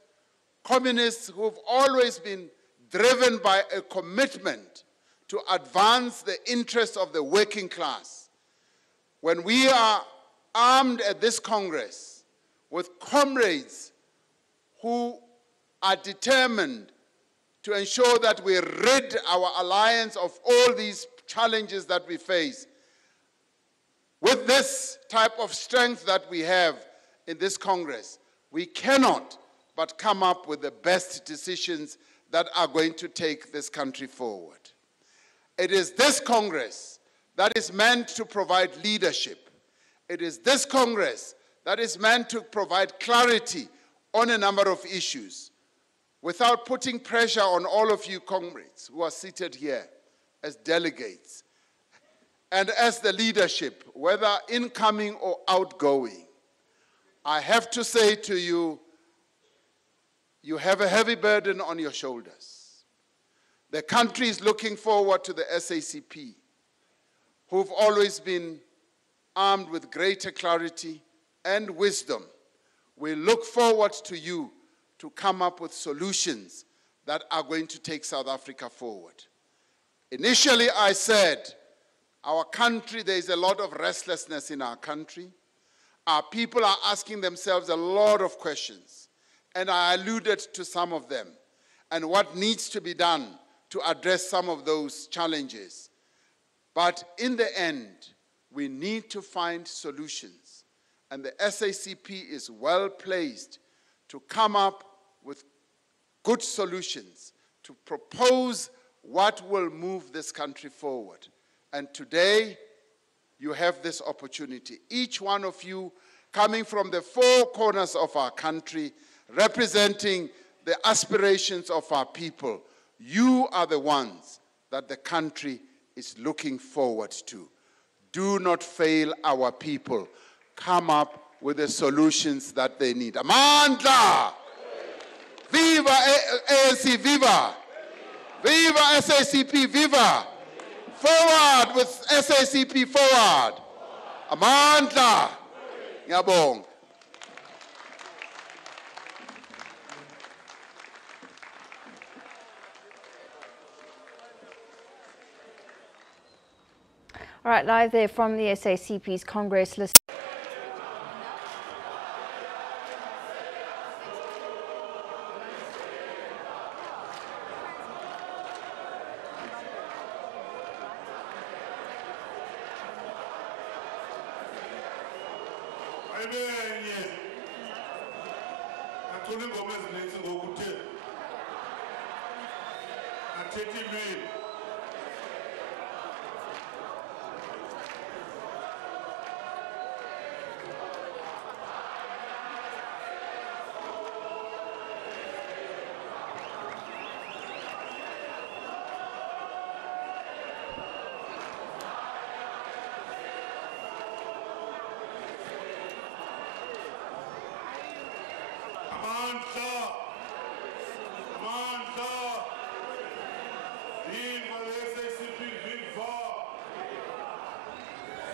communists who have always been driven by a commitment to advance the interests of the working class. When we are armed at this Congress with comrades who are determined to ensure that we rid our Alliance of all these challenges that we face, with this type of strength that we have in this Congress, we cannot but come up with the best decisions that are going to take this country forward. It is this Congress that is meant to provide leadership. It is this Congress that is meant to provide clarity on a number of issues without putting pressure on all of you comrades who are seated here as delegates and as the leadership, whether incoming or outgoing. I have to say to you, you have a heavy burden on your shoulders. The country is looking forward to the SACP, who've always been armed with greater clarity and wisdom. We look forward to you to come up with solutions that are going to take South Africa forward. Initially, I said, our country, there is a lot of restlessness in our country. Our people are asking themselves a lot of questions, and I alluded to some of them and what needs to be done to address some of those challenges. But in the end, we need to find solutions. And the SACP is well placed to come up with good solutions, to propose what will move this country forward. And today, you have this opportunity. Each one of you coming from the four corners of our country, representing the aspirations of our people. You are the ones that the country is looking forward to. Do not fail our people. Come up with the solutions that they need. Amandla! Viva ANC, viva! Viva SACP, viva! Forward with SACP, forward! Amandla! Ngiyabonga. All right, live there from the SACP's Congress list.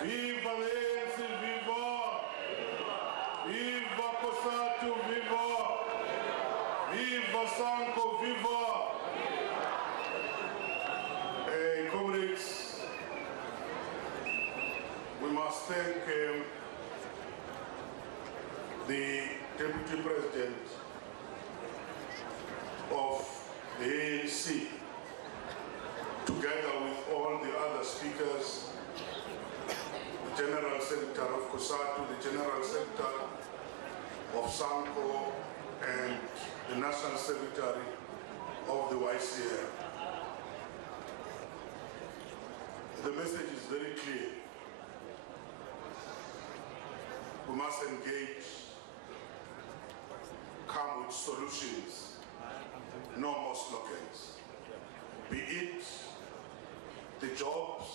Viva ANC, viva! Viva Cosatu, viva! Viva Sanco, viva! Hey, comrades, we must thank the Deputy President of the ANC, together with all the other speakers, the General Secretary of Cosatu, the General Secretary of Sanco, and the National Secretary of the YCL. The message is very clear. We must engage, come with solutions, no more slogans. Be it the jobs,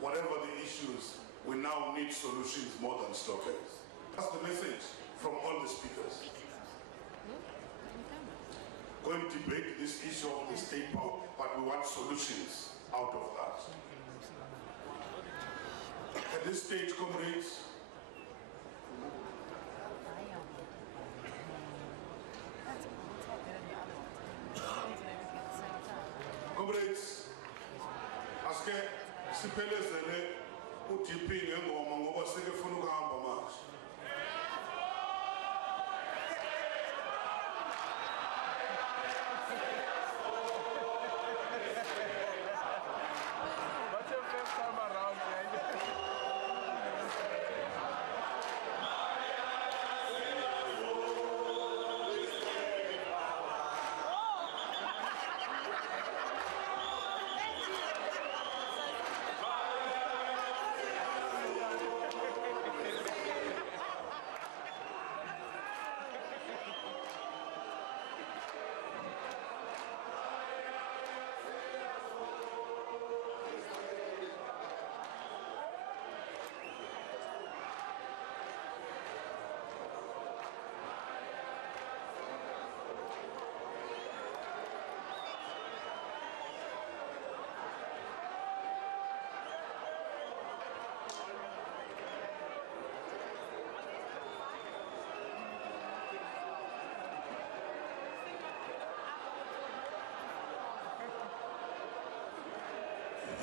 whatever the issues, we now need solutions more than slogans. That's the message from all the speakers. Going to debate this issue of the state power, but we want solutions out of that. At this stage, comrades, aske siphelezele uDP ngengoma ngoba sekefuna ukuhamba manje.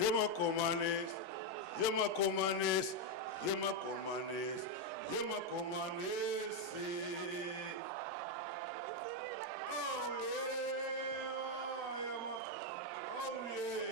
Yema Komanes, Yema Komanes, Yema Komanes, Yema Komanes. Oh yeah, oh yeah.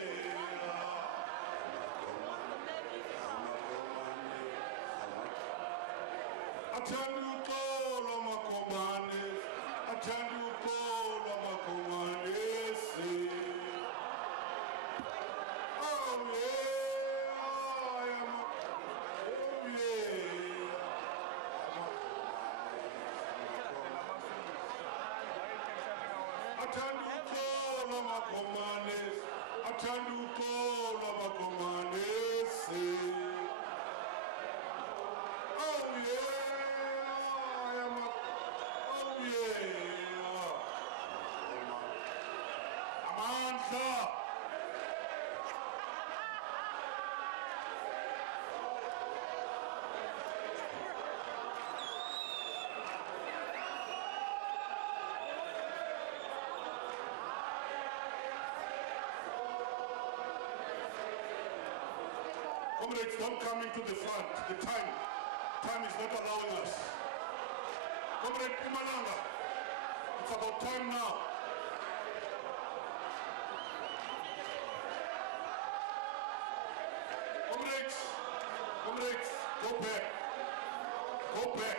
Comrades, don't come into the front. The time is not allowing us. Comrade Pumalanga, it's about time now. Comrades, go back. Go back.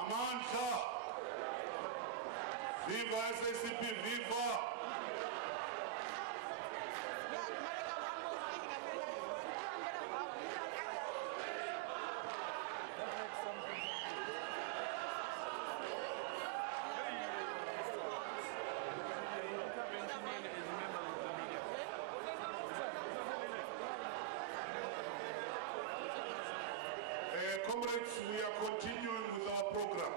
Amandla! Viva SACP, viva! Comrades, we are continuing with our program.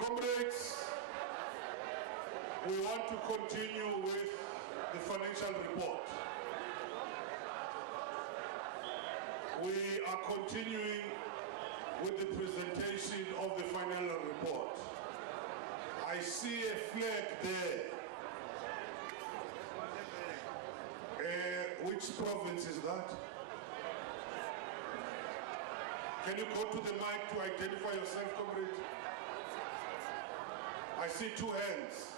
Comrades, we want to continue with the financial report. We are continuing with the presentation of the final report. I see a flag there. Which province is that? Can you go to the mic to identify yourself, comrade? I see two hands.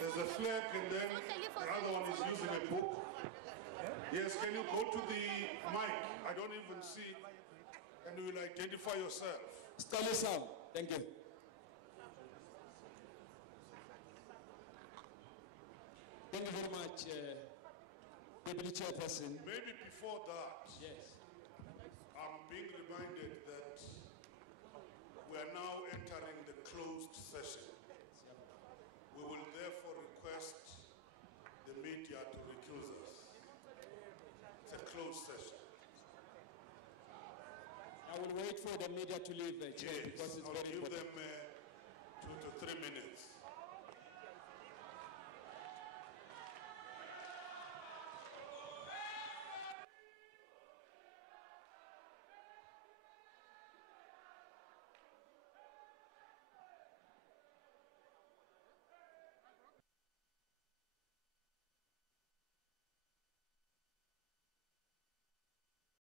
There's a flag and then the other one is using a book. Yes, can you go to the mic? I don't even see. And you will identify yourself. Stanley Sam, thank you. Thank you very much, Deputy Chairperson. Maybe before that, yes, I'm being reminded that we are now entering the closed session. We will therefore request the media to recuse us. It's a closed session. I will wait for the media to leave the chair, Yes, because it's I'll very give important. them 2 to 3 minutes.